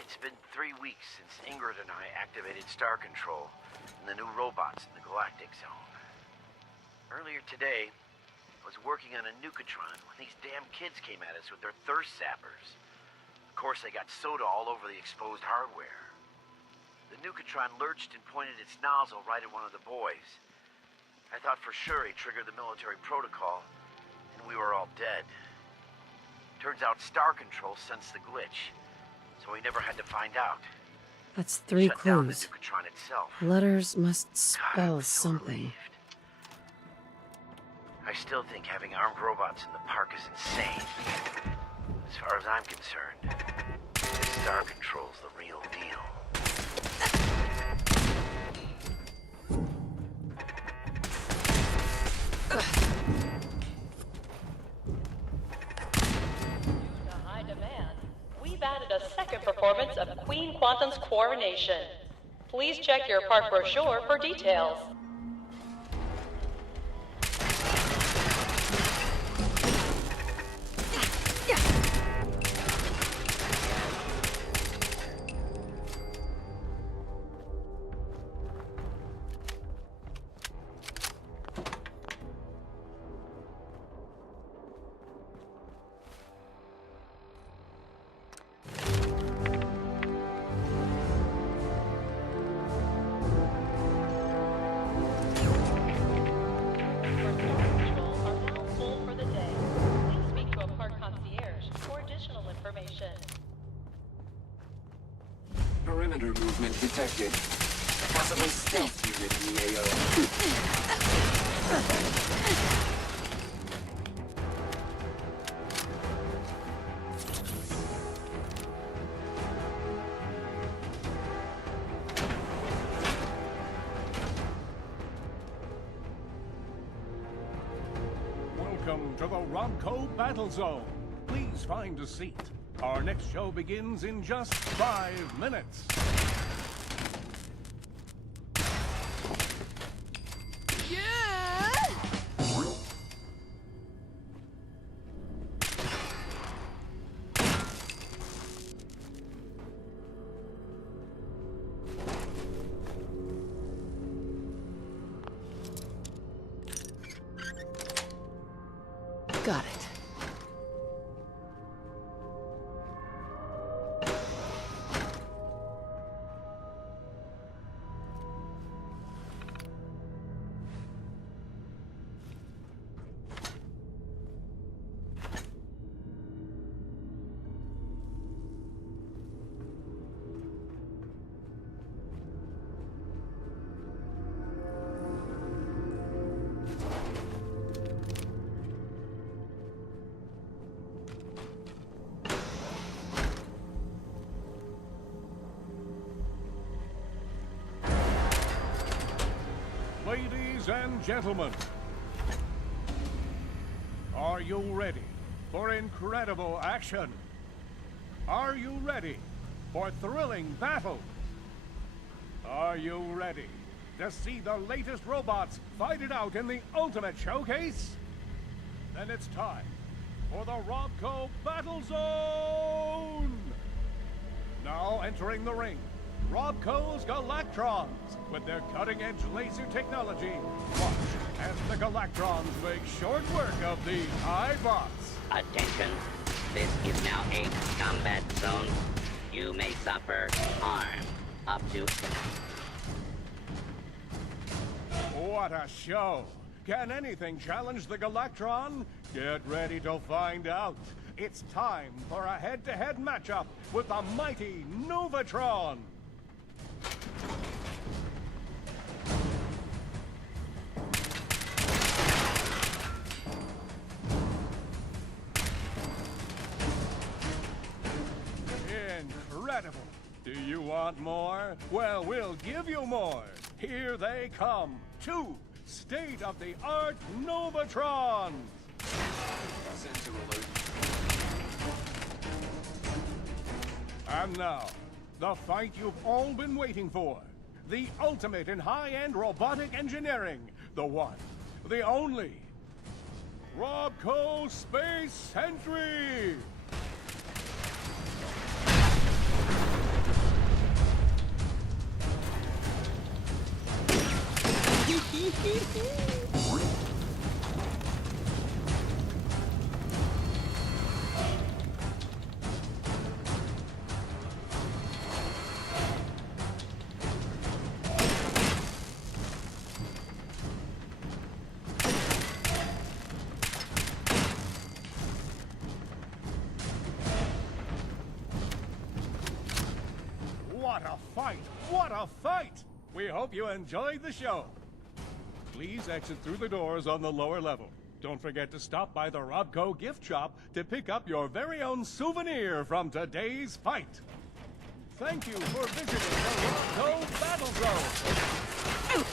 It's been 3 weeks since Ingrid and I activated Star Control and the new robots in the Galactic Zone. Earlier today, I was working on a Nukatron when these damn kids came at us with their thirst sappers. Of course, they got soda all over the exposed hardware. The Nukatron lurched and pointed its nozzle right at one of the boys. I thought for sure he triggered the military protocol, and we were all dead. Turns out Star Control sensed the glitch, so we never had to find out. That's 3 Shut down the clues. Nukatron itself. Letters must spell something. I still think having armed robots in the park is insane. As far as I'm concerned, Star Control's the real deal. To high demand, we've added a second performance of Queen Quantum's Coronation. Please check your park brochure for details. Perimeter movement detected. Possible stealth unit in the AO. Welcome to the Robco Battle Zone. Please find a seat. Our next show begins in just 5 minutes. Got it. Ladies and gentlemen, are you ready for incredible action? Are you ready for thrilling battle? Are you ready to see the latest robots fight it out in the ultimate showcase? Then it's time for the Robco Battle Zone! Now entering the ring, Robco's Galactrons, with their cutting-edge laser technology. Watch as the Galactrons make short work of the iBots. Attention, this is now a combat zone. You may suffer harm up to... What a show! Can anything challenge the Galactron? Get ready to find out. It's time for a head-to-head matchup with the mighty Novatron. Incredible! Do you want more? Well, we'll give you more. Here they come. 2 state-of-the-art Novatrons. Sensor alert. And now, the fight you've all been waiting for. The ultimate in high-end robotic engineering. The one, the only. Robco Space Sentry! What a fight! What a fight! We hope you enjoyed the show. Please exit through the doors on the lower level. Don't forget to stop by the Robco gift shop to pick up your very own souvenir from today's fight. Thank you for visiting the Robco Battle Zone.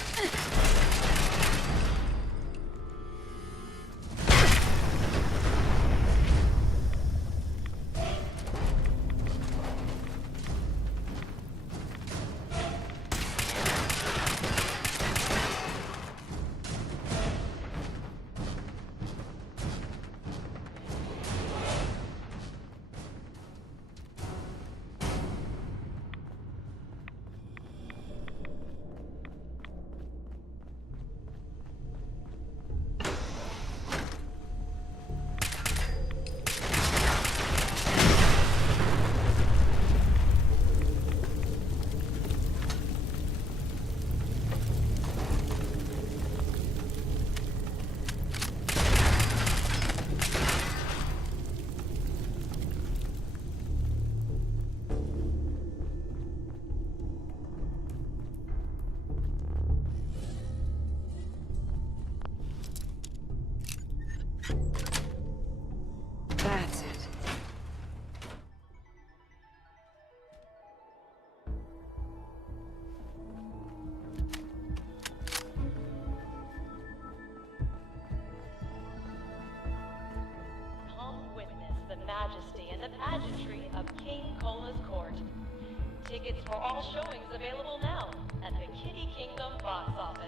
pageantry of King Cola's court. Tickets for all showings available now at the Kitty Kingdom box office.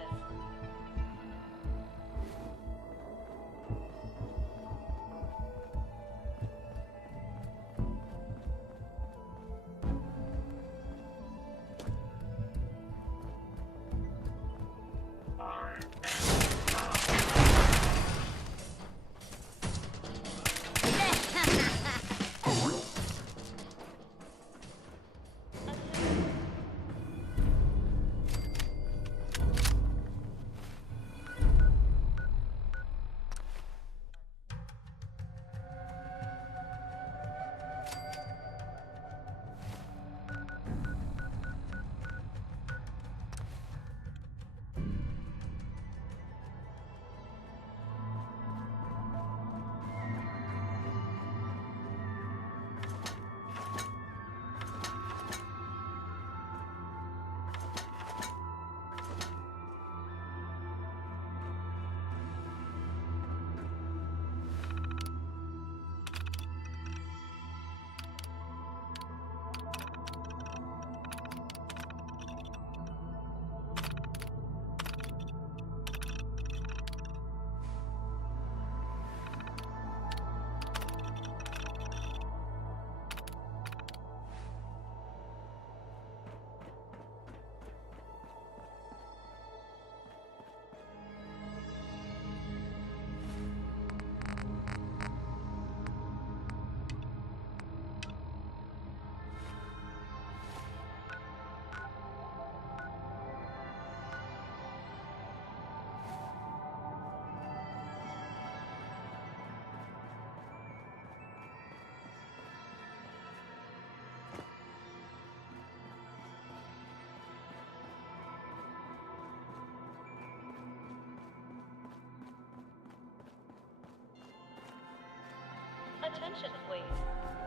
Attention, please.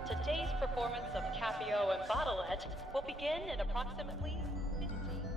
Today's performance of Capio and Bottlette will begin in approximately 15 minutes.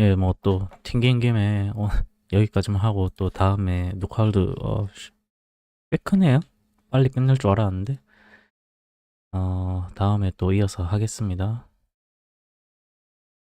예, 뭐 또 튕긴 김에 여기까지만 하고 또 다음에 누카월드 꽤 크네요. 빨리 끝낼 줄 알았는데 다음에 또 이어서 하겠습니다.